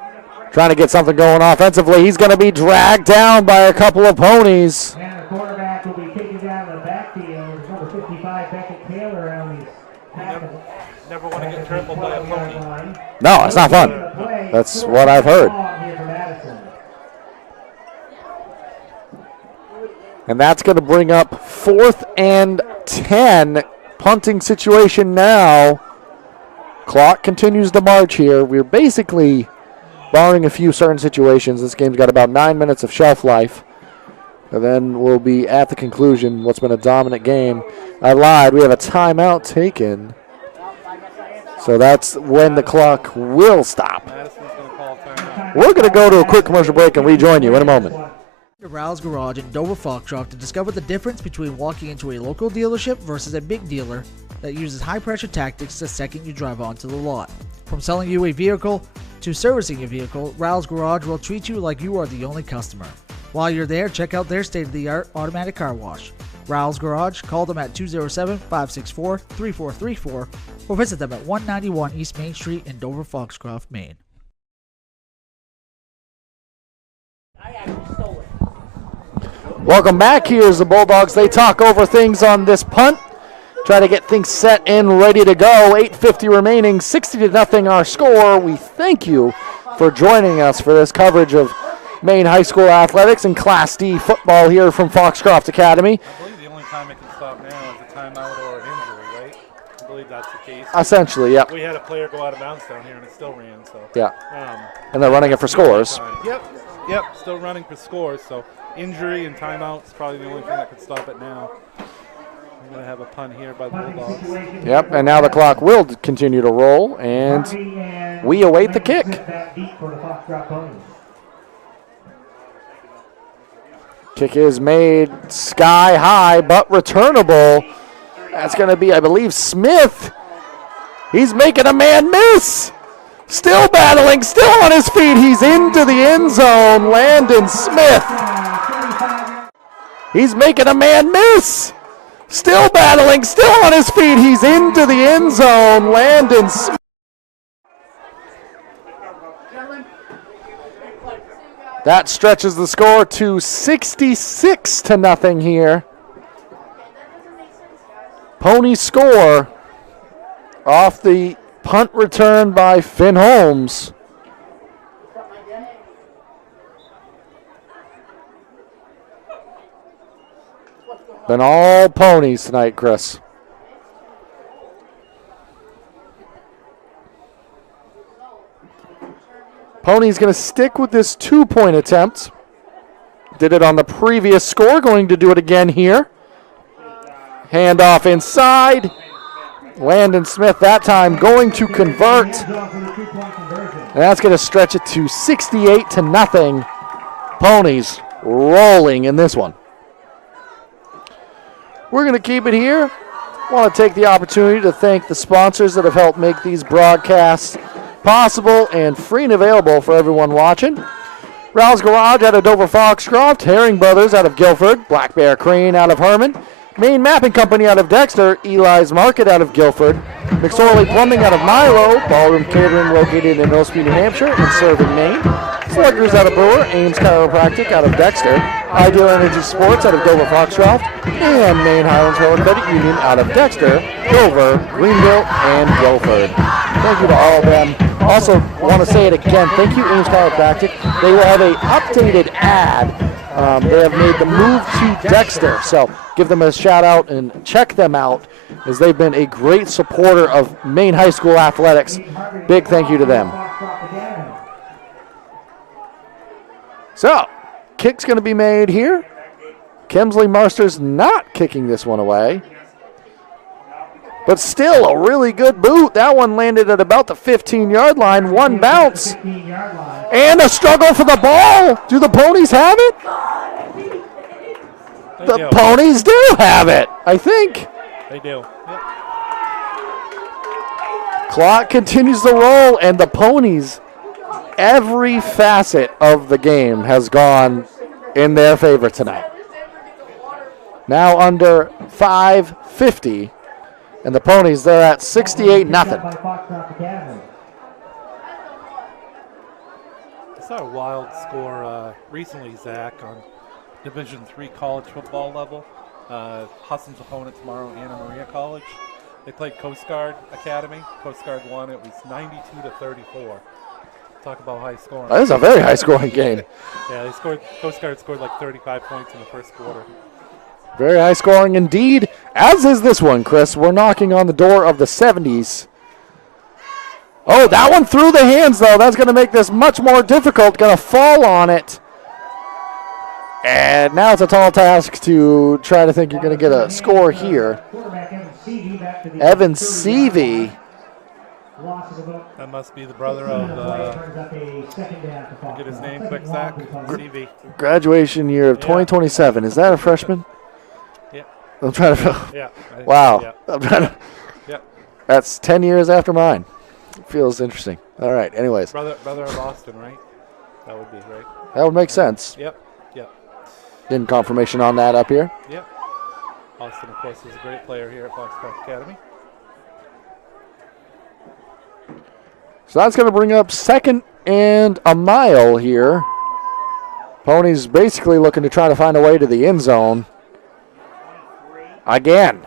trying to get something going offensively. He's going to be dragged down by a couple of Ponies. And the quarterback will be taken down the backfield. Number 55, Beckett Taylor on the Never want to get trampled by a pony. No, it's not fun. That's what I've heard. And that's going to bring up 4th and 10. Punting situation now. Clock continues to march here. We're basically, barring a few certain situations, this game's got about 9 minutes of shelf life. And then we'll be at the conclusion. What's been a dominant game. I lied. We have a timeout taken. So that's when the clock will stop. We're going to go to a quick commercial break and rejoin you in a moment. Rouse Garage in Dover Foxcroft to discover the difference between walking into a local dealership versus a big dealer that uses high-pressure tactics the second you drive onto the lot. From selling you a vehicle to servicing your vehicle, Rouse Garage will treat you like you are the only customer. While you're there, check out their state-of-the-art automatic car wash. Rouse Garage, call them at 207-564-3434 or visit them at 191 East Main Street in Dover Foxcroft, Maine. Welcome back. Here's the Bulldogs. They talk over things on this punt. Try to get things set and ready to go. 8:50 remaining, 60-0 our score. We thank you for joining us for this coverage of Maine High School athletics and Class D football here from Foxcroft Academy. I believe the only time it can stop now is a timeout or an injury, right? I believe that's the case. Essentially, yep. We had a player go out of bounds down here and it still ran, so. Yeah. And they're running it for scores. Yep, still running for scores, so injury and timeout is probably the only thing that could stop it now. We're going to have a punt here by the Bulldogs. Yep, and now the clock will continue to roll, and we await the kick. Kick is made sky high, but returnable. That's going to be, I believe, Smith. He's making a man miss. Still battling, still on his feet. He's into the end zone. Landon Smith. He's making a man miss. Still battling, still on his feet. He's into the end zone. Landon Smith. That stretches the score to 66-0 here. Ponies score off the punt return by Finn Holmes. Been all Ponies tonight, Chris. Ponies going to stick with this 2-point attempt. Did it on the previous score, going to do it again here. Handoff inside. Landon Smith that time going to convert. And that's going to stretch it to 68-0. Ponies rolling in this one. We're going to keep it here. Want to take the opportunity to thank the sponsors that have helped make these broadcasts possible and free and available for everyone watching. Ralph's Garage out of Dover Foxcroft, Herring Brothers out of Guilford, Black Bear Crane out of Herman, Maine Mapping Company out of Dexter, Eli's Market out of Guilford, McSorley Plumbing out of Milo, Ballroom Catering located in Osprey, New Hampshire, and serving Maine, Sluggers out of Brewer, Ames Chiropractic out of Dexter, Ideal Energy Sports out of Dover Foxcroft, and Maine Highlands Railroad Credit Union out of Dexter, Dover, Greenville, and Guilford. Thank you to all of them. Also, want to say it again, thank you, Ames Chiropractic. They will have an updated ad. They have made the move to Dexter, so give them a shout out and check them out, as they've been a great supporter of Maine High School athletics. Big thank you to them. So, kick's going to be made here. Kemsley Marster's not kicking this one away. But still a really good boot. That one landed at about the 15-yard line. One bounce. And a struggle for the ball. Do the Ponies have it? The Ponies do have it, I think. They do. Yep. Clock continues to roll, and the Ponies, every facet of the game has gone in their favor tonight. Now under 5:50. And the Ponies, they're at 68-0. I saw a wild score recently, Zach, on Division III college football level. Husson's opponent tomorrow, Anna Maria College. They played Coast Guard Academy. Coast Guard won. It was 92-34. Talk about high scoring. That is a very high scoring game. Yeah, they scored. Coast Guard scored like 35 points in the first quarter. Very high scoring indeed, as is this one, Chris. We're knocking on the door of the 70s. Oh, that one through the hands, though. That's going to make this much more difficult. Going to fall on it. And now it's a tall task to try to think you're going to get a score here. Evan Seavey. That must be the brother of, get his name quick, Zach. Seavey. Graduation year of 2027. Is that a freshman? Yeah. I'm trying to. Yeah. Wow. Yeah. I'm trying to. Yeah. That's 10 years after mine. Feels interesting. All right. Anyways. Brother of Austin, right? That would be right. That would make sense. Yep. Yep. Getting confirmation on that up here. Yep. Austin, of course, is a great player here at Foxcroft Academy. So that's going to bring up 2nd and a mile here Ponies basically looking to try to find a way to the end zone again.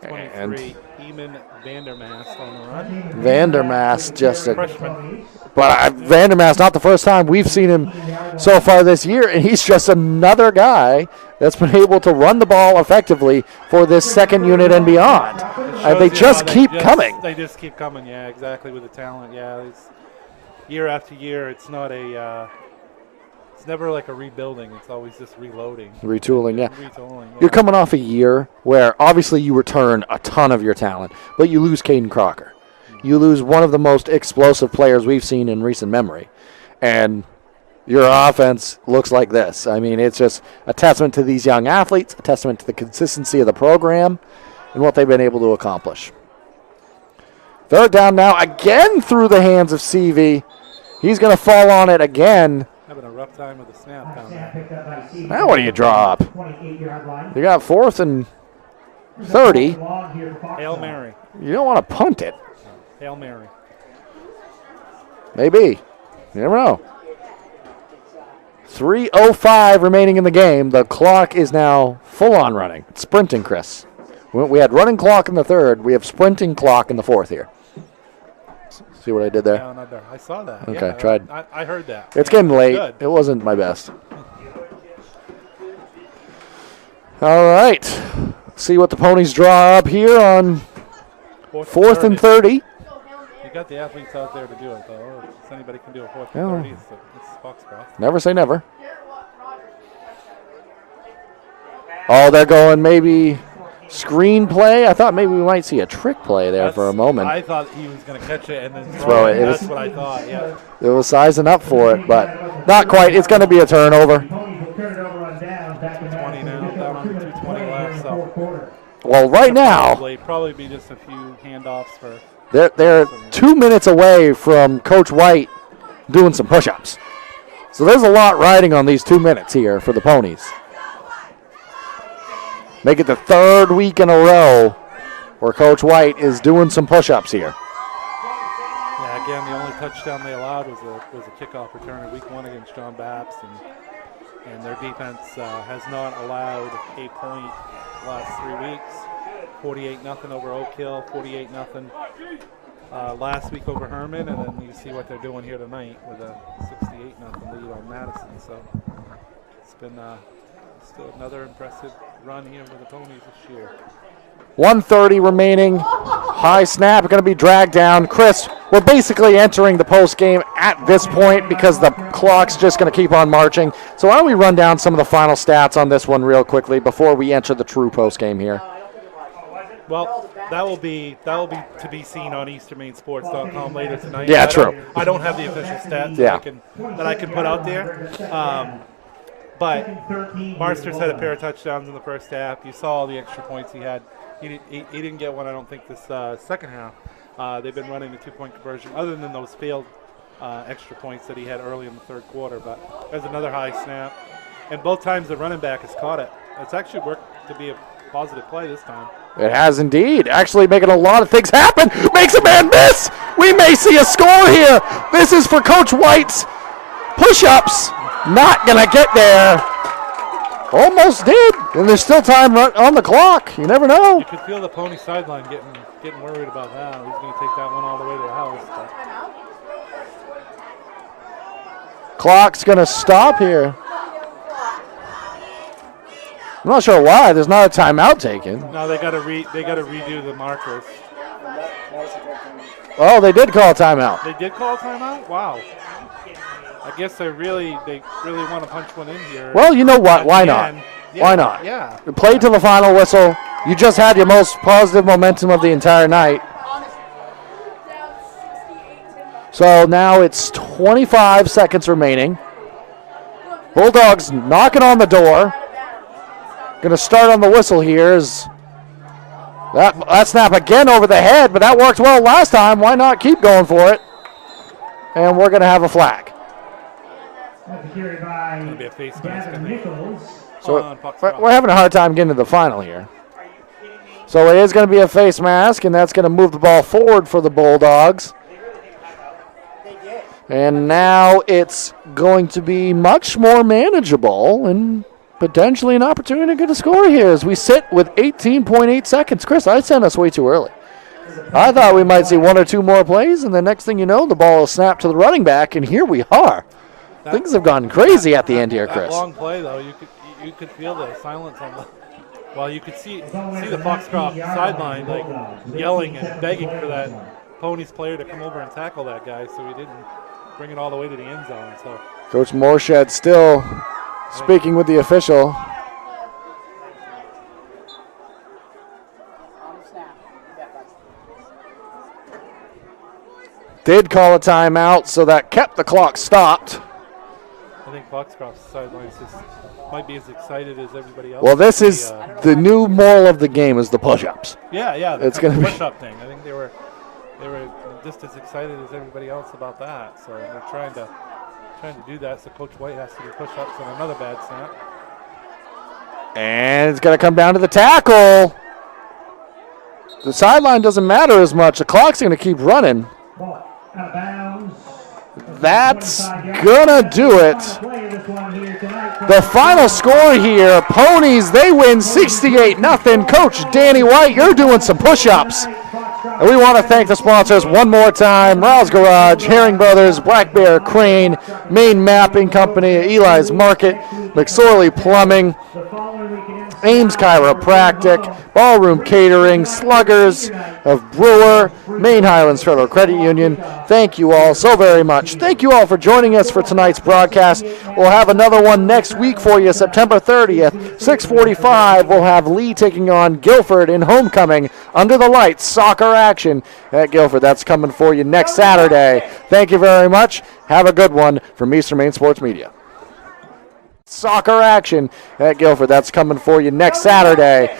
23, And Eamon Vandermast on the run. Vandermast just a Freshman. But Vandermast, not the first time we've seen him so far this year, and he's just another guy that's been able to run the ball effectively for this second unit and beyond. And they just keep coming. They just keep coming, yeah, exactly, with the talent. Yeah, it's year after year, it's not it's never like a rebuilding. It's always just reloading. Retooling, yeah. Retooling, yeah. You're coming off a year where obviously you return a ton of your talent, but you lose Caden Crocker. You lose one of the most explosive players we've seen in recent memory. And your offense looks like this. I mean, it's just a testament to these young athletes, a testament to the consistency of the program and what they've been able to accomplish. Third down now, again through the hands of CV. He's going to fall on it again. Having a rough time with the snap down there. Now what do you draw up? 28-yard line. You got 4th and 30. Hail Mary. You don't want to punt it. Hail Mary. Maybe. You never know. 3:05 remaining in the game. The clock is now full on running. It's sprinting, Chris. We had running clock in the third. We have sprinting clock in the fourth here. See what I did there? Down under. I saw that. Okay, yeah, tried. I heard that. It's getting late. Good. It wasn't my best. All right. See what the Ponies draw up here on 4th and 30. You got the athletes out there to do it, though. If anybody can do a 4th and 30, it's Foxcroft. Never say never. Oh, they're going maybe screenplay. I thought maybe we might see a trick play there for a moment. I thought he was going to catch it and then Throw it. That's what I thought, yeah. It was sizing up for it, but not quite. It's going to be a turnover. 20 now, down under 2:20 left, so. Well, right now, Probably be just a few handoffs for. they're 2 minutes away from Coach White doing some push-ups. So there's a lot riding on these 2 minutes here for the Ponies. Make it the third week in a row where Coach White is doing some push-ups here. Yeah, again, the only touchdown they allowed was a kickoff return in week 1 against John Babs, and their defense has not allowed a point the last 3 weeks. 48-0 over Oak Hill, 48-0 last week over Herman, and then you see what they're doing here tonight with a 68-0 lead on Madison. So it's been still another impressive run here with the Ponies this year. 1:30 remaining. High snap going to be dragged down. Chris, we're basically entering the post game at this point because the clock's just going to keep on marching. So why don't we run down some of the final stats on this one real quickly before we enter the true post game here? Well, that will be to be seen on EasterMainSports.com later tonight. Yeah, true. I don't have the official stats that I can put out there. But Marsters had a pair of touchdowns in the first half. You saw all the extra points he had. He didn't get one, I don't think, this second half. They've been running the 2-point conversion, other than those failed extra points that he had early in the third quarter. But there's another high snap. And both times the running back has caught it. It's actually worked to be a positive play this time. It has indeed. Actually making a lot of things happen. Makes a man miss. We may see a score here. This is for Coach White's push-ups. Not going to get there. Almost did. And there's still time on the clock. You never know. You could feel the Pony sideline getting worried about that. He's going to take that one all the way to the house. But. Clock's going to stop here. I'm not sure why. There's not a timeout taken. No, they got to redo the markers. Oh, they did call a timeout. They did call a timeout? Wow. I guess they really want to punch one in here. Well, you know what? Why not? Yeah, Why not? Yeah. Play to the final whistle. You just had your most positive momentum of the entire night. So now it's 25 seconds remaining. Bulldogs knocking on the door. Going to start on the whistle here. Is that snap again over the head, but that worked well last time. Why not keep going for it? And we're going to have a flag. Going to be a face mask, I think. So we're having a hard time getting to the final here. So it is going to be a face mask, and that's going to move the ball forward for the Bulldogs. And now it's going to be much more manageable and potentially an opportunity to get a score here as we sit with 18.8 seconds. Chris, I sent us way too early. I thought we might see one or two more plays, and the next thing you know, the ball will snap to the running back, and here we are. Things have gone crazy at the end here, Chris. That long play, though, you could feel the silence on the. Well, you could see the Foxcroft sideline like yelling and begging for that Ponies player to come over and tackle that guy, so he didn't bring it all the way to the end zone. So Coach Morshed still speaking with the official. Did call a timeout, so that kept the clock stopped. I think Foxcroft's sidelines might be as excited as everybody else. Well, this is the new moral of the game is the push-ups. Yeah, it's going to be push-up thing. I think they were just as excited as everybody else about that. So they're trying to do that. So Coach White has to do push-ups on another bad snap. And it's going to come down to the tackle. The sideline doesn't matter as much. The clock's going to keep running. That's gonna do it. The final score here, Ponies, they win 68-0. Coach Danny White, you're doing some push-ups. And we want to thank the sponsors one more time: Rouse Garage, Herring Brothers, Black Bear Crane, Maine Mapping Company, Eli's Market, McSorley Plumbing, Ames Chiropractic, Ballroom Catering, Sluggers of Brewer, Maine Highlands Federal Credit Union. Thank you all so very much. Thank you all for joining us for tonight's broadcast. We'll have another one next week for you, September 30th, 6:45. We'll have Lee taking on Guilford in homecoming under the lights soccer action at Guilford. That's coming for you next Saturday. Thank you very much. Have a good one from Eastern Maine Sports Media. Soccer action at Guilford. That's coming for you next Saturday.